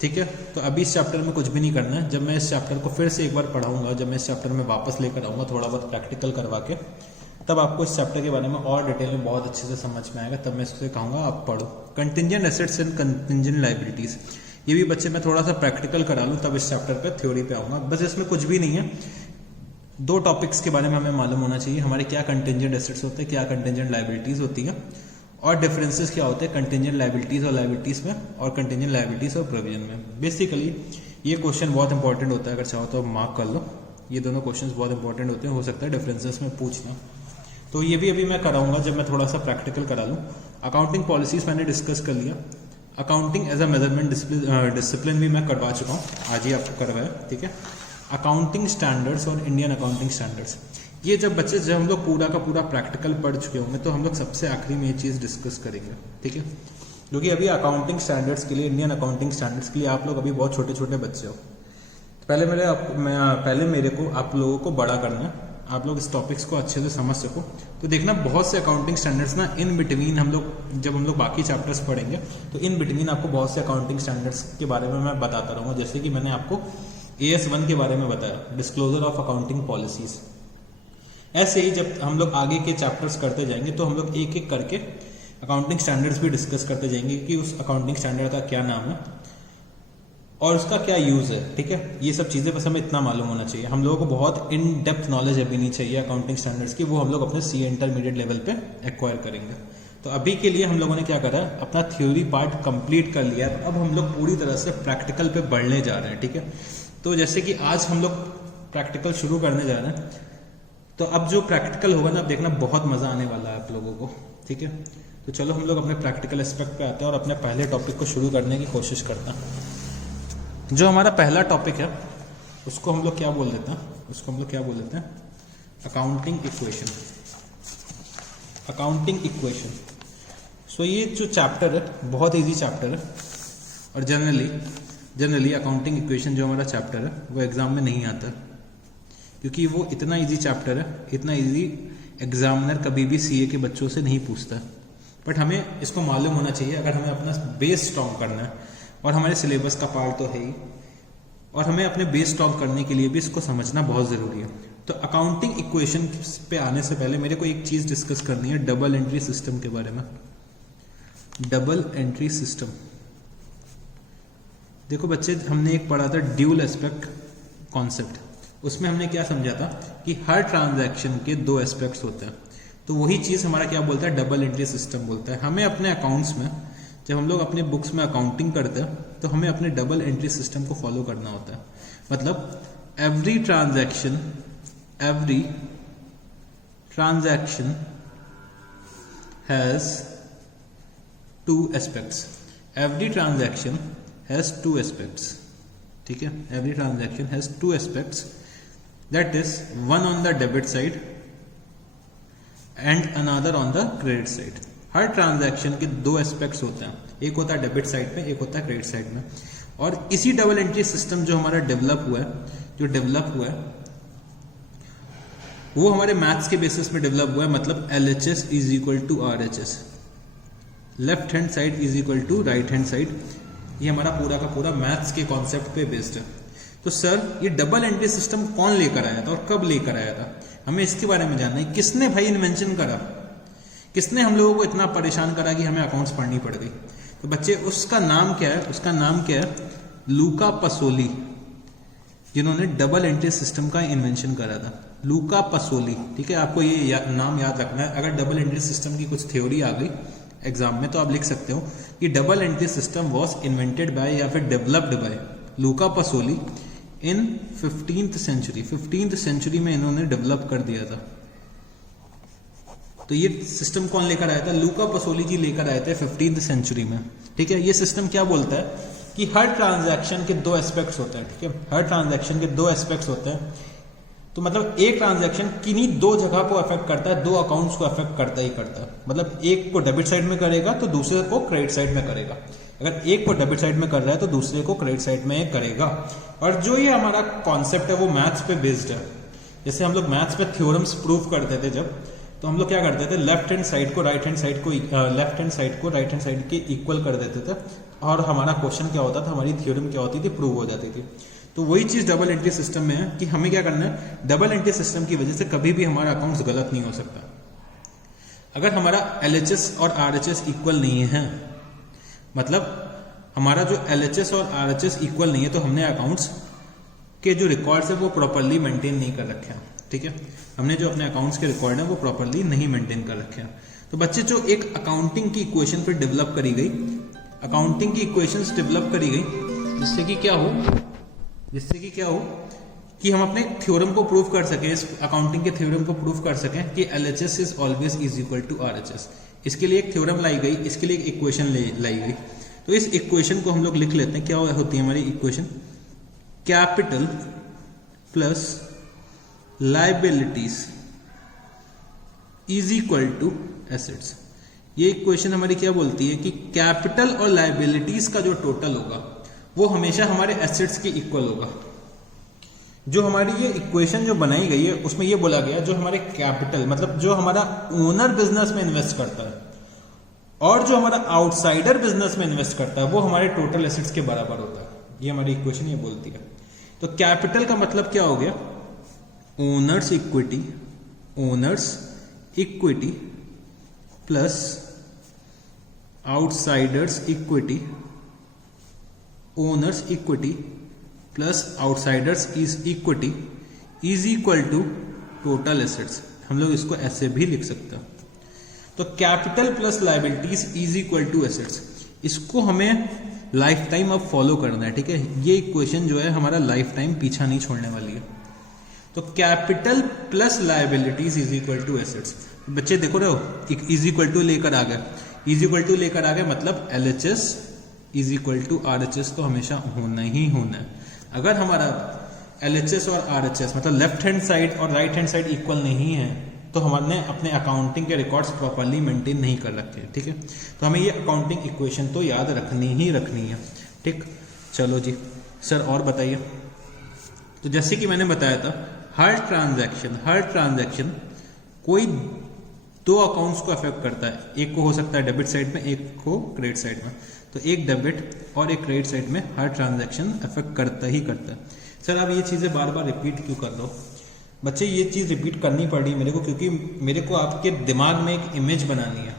ठीक है, तो अभी इस चैप्टर में कुछ भी नहीं करना है। जब मैं इस चैप्टर को फिर से एक बार पढ़ाऊंगा, जब मैं इस चैप्टर में वापस लेकर आऊँगा थोड़ा बहुत प्रैक्टिकल करवा के, तब आपको इस चैप्टर के बारे में और डिटेल में बहुत अच्छे से समझ में आएगा। तब मैं इससे कहूँगा आप पढ़ो। Contingent assets and contingent liabilities, ये भी बच्चे मैं थोड़ा सा प्रैक्टिकल करा लूँ, तब इस चैप्टर पर थ्योरी पे आऊँगा। बस इसमें कुछ भी नहीं है, 2 टॉपिक्स के बारे में हमें मालूम होना चाहिए, हमारे क्या कंटिंजेंट एसेट्स होते हैं, क्या कंटिंजेंट लायबिलिटीज होती है, और डिफरेंसेस क्या होते हैं कंटिंजेंट लायबिलिटीज और लायबिलिटीज में, और कंटिंजेंट लायबिलिटीज और प्रोविजन में। बेसिकली ये क्वेश्चन बहुत इंपॉर्टेंट होता है, अगर चाहो तो मार्क कर लो। ये दोनों क्वेश्चंस बहुत इंपॉर्टेंट होते हैं, हो सकता है डिफरेंसेस में पूछना। तो ये भी अभी मैं कराऊंगा जब मैं थोड़ा सा प्रैक्टिकल करा लूँ। अकाउंटिंग पॉलिसीज मैंने डिस्कस कर लिया। Accounting as a measurement discipline भी मैं करवा चुका हूँ, आज ही आपको करवाया। ठीक है, अकाउंटिंग स्टैंडर्ड्स और इंडियन अकाउंटिंग स्टैंडर्ड्स, ये जब हम लोग पूरा का पूरा प्रैक्टिकल पढ़ चुके होंगे तो हम लोग सबसे आखिरी में ये चीज़ डिस्कस करेंगे। ठीक है, क्योंकि अभी अकाउंटिंग स्टैंडर्ड्स के लिए, इंडियन अकाउंटिंग स्टैंडर्ड्स के लिए आप लोग अभी बहुत छोटे छोटे बच्चे हो। पहले मेरे को आप लोगों को बड़ा करना है, आप लोग इस टॉपिक्स को अच्छे से समझ सको। तो देखना, बहुत से अकाउंटिंग स्टैंडर्ड्स ना इन बिटवीन जब हम लोग बाकी चैप्टर्स पढ़ेंगे तो इन बिटवीन आपको बहुत से अकाउंटिंग स्टैंडर्ड्स के बारे में मैं बताता रहूँगा। जैसे कि मैंने आपको AS1 के बारे में बताया, डिस्क्लोजर ऑफ अकाउंटिंग पॉलिसीज। ऐसे ही जब हम लोग आगे के चैप्टर्स करते जाएंगे तो हम लोग एक एक करके अकाउंटिंग स्टैंडर्ड्स भी डिस्कस करते जाएंगे कि उस अकाउंटिंग स्टैंडर्ड का क्या नाम है और उसका क्या यूज है। ठीक है, ये सब चीज़ें बस हमें इतना मालूम होना चाहिए। हम लोगों को बहुत इन डेप्थ नॉलेज अभी नहीं चाहिए अकाउंटिंग स्टैंडर्ड्स की, वो हम लोग अपने CA इंटरमीडिएट लेवल पे एक्वायर करेंगे। तो अभी के लिए हम लोगों ने क्या करा, अपना थ्योरी पार्ट कंप्लीट कर लिया। अब हम लोग पूरी तरह से प्रैक्टिकल पे बढ़ने जा रहे हैं। ठीक है, तो जैसे कि आज हम लोग प्रैक्टिकल शुरू करने जा रहे हैं, तो अब जो प्रैक्टिकल होगा ना, अब देखना बहुत मजा आने वाला है आप लोगों को। ठीक है, तो चलो हम लोग अपने प्रैक्टिकल एस्पेक्ट पे आते हैं और अपने पहले टॉपिक को शुरू करने की कोशिश करते हैं। जो हमारा पहला टॉपिक है उसको हम लोग क्या बोल देते हैं, अकाउंटिंग इक्वेशन। अकाउंटिंग इक्वेशन, सो ये जो चैप्टर है बहुत इजी चैप्टर है, और जनरली अकाउंटिंग इक्वेशन जो हमारा चैप्टर है वो एग्जाम में नहीं आता, क्योंकि वो इतना इजी चैप्टर है, इतना इजी एग्जामिनर कभी भी CA के बच्चों से नहीं पूछता। बट हमें इसको मालूम होना चाहिए अगर हमें अपना बेस स्ट्रॉन्ग करना है, और हमारे सिलेबस का पार्ट तो है ही, और हमें अपने बेस स्ट्रॉन्ग करने के लिए भी इसको समझना बहुत ज़रूरी है। तो अकाउंटिंग इक्वेशन पे आने से पहले मेरे को एक चीज़ डिस्कस करनी है, डबल एंट्री सिस्टम के बारे में। डबल एंट्री सिस्टम, देखो बच्चे, हमने एक पढ़ा था ड्यूल एस्पेक्ट कॉन्सेप्ट। उसमें हमने क्या समझा था कि हर ट्रांजैक्शन के 2 एस्पेक्ट्स होते हैं। तो वही चीज़ हमारा क्या बोलता है, डबल एंट्री सिस्टम बोलता है। हमें अपने अकाउंट्स में, जब हम लोग अपने बुक्स में अकाउंटिंग करते हैं, तो हमें अपने डबल एंट्री सिस्टम को फॉलो करना होता है। मतलब every transaction has 2 aspects. Every transaction has 2 aspects. ठीक है, every transaction has 2 aspects, that is one on the debit side and another on the credit side। Her transaction के 2 एस्पेक्ट्स होते हैं, एक होता है डेबिट साइड पे, एक होता है क्रेडिट साइड में। और इसी डबल एंट्री सिस्टम जो हमारा डेवलप हुआ है वो हमारे मैथ्स के बेसिस में डेवलप हुआ है। मतलब LHS is equal to RHS। Left hand side is equal to right hand side. ये हमारा पूरा का पूरा मैथ्स के कॉन्सेप्ट पे बेस्ड है। तो सर ये डबल एंट्री सिस्टम कौन लेकर आया था और कब लेकर आया था, हमें इसके बारे में जानना है। किसने भाई इन्वेंशन करा, किसने हम लोगों को इतना परेशान करा कि हमें अकाउंट्स पढ़नी पड़ गई। तो बच्चे उसका नाम क्या है, उसका नाम क्या है, लूका पसोली, जिन्होंने डबल एंट्री सिस्टम का इन्वेंशन करा था, लूका पसोली। ठीक है, आपको ये नाम याद रखना है। अगर डबल एंट्री सिस्टम की कुछ थ्योरी आ गई एग्जाम में तो आप लिख सकते हो कि double entry system was invented by या फिर developed by Luka पसोली in 15th century. 15th century में इन्होंने डेवलप कर दिया था। तो ये सिस्टम कौन लेकर आया था, लूका पसोली जी लेकर आए थे 15th सेंचुरी में। ठीक है, ये सिस्टम क्या बोलता है कि हर ट्रांजैक्शन के दो एस्पेक्ट्स होते हैं। ठीक है, हर ट्रांजैक्शन के दो एस्पेक्ट्स होते हैं। तो मतलब एक ट्रांजैक्शन किन्हीं दो जगह को अफेक्ट करता है, दो अकाउंट्स को अफेक्ट करता ही करता है। मतलब एक को डेबिट साइड में करेगा तो दूसरे को क्रेडिट साइड में करेगा। अगर एक को डेबिट साइड में कर रहा है तो दूसरे को क्रेडिट साइड में करेगा। और जो ये हमारा कॉन्सेप्ट है वो मैथ्स पे बेस्ड है। जैसे हम लोग मैथ्स पे थ्योरम्स प्रूव करते थे जब, तो हम लोग क्या करते थे, लेफ्ट हैंड साइड को राइट हैंड साइड के इक्वल कर देते थे और हमारा क्वेश्चन क्या होता था, हमारी थ्योरम क्या होती थी, प्रूव हो जाती थी। तो वही चीज डबल एंट्री सिस्टम में है कि हमें क्या करना है, डबल एंट्री सिस्टम की वजह से कभी भी हमारा अकाउंट्स गलत नहीं हो सकता। अगर हमारा LHS और RHS इक्वल नहीं है, मतलब हमारा जो LHS और RHS इक्वल नहीं है, तो हमने अकाउंट्स के जो रिकॉर्ड्स है वो प्रॉपरली मेंटेन नहीं कर रखे हैं। ठीक है, हमने जो अपने अकाउंट्स के रिकॉर्ड है वो प्रॉपरली नहीं मेंटेन कर रखे हैं। तो बच्चे जो एक अकाउंटिंग की इक्वेशन फिर डेवलप करी गई, अकाउंटिंग की इक्वेशंस डेवलप करी गई, जिससे कि क्या हो कि हम अपने थ्योरम को प्रूव कर सकें, इस अकाउंटिंग के थ्योरम को प्रूव कर सकें कि LHS is always is equal to RHS। इसके लिए एक थ्योरम लाई गई, इसके लिए एक इक्वेशन लाई गई। तो इस इक्वेशन को हम लोग लिख लेते हैं। क्या होती है हमारी equation, capital plus liabilities is equal to assets. ये इक्वेशन हमारी क्या बोलती है कि कैपिटल और लायबिलिटीज का जो टोटल होगा वो हमेशा हमारे एसेट्स के इक्वल होगा। जो हमारी ये इक्वेशन जो बनाई गई है उसमें ये बोला गया, जो हमारे कैपिटल मतलब जो हमारा ओनर बिजनेस में इन्वेस्ट करता है और जो हमारा आउटसाइडर बिजनेस में इन्वेस्ट करता है वो हमारे टोटल एसेट्स के बराबर होता है। ये हमारी इक्वेशन ये बोलती है। तो कैपिटल का मतलब क्या हो गया, owners equity plus outsiders equity, owners equity plus outsiders is equity is equal to total assets. हम लोग इसको ऐसे भी लिख सकते हैं। तो capital plus liabilities is equal to assets, इसको हमें लाइफ टाइम अब फॉलो करना है। ठीक है, ये इक्वेशन जो है हमारा लाइफ टाइम पीछा नहीं छोड़ने वाली है। तो capital plus liabilities is equal to assets. बच्चे देखो रहे हो, इज इक्वल टू लेकर आ गए, मतलब LHS is equal to RHS तो हमेशा होना ही होना है। अगर हमारा LHS और RHS मतलब लेफ्ट हैंड साइड और राइट हैंड साइड इक्वल नहीं है तो हमने अपने अकाउंटिंग के रिकॉर्ड्स प्रॉपरली मेंटेन नहीं कर रखे। ठीक है, तो हमें ये अकाउंटिंग इक्वेशन तो याद रखनी है। ठीक, चलो जी सर और बताइए। तो जैसे कि मैंने बताया था, हर ट्रांजैक्शन कोई दो अकाउंट्स को अफेक्ट करता है। एक को हो सकता है डेबिट साइड में, एक को क्रेडिट साइड में। तो एक डेबिट और एक क्रेडिट साइड में हर ट्रांजैक्शन अफेक्ट करता है। सर आप ये चीज़ें बार बार रिपीट क्यों कर रहे हो? बच्चे ये चीज़ रिपीट करनी पड़ी मेरे को, क्योंकि मेरे को आपके दिमाग में एक इमेज बनानी है,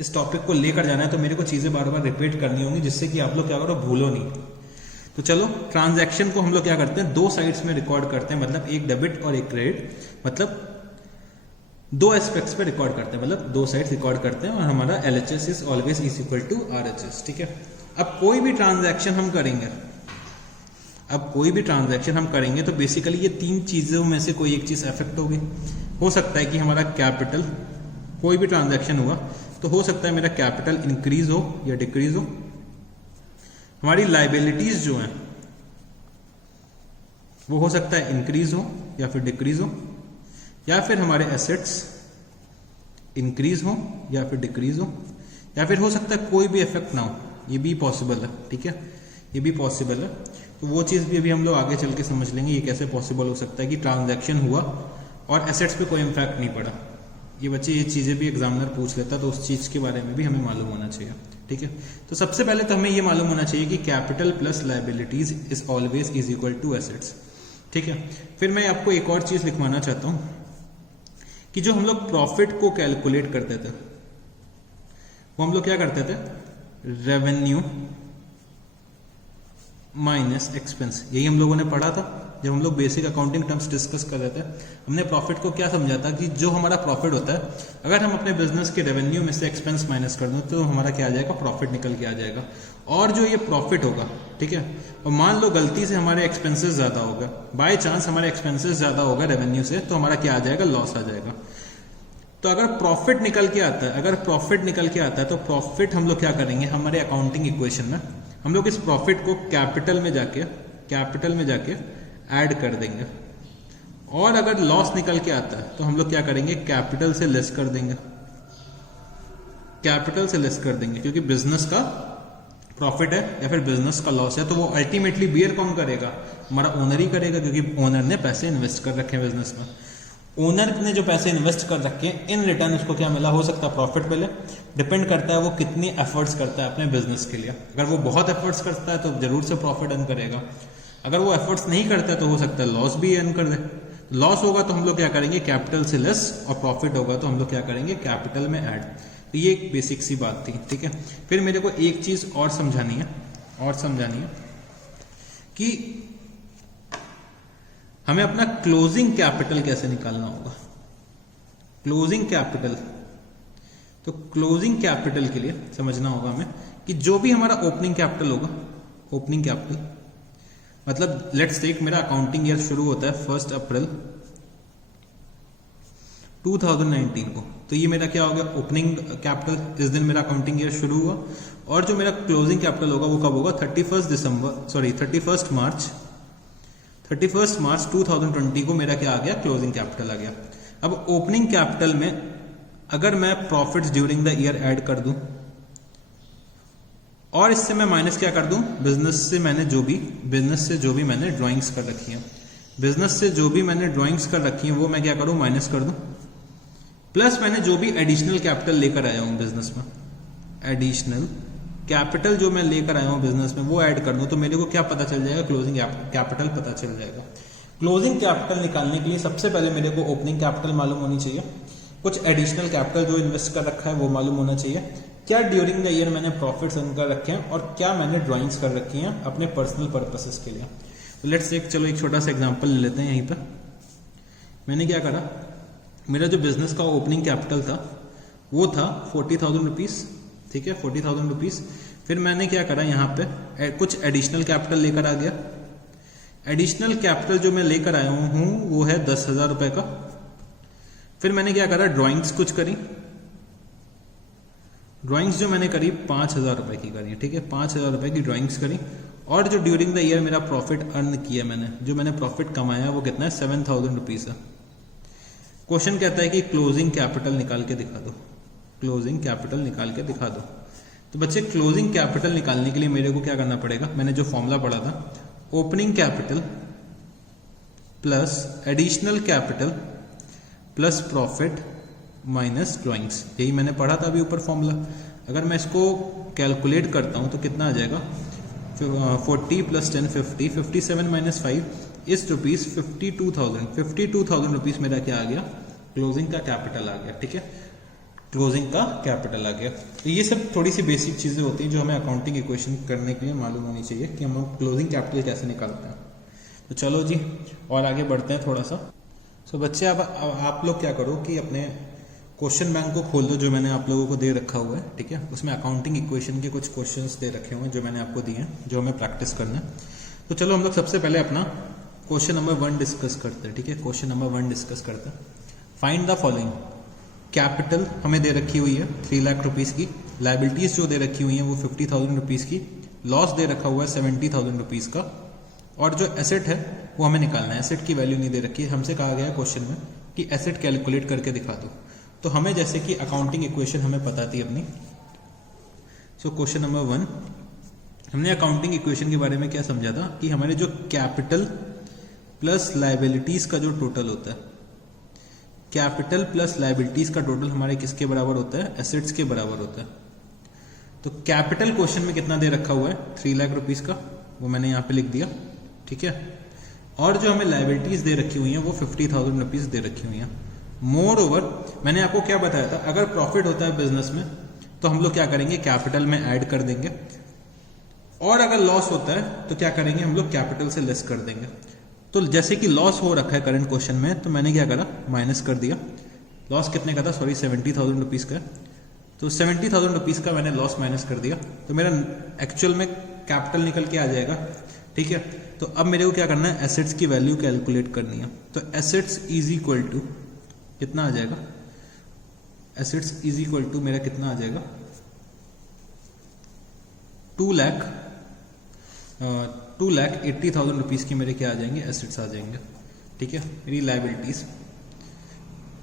इस टॉपिक को लेकर जाना है। तो मेरे को चीज़ें बार बार रिपीट करनी होंगी, जिससे कि आप लोग क्या करो, भूलो नहीं। तो चलो, ट्रांजैक्शन को हम लोग क्या करते हैं, दो साइड्स में रिकॉर्ड करते हैं, मतलब एक डेबिट और एक क्रेडिट, मतलब दो एस्पेक्ट्स पे रिकॉर्ड करते हैं, मतलब दो साइड्स रिकॉर्ड करते हैं। और हमारा LHS is always is equal to RHS। ठीक है, अब कोई भी ट्रांजैक्शन हम करेंगे तो बेसिकली ये तीन चीजों में से कोई एक चीज अफेक्ट होगी। हो सकता है कि हमारा कैपिटल, कोई भी ट्रांजैक्शन हुआ तो हो सकता है मेरा कैपिटल इंक्रीज हो या डिक्रीज हो, हमारी लायबिलिटीज जो हैं वो हो सकता है इंक्रीज हो या फिर डिक्रीज हो, या फिर हमारे एसेट्स इंक्रीज हो या फिर डिक्रीज हो, या फिर हो सकता है कोई भी इफेक्ट ना हो। ये भी पॉसिबल है। ठीक है, ये भी पॉसिबल है। तो वो चीज़ भी अभी हम लोग आगे चल के समझ लेंगे, ये कैसे पॉसिबल हो सकता है कि ट्रांजैक्शन हुआ और एसेट्स पे कोई इम्पैक्ट नहीं पड़ा। ये बच्चे ये चीज़ें भी एग्जामिनर पूछ लेता है, तो उस चीज़ के बारे में भी हमें मालूम होना चाहिए, ठीक है। तो सबसे पहले तो हमें ये मालूम होना चाहिए कि capital plus liabilities is always is equal to assets, ठीक है। फिर मैं आपको एक और चीज़ लिखवाना चाहता हूँ कि जो हम लोग प्रॉफिट को कैलकुलेट करते थे वो हम लोग क्या करते थे, रेवेन्यू माइनस एक्सपेंस। यही हम लोगों ने पढ़ा था जब हम लोग बेसिक अकाउंटिंग टर्म्स डिस्कस कर रहे थे। हमने प्रॉफिट को क्या समझा था कि जो हमारा प्रॉफिट होता है, अगर हम अपने बिजनेस के रेवेन्यू में से एक्सपेंस माइनस कर दें तो हमारा क्या आ जाएगा, प्रॉफिट निकल के आ जाएगा। और जो ये प्रॉफिट होगा, ठीक है, और मान लो गलती से हमारे एक्सपेंसेस ज्यादा होगा, बाय चांस हमारे एक्सपेंसेस ज्यादा होगा रेवेन्यू से, तो हमारा क्या आ जाएगा, लॉस आ जाएगा। तो अगर प्रॉफिट निकल के आता है, तो प्रॉफिट हम लोग क्या करेंगे, हमारे अकाउंटिंग इक्वेशन में हम लोग इस प्रॉफिट को कैपिटल में जाके ऐड कर देंगे। और अगर लॉस निकल के आता है तो हम लोग क्या करेंगे, कैपिटल से लेस कर देंगे, क्योंकि बिजनेस का प्रॉफिट है या फिर बिजनेस का लॉस है तो वो अल्टीमेटली बियर कौन करेगा, हमारा ओनर ही करेगा, क्योंकि ओनर ने पैसे इन्वेस्ट कर रखे हैं बिजनेस में। ओनर ने जो पैसे इन्वेस्ट कर रखे हैं, इन रिटर्न उसको क्या मिला, हो सकता है प्रॉफिट मिले, डिपेंड करता है वो कितनी एफर्ट्स करता है अपने बिजनेस के लिए। अगर वो बहुत एफर्ट्स करता है तो जरूर से प्रॉफिट अर्न करेगा, अगर वो एफर्ट्स नहीं करता है तो हो सकता है लॉस भी अर्न कर दे। लॉस होगा तो हम लोग क्या करेंगे, कैपिटल से लेस, और प्रॉफिट होगा तो हम लोग क्या करेंगे, कैपिटल में ऐड। तो ये एक बेसिक सी बात थी, ठीक है। फिर मेरे को एक चीज और समझानी है कि हमें अपना क्लोजिंग कैपिटल कैसे निकालना होगा। क्लोजिंग कैपिटल, तो क्लोजिंग कैपिटल के लिए समझना होगा हमें कि जो भी हमारा ओपनिंग कैपिटल होगा, ओपनिंग कैपिटल मतलब लेट्स टेक मेरा अकाउंटिंग ईयर शुरू होता है 1 अप्रैल 2019 को, तो ये मेरा क्या हो गया, ओपनिंग कैपिटल। इस दिन मेरा अकाउंटिंग ईयर शुरू हुआ, और जो मेरा क्लोजिंग कैपिटल होगा वो कब होगा, 31 मार्च 2020 को मेरा क्या आ गया, क्लोजिंग कैपिटल आ गया। अब ओपनिंग कैपिटल में अगर मैं profits during the year add कर दूं और इससे मैं माइनस क्या कर दूं, बिजनेस से जो भी मैंने ड्राइंग्स कर रखी है, वो मैं क्या करूं, माइनस कर दूं। प्लस मैंने जो भी एडिशनल कैपिटल लेकर आया हूं बिजनेस में, एडिशनल कैपिटल जो मैं लेकर आया हूं बिजनेस में वो ऐड कर दूं, तो मेरे को क्या पता चल जाएगा, क्लोजिंग कैपिटल पता चल जाएगा। क्लोजिंग कैपिटल निकालने के लिए सबसे पहले मेरे को ओपनिंग कैपिटल मालूम होनी चाहिए, कुछ एडिशनल कैपिटल जो इन्वेस्ट कर रखा है वो मालूम होना चाहिए, क्या ड्यूरिंग द ईयर मैंने प्रॉफिट्स अर्न कर रखे हैं, और क्या मैंने ड्राइंग्स कर रखी हैं अपने पर्सनल पर्पसेस के लिए। तो लेट्स चलो एक छोटा सा एग्जांपल ले लेते हैं। यहीं पर मैंने क्या करा, मेरा जो बिजनेस का ओपनिंग कैपिटल था वो था 40,000 रुपीज, ठीक है, 40,000 रुपीज। फिर मैंने क्या करा, यहाँ पे कुछ एडिशनल कैपिटल लेकर आ गया। एडिशनल कैपिटल जो मैं लेकर आया हूँ वो है 10,000 रुपए का। फिर मैंने क्या करा, ड्राइंग्स कुछ करी, ड्राइंग्स जो मैंने करी 5,000 रुपए की करी, ठीक है, 5,000 रुपए की ड्राइंग्स करी। और जो ड्यूरिंग द ईयर मेरा प्रॉफिट अर्न किया मैंने, जो मैंने प्रॉफिट कमाया वो कितना है, 7,000 रुपीज है। क्वेश्चन कहता है कि क्लोजिंग कैपिटल निकाल के दिखा दो, क्लोजिंग कैपिटल निकाल के दिखा दो। तो बच्चे क्लोजिंग कैपिटल निकालने के लिए मेरे को क्या करना पड़ेगा, मैंने जो फॉर्मूला पढ़ा था, opening capital plus additional capital plus profit minus drawings, यही मैंने पढ़ा था अभी ऊपर फॉर्मूला। अगर मैं इसको कैलकुलेट करता हूं तो कितना आ जाएगा, 40 प्लस 10 50, 57 माइनस 5 इस रुपीज 52,000 रुपीज मेरा क्या आ गया, क्लोजिंग का कैपिटल आ गया, ठीक है, क्लोजिंग का कैपिटल आ गया। तो ये सब थोड़ी सी बेसिक चीजें होती हैं जो हमें अकाउंटिंग इक्वेशन करने के लिए मालूम होनी चाहिए कि हम क्लोजिंग कैपिटल कैसे निकालते हैं। तो चलो जी और आगे बढ़ते हैं थोड़ा सा। सो बच्चे अब आप लोग क्या करो कि अपने क्वेश्चन बैंक को खोल दो जो मैंने आप लोगों को दे रखा हुआ है, ठीक है। उसमें अकाउंटिंग इक्वेशन के कुछ क्वेश्चंस दे रखे हुए हैं जो मैंने आपको दिए हैं, जो हमें प्रैक्टिस करना है। तो चलो हम लोग सबसे पहले अपना क्वेश्चन नंबर 1 डिस्कस करते हैं, ठीक है। क्वेश्चन नंबर 1 डिस्कस करते हैं। फाइंड द फॉलोइंग, कैपिटल हमें दे रखी हुई है 3 लाख रुपीज की, लाइबिलिटीज जो दे रखी हुई है वो 50,000 रुपीज की, लॉस दे रखा हुआ है 70,000 रुपीज का, और जो एसेट है वो हमें निकालना है। एसेट की वैल्यू नहीं दे रखी है, हमसे कहा गया है क्वेश्चन में कि एसेट कैलकुलेट करके दिखा दो। तो हमें जैसे कि अकाउंटिंग इक्वेशन हमें पता थी अपनी। सो क्वेश्चन नंबर 1 हमने अकाउंटिंग इक्वेशन के बारे में क्या समझा था कि हमारे जो कैपिटल प्लस लाइबिलिटीज का जो टोटल होता है, कैपिटल प्लस लाइबिलिटीज का टोटल हमारे किसके बराबर होता है, एसेट्स के बराबर होता है। तो कैपिटल क्वेश्चन में कितना दे रखा हुआ है, 3 लाख रुपीस का, वो मैंने यहाँ पे लिख दिया, ठीक है। और जो हमें लाइबिलिटीज दे रखी हुई हैं वो 50,000 रुपीज दे रखी हुई हैं। मोर ओवर मैंने आपको क्या बताया था, अगर प्रॉफिट होता है बिजनेस में तो हम लोग क्या करेंगे, कैपिटल में ऐड कर देंगे, और अगर लॉस होता है तो क्या करेंगे, हम लोग कैपिटल से लेस कर देंगे। तो जैसे कि लॉस हो रखा है करंट क्वेश्चन में, तो मैंने क्या करा, माइनस कर दिया। लॉस कितने का था, सॉरी 70,000 रुपीज का, तो 70,000 रुपीज का मैंने लॉस माइनस कर दिया, तो मेरा एक्चुअल में कैपिटल निकल के आ जाएगा, ठीक है। तो अब मेरे को क्या करना है, एसेट्स की वैल्यू कैलकुलेट करनी है। तो एसेट्स इज इक्वल टू कितना आ जाएगा, एसेट्स इज इक्वल टू मेरा कितना आ जाएगा, 2,80,000 रुपीज की मेरे क्या आ जाएंगे, एसेट्स आ जाएंगे, ठीक है। मेरी लाइबिलिटीज,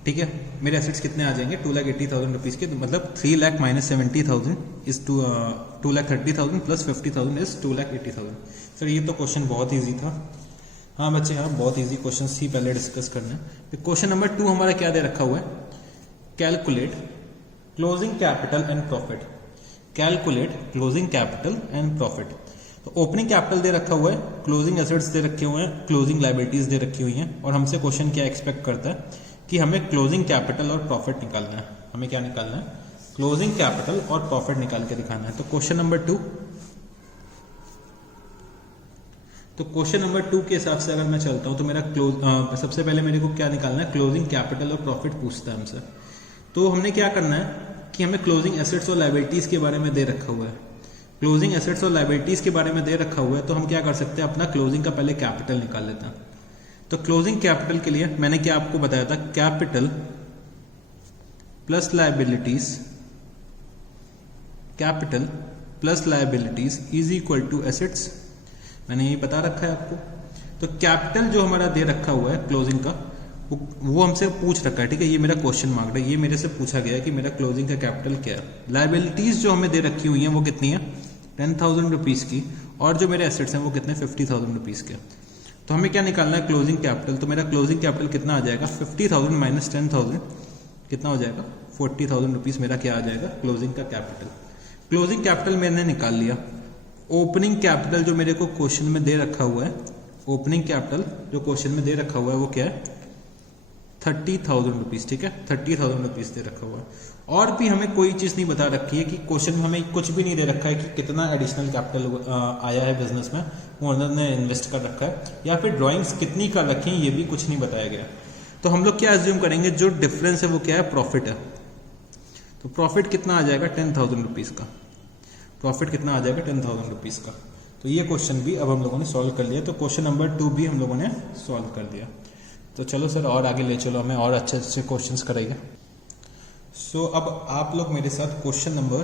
ठीक है, मेरे एसेट्स कितने आ जाएंगे, 2,80,000 रुपीज के, तो मतलब 3 lakh minus 70,000 is 2,30,000 plus 50,000 is 2,80,000। Sir ये तो क्वेश्चन बहुत इजी था। हाँ बच्चे हाँ, बहुत इजी क्वेश्चन ही पहले डिस्कस करना है। क्वेश्चन नंबर 2 हमारा क्या दे रखा हुआ है, calculate closing capital and profit. Calculate closing capital and profit. तो ओपनिंग कैपिटल दे रखा हुआ है, क्लोजिंग एसेट्स दे रखे हुए हैं, क्लोजिंग लाइबिलिटीज दे रखी हुई हैं, और हमसे क्वेश्चन क्या एक्सपेक्ट करता है कि हमें क्लोजिंग कैपिटल और प्रॉफिट निकालना है। हमें क्या निकालना है, क्लोजिंग कैपिटल और प्रॉफिट निकाल के दिखाना है। तो क्वेश्चन नंबर 2, तो क्वेश्चन नंबर 2 के हिसाब से अगर मैं चलता हूं तो मेरा सबसे पहले मेरे को क्या निकालना है, क्लोजिंग कैपिटल और प्रॉफिट पूछता है हमसे। तो हमने क्या करना है कि हमें क्लोजिंग एसेट्स और लाइबिलिटीज के बारे में दे रखा हुआ है। क्लोजिंग एसेट्स और लाइबिलिटीज के बारे में दे रखा हुआ है, तो हम क्या कर सकते हैं, अपना क्लोजिंग का पहले कैपिटल निकाल लेते हैं। तो क्लोजिंग कैपिटल के लिए मैंने क्या आपको बताया था, capital plus liabilities, capital plus liabilities is equal to assets. मैंने यही बता रखा है आपको। तो कैपिटल जो हमारा दे रखा हुआ है क्लोजिंग का, वो हमसे पूछ रखा है, ठीक है। ये मेरा क्वेश्चन मार्क है, ये मेरे से पूछा गया है कि मेरा क्लोजिंग का कैपिटल क्या है। लाइबिलिटीज जो हमें दे रखी हुई हैं वो कितनी है, 10,000 रुपीज की, और जो मेरे एसेट्स हैं वो कितने, 50,000 रुपीज के। तो हमें क्या निकालना है, क्लोजिंग कैपिटल। तो मेरा क्लोजिंग कैपिटल कितना आ जाएगा, 50,000 माइनस 10,000 कितना हो जाएगा, 40,000 रुपीज मेरा क्या आ जाएगा, क्लोजिंग का कैपिटल। क्लोजिंग कैपिटल मैंने निकाल लिया। ओपनिंग कैपिटल जो मेरे को क्वेश्चन में दे रखा हुआ है, ओपनिंग कैपिटल जो क्वेश्चन में दे रखा हुआ है वो क्या है, 30,000 रुपीज, ठीक है। 30,000 रुपीज दे रखा हुआ है। और भी हमें कोई चीज नहीं बता रखी है कि क्वेश्चन में हमें कुछ भी नहीं दे रखा है कि कितना एडिशनल कैपिटल आया है बिजनेस में, वो ओनर ने इन्वेस्ट कर रखा है, या फिर ड्राइंग्स कितनी कर रखी है, ये भी कुछ नहीं बताया गया। तो हम लोग क्या एज्यूम करेंगे, जो डिफरेंस है वो क्या है, प्रॉफिट है। तो प्रॉफिट कितना आ जाएगा, 10,000 रुपीज का। प्रॉफिट कितना आ जाएगा, 10,000 रुपीज का। तो ये क्वेश्चन भी अब हम लोगों ने सॉल्व कर लिया। तो क्वेश्चन नंबर 2 भी हम लोगों ने सॉल्व कर दिया। तो चलो सर और आगे ले चलो, हमें और अच्छे अच्छे क्वेश्चंस करेंगे। सो अब आप लोग मेरे साथ क्वेश्चन नंबर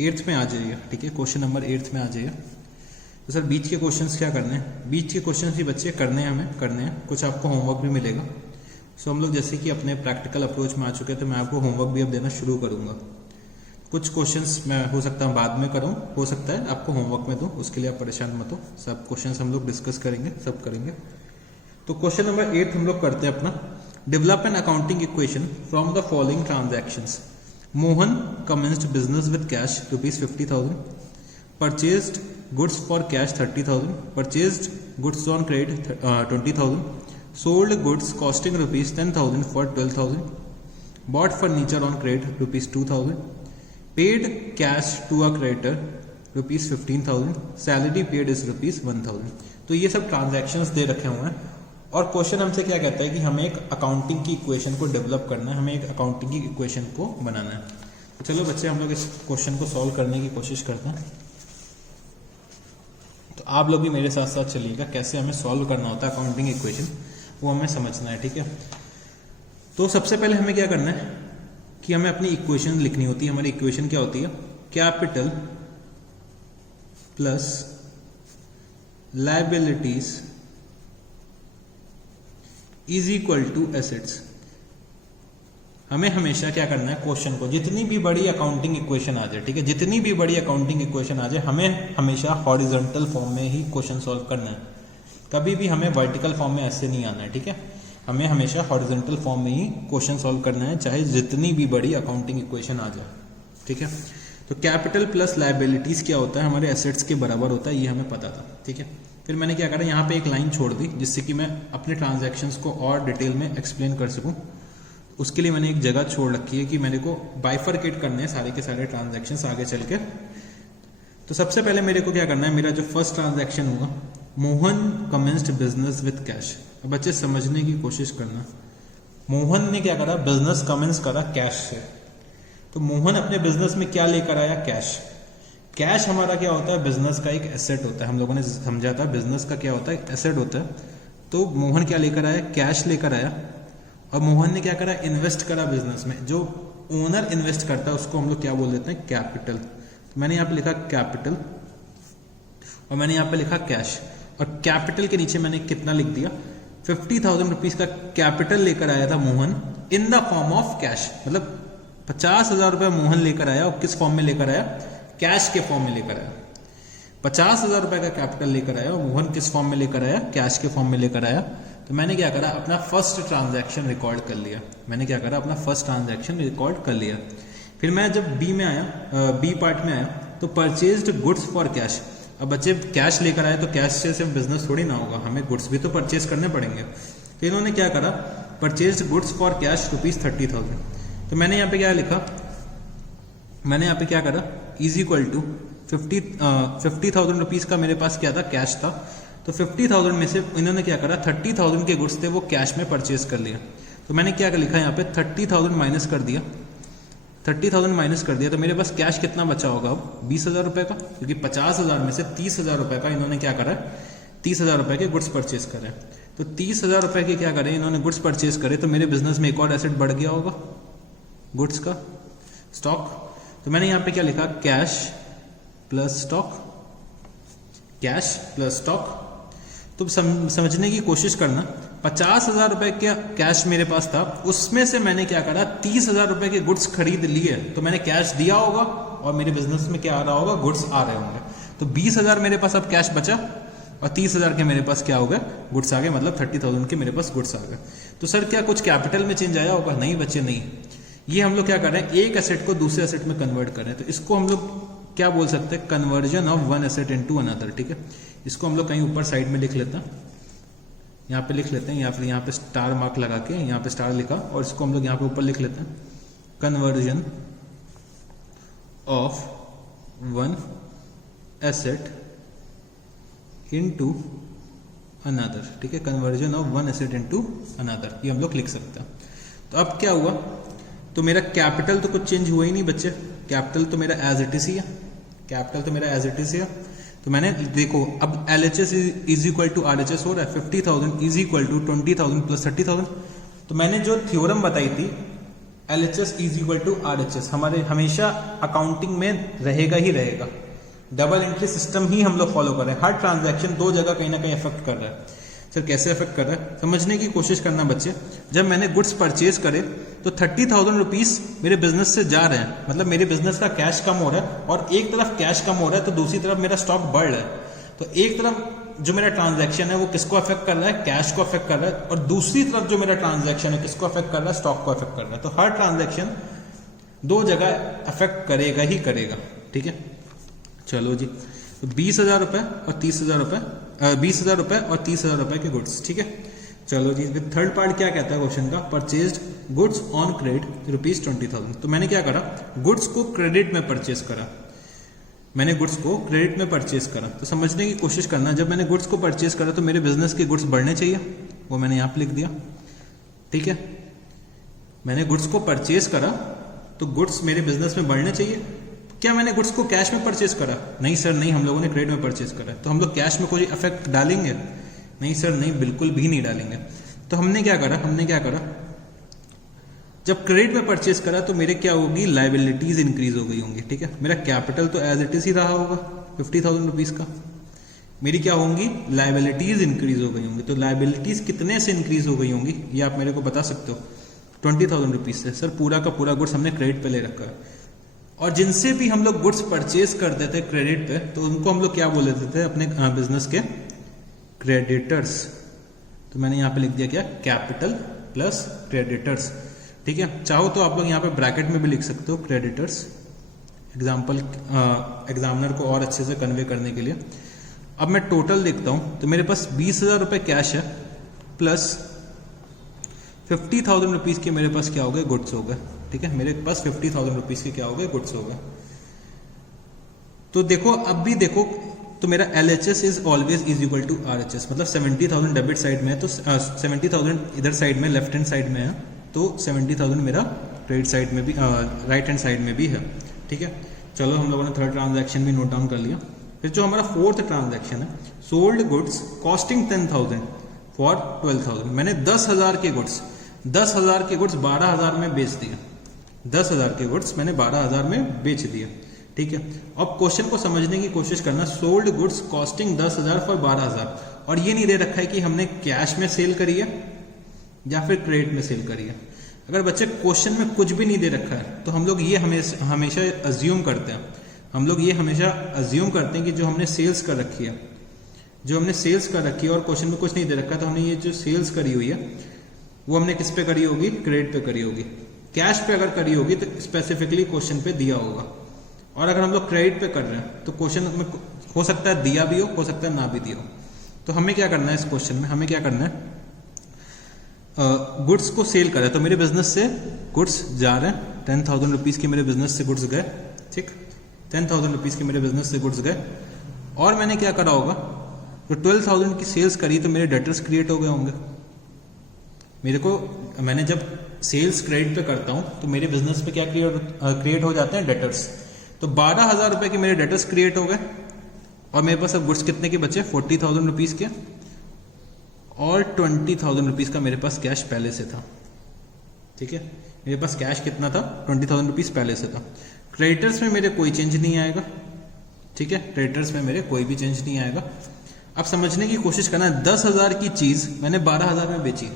8 में आ जाइए, ठीक है। क्वेश्चन नंबर 8 में आ जाइए। तो सर बीच के क्वेश्चंस क्या करने हैं, बीच के क्वेश्चंस ही बच्चे करने हैं, हमें करने हैं। कुछ आपको होमवर्क भी मिलेगा। सो हम लोग जैसे कि अपने प्रैक्टिकल अप्रोच में आ चुके हैं, तो मैं आपको होमवर्क भी अब देना शुरू करूंगा। कुछ क्वेश्चंस मैं हो सकता है बाद में करूं, हो सकता है आपको होमवर्क में दूं, उसके लिए आप परेशान मत हो। सब क्वेश्चंस हम लोग डिस्कस करेंगे, सब करेंगे। तो क्वेश्चन नंबर 8 हम लोग करते हैं अपना, develop an accounting equation from the following transactions. Mohan commenced business with cash ₹50,000, purchased goods for cash 30,000, purchased goods on credit 20,000, sold goods costing ₹10,000 for 12,000, bought furniture on credit ₹2,000, paid cash to a creditor ₹15,000, salary paid is ₹1,000। तो ये सब ट्रांजैक्शंस दे रखे हुए हैं, और क्वेश्चन हमसे क्या कहता है कि हमें एक अकाउंटिंग की इक्वेशन को डेवलप करना है, हमें एक अकाउंटिंग की इक्वेशन को बनाना है। तो चलो बच्चे हम लोग इस क्वेश्चन को सॉल्व करने की कोशिश करते हैं। तो आप लोग भी मेरे साथ साथ चलिएगा, कैसे हमें सॉल्व करना होता है अकाउंटिंग इक्वेशन, वो हमें समझना है, ठीक है। तो सबसे पहले हमें क्या करना है कि हमें अपनी इक्वेशन लिखनी होती है। हमारी इक्वेशन क्या होती है, capital plus liabilities is equal to assets. हमें हमेशा क्या करना है, क्वेश्चन को जितनी भी बड़ी अकाउंटिंग इक्वेशन आ जाए, ठीक है, जितनी भी बड़ी अकाउंटिंग इक्वेशन आ जाए, हमें हमेशा हॉरिजॉन्टल फॉर्म में ही क्वेश्चन सॉल्व करना है। कभी भी हमें वर्टिकल फॉर्म में ऐसे नहीं आना है, ठीक है। हमें हमेशा हॉरिजॉन्टल फॉर्म में ही क्वेश्चन सॉल्व करना है, चाहे जितनी भी बड़ी अकाउंटिंग इक्वेशन आ जाए, ठीक है। तो कैपिटल प्लस लायबिलिटीज क्या होता है, हमारे एसेट्स के बराबर होता है, ये हमें पता था, ठीक है। फिर मैंने क्या करा, यहाँ पे एक लाइन छोड़ दी जिससे कि मैं अपने ट्रांजैक्शंस को और डिटेल में एक्सप्लेन कर सकूँ। उसके लिए मैंने एक जगह छोड़ रखी है कि मेरे को बाइफरकेट करने हैं सारे के सारे ट्रांजैक्शंस आगे चल के। तो सबसे पहले मेरे को क्या करना है, मेरा जो फर्स्ट ट्रांजैक्शन होगा, Mohan commenced business with cash. अब बच्चे समझने की कोशिश करना, मोहन ने क्या करा, बिजनेस कमेंस करा कैश से। तो मोहन अपने बिजनेस में क्या लेकर आया, कैश। कैश हमारा क्या होता है, बिजनेस का एक एसेट होता है, हम लोगों ने समझा था बिजनेस का क्या होता है, एक एसेट होता है। तो मोहन क्या लेकर आया, कैश लेकर आया। और मोहन ने क्या करा, इन्वेस्ट करा बिजनेस में। जो ओनर इन्वेस्ट करता है उसको हम लोग क्या बोल देते हैं, कैपिटल। तो मैंने यहाँ पे लिखा कैपिटल और मैंने यहाँ पे लिखा कैश। और कैपिटल के नीचे मैंने कितना लिख दिया, 50,000 रुपीज का कैपिटल लेकर आया था Mohan in the form of cash. मतलब 50,000 रुपए मोहन लेकर आया, और किस फॉर्म में लेकर आया, कैश के फॉर्म में लेकर आया। 50,000 रुपए का कैपिटल लेकर आया और मोहन किस फॉर्म में लेकर आया, कैश के फॉर्म में लेकर आया। तो मैंने क्या करा, अपना फर्स्ट ट्रांजैक्शन रिकॉर्ड कर लिया। मैंने क्या करा, अपना फर्स्ट ट्रांजैक्शन रिकॉर्ड कर लिया। फिर मैं जब बी में आया, बी पार्ट में आया, तो परचेज्ड गुड्स फॉर कैश। अब बच्चे कैश लेकर आए तो कैश से सिर्फ बिजनेस थोड़ी ना होगा, हमें गुड्स भी तो परचेज करने पड़ेंगे। तो इन्होंने क्या करा, परचेज्ड गुड्स फॉर कैश ₹30,000। तो मैंने यहाँ पे क्या लिखा, मैंने यहाँ पे क्या करा, इज इक्वल टू 50,000 रुपीज का मेरे पास क्या था, कैश था। तो 50,000 में से इन्होंने क्या करा, 30,000 के गुड्स थे वो कैश में परचेज कर लिया। तो मैंने क्या लिखा यहाँ पे, 30,000 माइनस कर दिया, 30,000 माइनस कर दिया। तो मेरे पास कैश कितना बचा होगा अब, 20,000 रुपए का, क्योंकि 50,000 में से 30,000 रुपए का इन्होंने क्या करा, 30,000 रुपए के गुड्स परचेज करे। तो 30,000 रुपए के क्या करें, इन्होंने गुड्स परचेज करे। तो मेरे बिजनेस में एक और एसेट बढ़ गया होगा, गुड्स का स्टॉक। तो मैंने यहाँ पे क्या लिखा, cash plus stock, cash plus stock. तो समझने की कोशिश करना, 50,000 रुपए का कैश मेरे पास था, उसमें से मैंने क्या करा, 30,000 रुपए के गुड्स खरीद लिए। तो मैंने कैश दिया होगा और मेरे बिजनेस में क्या आ रहा होगा, गुड्स आ रहे होंगे। तो 20,000 मेरे पास अब कैश बचा और 30,000 के मेरे पास क्या हो गया, गुड्स आ गए। मतलब 30,000 के मेरे पास गुड्स आ गए। तो सर क्या कुछ कैपिटल में चेंज आया होगा, नहीं बच्चे नहीं। ये हम लोग क्या कर रहे हैं, एक एसेट को दूसरे एसेट में कन्वर्ट कर रहे हैं। तो इसको हम लोग क्या बोल सकते हैं, conversion of one asset into another, ठीक है। इसको हम लोग कहीं ऊपर साइड में लिख लेते हैं, यहाँ पे लिख लेते हैं, या फिर यहाँ पे स्टार मार्क लगा के यहाँ पे स्टार लिखा, और इसको हम लोग यहाँ पे ऊपर लिख लेते हैं, conversion of one asset into another, ठीक है। Conversion of one asset into another, ये हम लोग लिख सकते हैं। तो अब क्या हुआ, तो मेरा कैपिटल तो कुछ चेंज हुआ ही नहीं बच्चे, कैपिटल तो मेरा एज इट इज ही है, कैपिटल तो मेरा एज इट इज है। तो मैंने देखो अब LHS is equal to RHS हो रहा है, 50,000 इज इक्वल टू 20,000 प्लस 30,000। तो मैंने जो थ्योरम बताई थी LHS is equal to RHS, हमारे हमेशा अकाउंटिंग में रहेगा ही रहेगा। डबल एंट्री सिस्टम ही हम लोग फॉलो कर रहे हैं, हर ट्रांजैक्शन दो जगह कहीं ना कहीं अफेक्ट कर रहा है। सर कैसे अफेक्ट कर रहा है, समझने की कोशिश करना बच्चे। जब मैंने गुड्स परचेज करे तो 30,000 रुपीज मेरे बिजनेस से जा रहे हैं, मतलब मेरे बिजनेस का कैश कम हो रहा है, और एक तरफ कैश कम हो रहा है तो दूसरी तरफ मेरा स्टॉक बढ़ रहा है। तो एक तरफ जो मेरा ट्रांजैक्शन है वो किसको अफेक्ट कर रहा है, कैश को अफेक्ट कर रहा है, और दूसरी तरफ जो मेरा ट्रांजैक्शन है किसको अफेक्ट कर रहा है, स्टॉक को अफेक्ट कर रहा है। तो हर ट्रांजैक्शन दो जगह अफेक्ट करेगा ही करेगा, ठीक है। चलो जी, तो 20,000 रुपए और 30,000 रुपए, 20,000 रुपए और 30,000 रुपए के गुड्स, ठीक है। चलो जी, थर्ड पार्ट क्या कहता है क्वेश्चन का, परचेज्ड गुड्स ऑन क्रेडिट ₹20,000। तो मैंने क्या करा, गुड्स को क्रेडिट में परचेज करा, मैंने गुड्स को क्रेडिट में परचेज करा। तो समझने की कोशिश करना, जब मैंने गुड्स को परचेज करा तो मेरे बिजनेस के गुड्स बढ़ने चाहिए, वो मैंने यहाँ पे लिख दिया, ठीक है। मैंने गुड्स को परचेज करा तो गुड्स मेरे बिजनेस में बढ़ने चाहिए। क्या मैंने गुड्स को कैश में परचेज करा, नहीं सर नहीं, हम लोगों ने क्रेडिट में परचेज करा। तो हम लोग कैश में कोई इफेक्ट डालेंगे, नहीं सर नहीं, बिल्कुल भी नहीं डालेंगे। तो हमने क्या करा, जब क्रेडिट में परचेज करा तो मेरे क्या होगी, लायबिलिटीज इंक्रीज हो गई होंगी, ठीक है। मेरा कैपिटल तो एज इट इज ही रहा होगा 50,000 रुपीज का, मेरी क्या होंगी, लायबिलिटीज इंक्रीज हो गई होंगी। तो लायबिलिटीज कितने से इंक्रीज हो गई होंगी ये आप मेरे को बता सकते हो, 20,000 रुपीज से। सर पूरा का पूरा गुड्स हमने क्रेडिट पे ले रखा है, और जिनसे भी हम लोग गुड्स परचेज करते थे क्रेडिट पे, तो उनको हम लोग क्या बोल देते थे, अपने बिजनेस के क्रेडिटर्स, तो मैंने यहाँ पे लिख दिया क्या, कैपिटल प्लस क्रेडिटर्स। ठीक है, चाहो तो आप लोग यहाँ पे ब्रैकेट में भी लिख सकते हो क्रेडिटर्स, एग्जाम्पल एग्जामिनर को और अच्छे से कन्वे करने के लिए। अब मैं टोटल देखता हूँ, तो मेरे पास 20,000 रुपये कैश है प्लस 50,000 रुपीज़ के मेरे पास क्या हो गए, गुड्स हो गए। ठीक है, मेरे पास 50,000 रुपीज़ के क्या हो गए, गुड्स हो गए। तो देखो अब भी देखो, तो मेरा LHS is always is equal to RHS, मतलब 70,000 डेबिट साइड में है तो 70,000 इधर साइड में लेफ्ट हैंड साइड में है, तो 70,000 मेरा क्रेडिट साइड में भी राइट हैंड साइड में भी है। ठीक है, चलो हम लोगों ने थर्ड ट्रांजैक्शन भी नोट डाउन कर लिया। फिर जो हमारा फोर्थ ट्रांजैक्शन है, सोल्ड गुड्स कॉस्टिंग 10,000 फॉर 12,000। मैंने 10,000 के गुड्स 12,000 में बेच दिए। 10,000 के गुड्स मैंने 12,000 में बेच दिए। ठीक है, अब क्वेश्चन को समझने की कोशिश करना। सोल्ड गुड्स कॉस्टिंग 10,000 फॉर 12,000, और ये नहीं दे रखा है कि हमने कैश में सेल करी है या फिर क्रेडिट में सेल करी है। अगर बच्चे क्वेश्चन में कुछ भी नहीं दे रखा है तो हम लोग ये हमेशा अज्यूम करते हैं, कि जो हमने सेल्स कर रखी है, और क्वेश्चन में कुछ नहीं दे रखा है, तो हमने ये जो सेल्स करी हुई है वो हमने किस पे करी होगी, क्रेडिट पे करी होगी। कैश पे अगर करी होगी तो स्पेसिफिकली क्वेश्चन पे दिया होगा, और अगर हम लोग क्रेडिट पे कर रहे हैं तो क्वेश्चन में हो सकता है दिया भी हो सकता है ना भी दिया हो। तो हमें क्या करना है इस क्वेश्चन में, हमें क्या करना है, गुड्स को सेल करें। तो मेरे बिजनेस से गुड्स जा रहे हैं, 10,000 रुपीज़ के मेरे बिजनेस से गुड्स गए। ठीक, 10,000 रुपीज़ के मेरे बिजनेस से गुड्स गए, और मैंने क्या करा होगा, तो 12,000 की सेल्स करी तो मेरे डेटर्स क्रिएट हो गए होंगे। मैंने जब सेल्स क्रेडिट पे करता हूं तो मेरे बिजनेस पे क्या क्रिएट हो जाते हैं, डेटर्स। तो 12,000 रुपए के मेरे डेटर्स क्रिएट हो गए, और मेरे पास अब गुड्स कितने के बचे, 40,000 रुपीज़ के, और 20,000 रुपीज़ का मेरे पास कैश पहले से था। ठीक है, मेरे पास कैश कितना था, 20,000 रुपीज़ पहले से था। क्रेडिटर्स में मेरे कोई चेंज नहीं आएगा। ठीक है, क्रेडिटर्स में मेरे कोई भी चेंज नहीं आएगा। अब समझने की कोशिश करना, 10,000 की चीज़ मैंने 12,000 में बेची,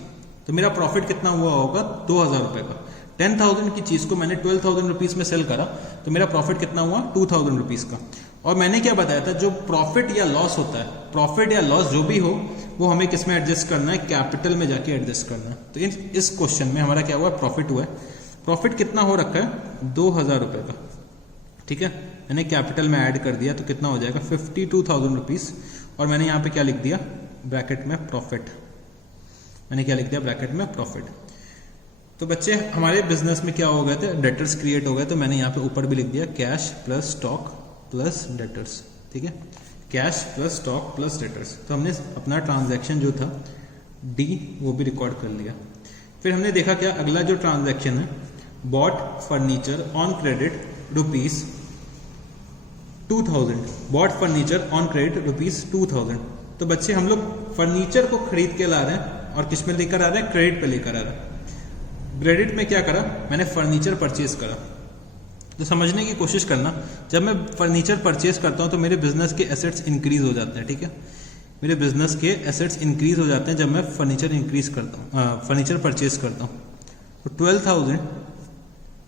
तो मेरा प्रॉफिट कितना हुआ होगा, 2,000 रुपये का। 10,000 की चीज़ को मैंने 12,000 रुपीज़ में सेल करा, तो मेरा प्रॉफिट कितना हुआ, 2,000 रुपीज़ का। और मैंने क्या बताया था, जो प्रॉफिट या लॉस होता है, प्रॉफिट या लॉस जो भी हो, वो हमें किस में एडजस्ट करना है, कैपिटल में जाके एडजस्ट करना है। तो इस क्वेश्चन में हमारा क्या हुआ, प्रॉफिट हुआ है। प्रॉफिट कितना हो रखा है, 2,000 रुपये का। ठीक है, मैंने कैपिटल में ऐड कर दिया, तो कितना हो जाएगा, 52,000 रुपीज़। और मैंने यहाँ पे क्या लिख दिया, ब्रैकेट में प्रॉफिट। तो बच्चे हमारे बिजनेस में क्या हो गए थे, डेटर्स क्रिएट हो गए, तो मैंने यहाँ पे ऊपर भी लिख दिया cash plus stock plus debtors. ठीक है, cash plus stock plus debtors. तो हमने अपना ट्रांजैक्शन जो था डी वो भी रिकॉर्ड कर लिया। फिर हमने देखा क्या, अगला जो ट्रांजैक्शन है, bought furniture on credit rupees 2,000, bought furniture on credit rupees 2,000। तो बच्चे हम लोग फर्नीचर को खरीद के ला रहे हैं, और किस में लेकर आ रहे हैं, क्रेडिट पे लेकर आ रहे हैं। क्रेडिट में क्या करा, मैंने फर्नीचर परचेज करा। तो समझने की कोशिश करना, जब मैं फर्नीचर परचेज करता हूं तो मेरे बिजनेस के एसेट्स इंक्रीज हो जाते हैं। ठीक है, मेरे बिजनेस के एसेट्स इंक्रीज हो जाते हैं जब मैं फर्नीचर फर्नीचर परचेज करता हूं। तो 12,000,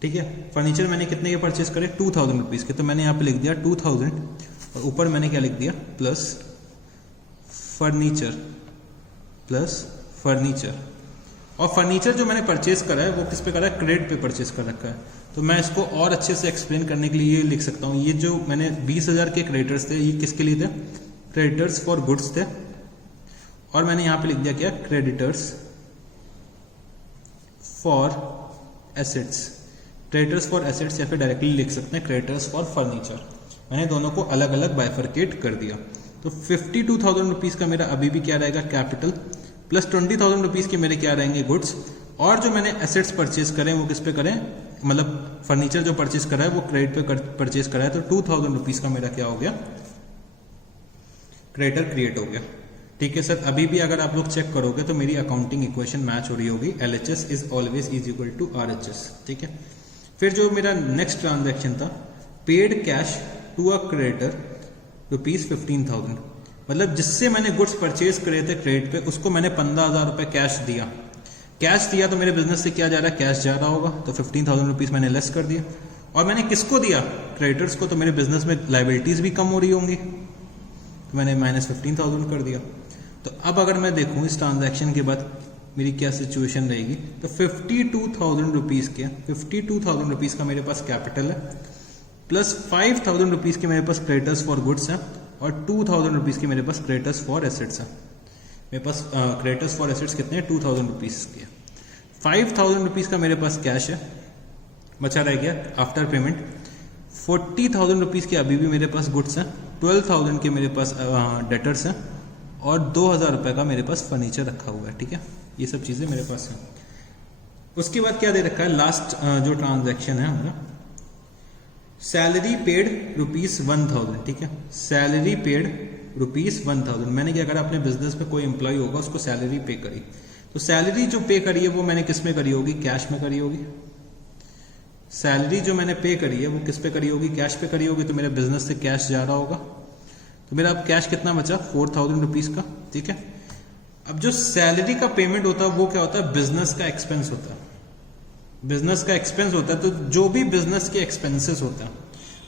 ठीक है, फर्नीचर मैंने कितने के परचेज करे, 2,000 रुपीज़ के। तो मैंने यहाँ पे लिख दिया 2,000, और ऊपर मैंने क्या लिख दिया, प्लस फर्नीचर। और फर्नीचर जो मैंने परचेज करा है वो किस पे करा है, क्रेडिट पे परचेज कर रखा है। तो मैं इसको और अच्छे से एक्सप्लेन करने के लिए ये लिख सकता हूँ, ये जो मैंने 20,000 के क्रेडिटर्स थे, ये किसके लिए थे, क्रेडिटर्स फॉर गुड्स थे। और मैंने यहाँ पे लिख दिया क्या, creditors for assets. Creditors for assets, या फिर डायरेक्टली लिख सकते हैं क्रेडिटर्स फॉर फर्नीचर। मैंने दोनों को अलग अलग बाइफरकेट कर दिया। तो 52,000 रुपीज़ का मेरा अभी भी क्या रहेगा, कैपिटल, प्लस 20,000 रुपीज़ के मेरे क्या रहेंगे, गुड्स। और जो मैंने एसेट्स परचेज करें वो किस पे करें, मतलब फर्नीचर जो परचेज करा है वो क्रेडिट पे परचेज करा है। तो 2,000 रुपीज़ का मेरा क्या हो गया, क्रेडिटर क्रिएट हो गया। ठीक है सर, अभी भी अगर आप लोग चेक करोगे तो मेरी अकाउंटिंग इक्वेशन मैच हो रही होगी, LHS is always is equal to RHS। ठीक है, फिर जो मेरा नेक्स्ट ट्रांजैक्शन था, paid cash to a creditor rupees 15,000, मतलब जिससे मैंने गुड्स परचेज करे थे क्रेडिट पे, उसको मैंने 15,000 रुपए कैश दिया। तो मेरे बिजनेस से क्या जा रहा है, कैश जा रहा होगा, तो 15,000 रुपीज मैंने लेस कर दिया। और मैंने किसको दिया, क्रेडिटर्स को, तो मेरे बिजनेस में लाइबिलिटीज भी कम हो रही होंगी, तो मैंने -15,000 कर दिया। तो अब अगर मैं देखूं इस ट्रांजैक्शन के बाद मेरी क्या सिचुएशन रहेगी, तो 52,000 रुपीज के 52,000 रुपीज का मेरे पास कैपिटल है, प्लस 5,000 रुपीज के मेरे पास क्रेडिटर्स फॉर गुड्स है, और 2,000 रुपीज के मेरे पास क्रेडिटर्स फॉर एसेट्स है। मेरे पास क्रेडिटर्स फॉर एसेट्स कितने हैं, 2,000 रुपीज के। 5,000 रुपीज का मेरे पास कैश है, बचा रह गया आफ्टर पेमेंट। 40,000 रुपीज के अभी भी मेरे पास गुड्स हैं, 12,000 के मेरे पास डेटर्स हैं, और 2,000 रुपए का मेरे पास फर्नीचर रखा हुआ है। ठीक है, ये सब चीजें मेरे पास हैं। उसके बाद क्या दे रखा है, लास्ट जो ट्रांजैक्शन है हमारा, सैलरी पेड ₹1,000। ठीक है, सैलरी पेड ₹1,000। मैंने क्या करा, अपने बिजनेस में कोई एम्प्लॉय होगा उसको सैलरी पे करी, तो सैलरी जो पे करी है वो मैंने किस में करी होगी, कैश में करी होगी। सैलरी जो मैंने पे करी है वो किस पे करी होगी, कैश पे करी होगी। तो मेरे बिजनेस से कैश जा रहा होगा, तो मेरा अब कैश कितना बचा, 4,000 रुपीज का। ठीक है, अब जो सैलरी का पेमेंट होता है वो क्या होता है, बिजनेस का एक्सपेंस होता है। बिजनेस का एक्सपेंस होता है, तो जो भी बिजनेस के एक्सपेंसेस होता है,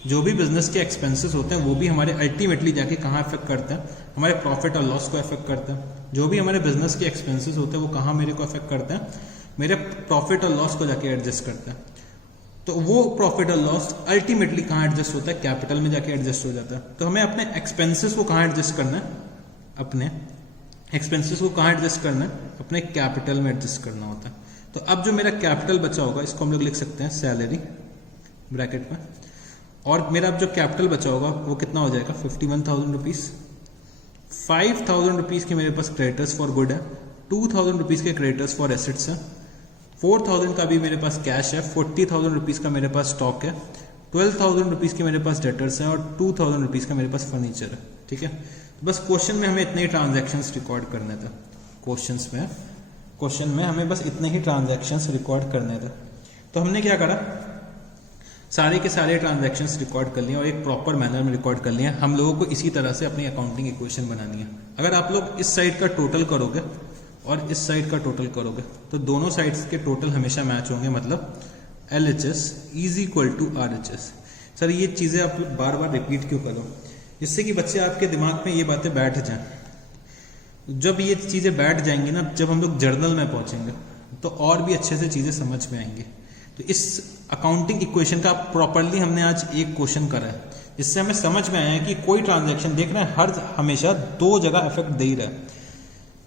जो भी बिजनेस के एक्सपेंसेस होते हैं वो भी हमारे अल्टीमेटली जाके कहाँ इफेक्ट करते हैं, हमारे प्रॉफिट और लॉस को इफेक्ट करते हैं। जो भी हमारे बिजनेस के एक्सपेंसेस होते हैं वो कहाँ मेरे को इफेक्ट करते हैं, मेरे प्रॉफिट और लॉस को जाके एडजस्ट करते हैं। तो वो प्रॉफिट और लॉस अल्टीमेटली कहाँ एडजस्ट होता है, कैपिटल में जाके एडजस्ट हो जाता है। तो हमें अपने एक्सपेंसेस को कहाँ एडजस्ट करना है, अपने एक्सपेंसेस को कहाँ एडजस्ट करना है, अपने कैपिटल में एडजस्ट करना होता है। तो अब जो मेरा कैपिटल बचा होगा इसको हम लोग लिख सकते हैं सैलरी ब्रैकेट में, और मेरा अब जो कैपिटल बचा होगा वो कितना हो जाएगा, 51,000 रुपीज। 5,000 रुपीज के मेरे पास क्रेडिटर्स फॉर गुड है, 2,000 रुपीज के क्रेडिटर्स फॉर एसेट्स है, 4,000 का भी मेरे पास कैश है, 40,000 रुपीज का मेरे पास स्टॉक है, 12,000 रुपीज के मेरे पास डेटर्स हैं, और 2,000 रुपीज का मेरे पास फर्नीचर है। ठीक है, तो बस क्वेश्चन में हमें इतने ही ट्रांजैक्शंस रिकॉर्ड करने थे। क्वेश्चन में हमें बस इतने ही ट्रांजैक्शंस रिकॉर्ड करने थे। तो हमने क्या करा, सारे के सारे ट्रांजैक्शंस रिकॉर्ड कर लिए और एक प्रॉपर मैनर में रिकॉर्ड कर लिए। हम लोगों को इसी तरह से अपनी अकाउंटिंग इक्वेशन बनानी है। अगर आप लोग इस साइड का टोटल करोगे और इस साइड का टोटल करोगे तो दोनों साइड्स के टोटल हमेशा मैच होंगे, मतलब LHS is equal to RHS। Sir ये चीजें आप बार बार रिपीट क्यों करो, जिससे कि बच्चे आपके दिमाग में ये बातें बैठ जाएं। जब ये चीजें बैठ जाएंगी ना, जब हम लोग जर्नल में पहुंचेंगे तो और भी अच्छे से चीजें समझ में आएंगी। तो इस अकाउंटिंग इक्वेशन का प्रॉपरली हमने आज एक क्वेश्चन करा है, जिससे हमें समझ में आया है कि कोई ट्रांजैक्शन देख रहे हैं हर हमेशा दो जगह इफेक्ट दे ही रहा है।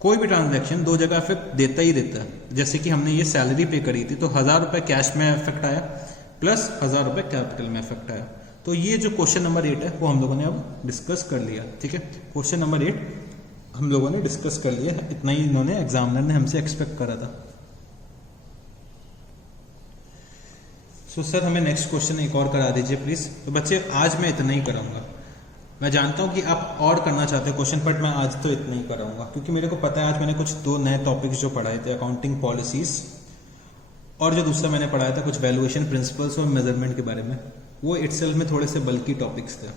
कोई भी ट्रांजैक्शन दो जगह इफेक्ट देता ही देता है। जैसे कि हमने ये सैलरी पे करी थी तो 1,000 रुपए कैश में इफेक्ट आया, प्लस 1,000 रुपए कैपिटल में इफेक्ट आया। तो ये जो क्वेश्चन नंबर 8 है वो हम लोगों ने अब डिस्कस कर लिया। ठीक है, क्वेश्चन नंबर 8 हम लोगों ने डिस्कस कर लिया। इतना ही इन्होंने एग्जामिनर ने हमसे एक्सपेक्ट करा था। सो सर हमें नेक्स्ट क्वेश्चन एक और करा दीजिए प्लीज। तो बच्चे आज मैं इतना ही कराऊंगा। मैं जानता हूं कि आप और करना चाहते हो क्वेश्चन, बट मैं आज तो इतना ही कराऊंगा क्योंकि मेरे को पता है आज मैंने कुछ 2 नए टॉपिक्स जो पढ़ाए थे, अकाउंटिंग पॉलिसीज और जो दूसरा मैंने पढ़ाया था कुछ वैल्यूएशन प्रिंसिपल्स और मेजरमेंट के बारे में, वो इटसेल्फ में थोड़े से बल्कि टॉपिक्स थे।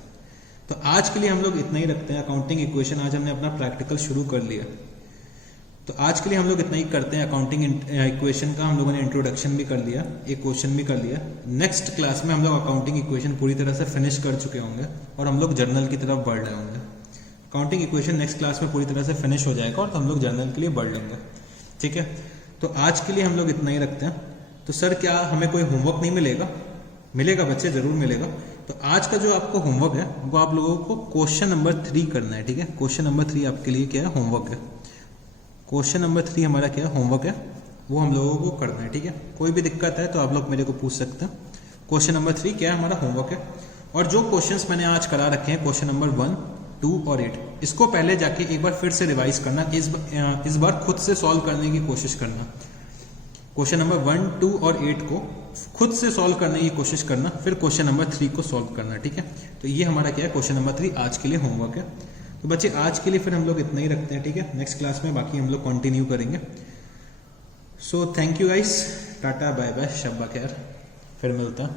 तो आज के लिए हम लोग इतना ही रखते हैं। अकाउंटिंग इक्वेशन आज हमने अपना प्रैक्टिकल शुरू कर लिया, तो आज के लिए हम लोग इतना ही करते हैं। अकाउंटिंग इक्वेशन का हम लोगों ने इंट्रोडक्शन भी कर लिया, एक क्वेश्चन भी कर लिया। नेक्स्ट क्लास में हम लोग अकाउंटिंग इक्वेशन पूरी तरह से फिनिश कर चुके होंगे और हम लोग जर्नल की तरफ बढ़ रहे होंगे। अकाउंटिंग इक्वेशन नेक्स्ट क्लास में पूरी तरह से फिनिश हो जाएगा और तो हम लोग जर्नल के लिए बढ़ लेंगे। ठीक है, तो आज के लिए हम लोग इतना ही रखते हैं। तो सर क्या हमें कोई होमवर्क नहीं मिलेगा? मिलेगा बच्चे, जरूर मिलेगा। तो आज का जो आपको होमवर्क है वो आप लोगों को क्वेश्चन नंबर 3 करना है। ठीक है, क्वेश्चन नंबर 3 आपके लिए क्या है, होमवर्क है। क्वेश्चन नंबर 3 हमारा क्या है, होमवर्क है, वो हम लोगों को करना है। ठीक है, कोई भी दिक्कत है तो आप लोग मेरे को पूछ सकते हैं। क्वेश्चन नंबर 3 क्या है, हमारा होमवर्क है। और जो क्वेश्चंस मैंने आज करा रखे हैं क्वेश्चन नंबर 1, 2 और 8, इसको पहले जाके एक बार फिर से रिवाइज करना। इस बार खुद से सॉल्व करने की कोशिश करना। क्वेश्चन नंबर 1, 2 और 8 को खुद से सॉल्व करने की कोशिश करना, फिर क्वेश्चन नंबर 3 को सॉल्व करना। ठीक है, तो ये हमारा क्या है, क्वेश्चन नंबर 3 आज के लिए होमवर्क है। तो बच्चे आज के लिए फिर हम लोग इतना ही रखते हैं। ठीक है, नेक्स्ट क्लास में बाकी हम लोग कंटिन्यू करेंगे। So thank you guys, tata bye bye, शब्बा खैर, फिर मिलता है।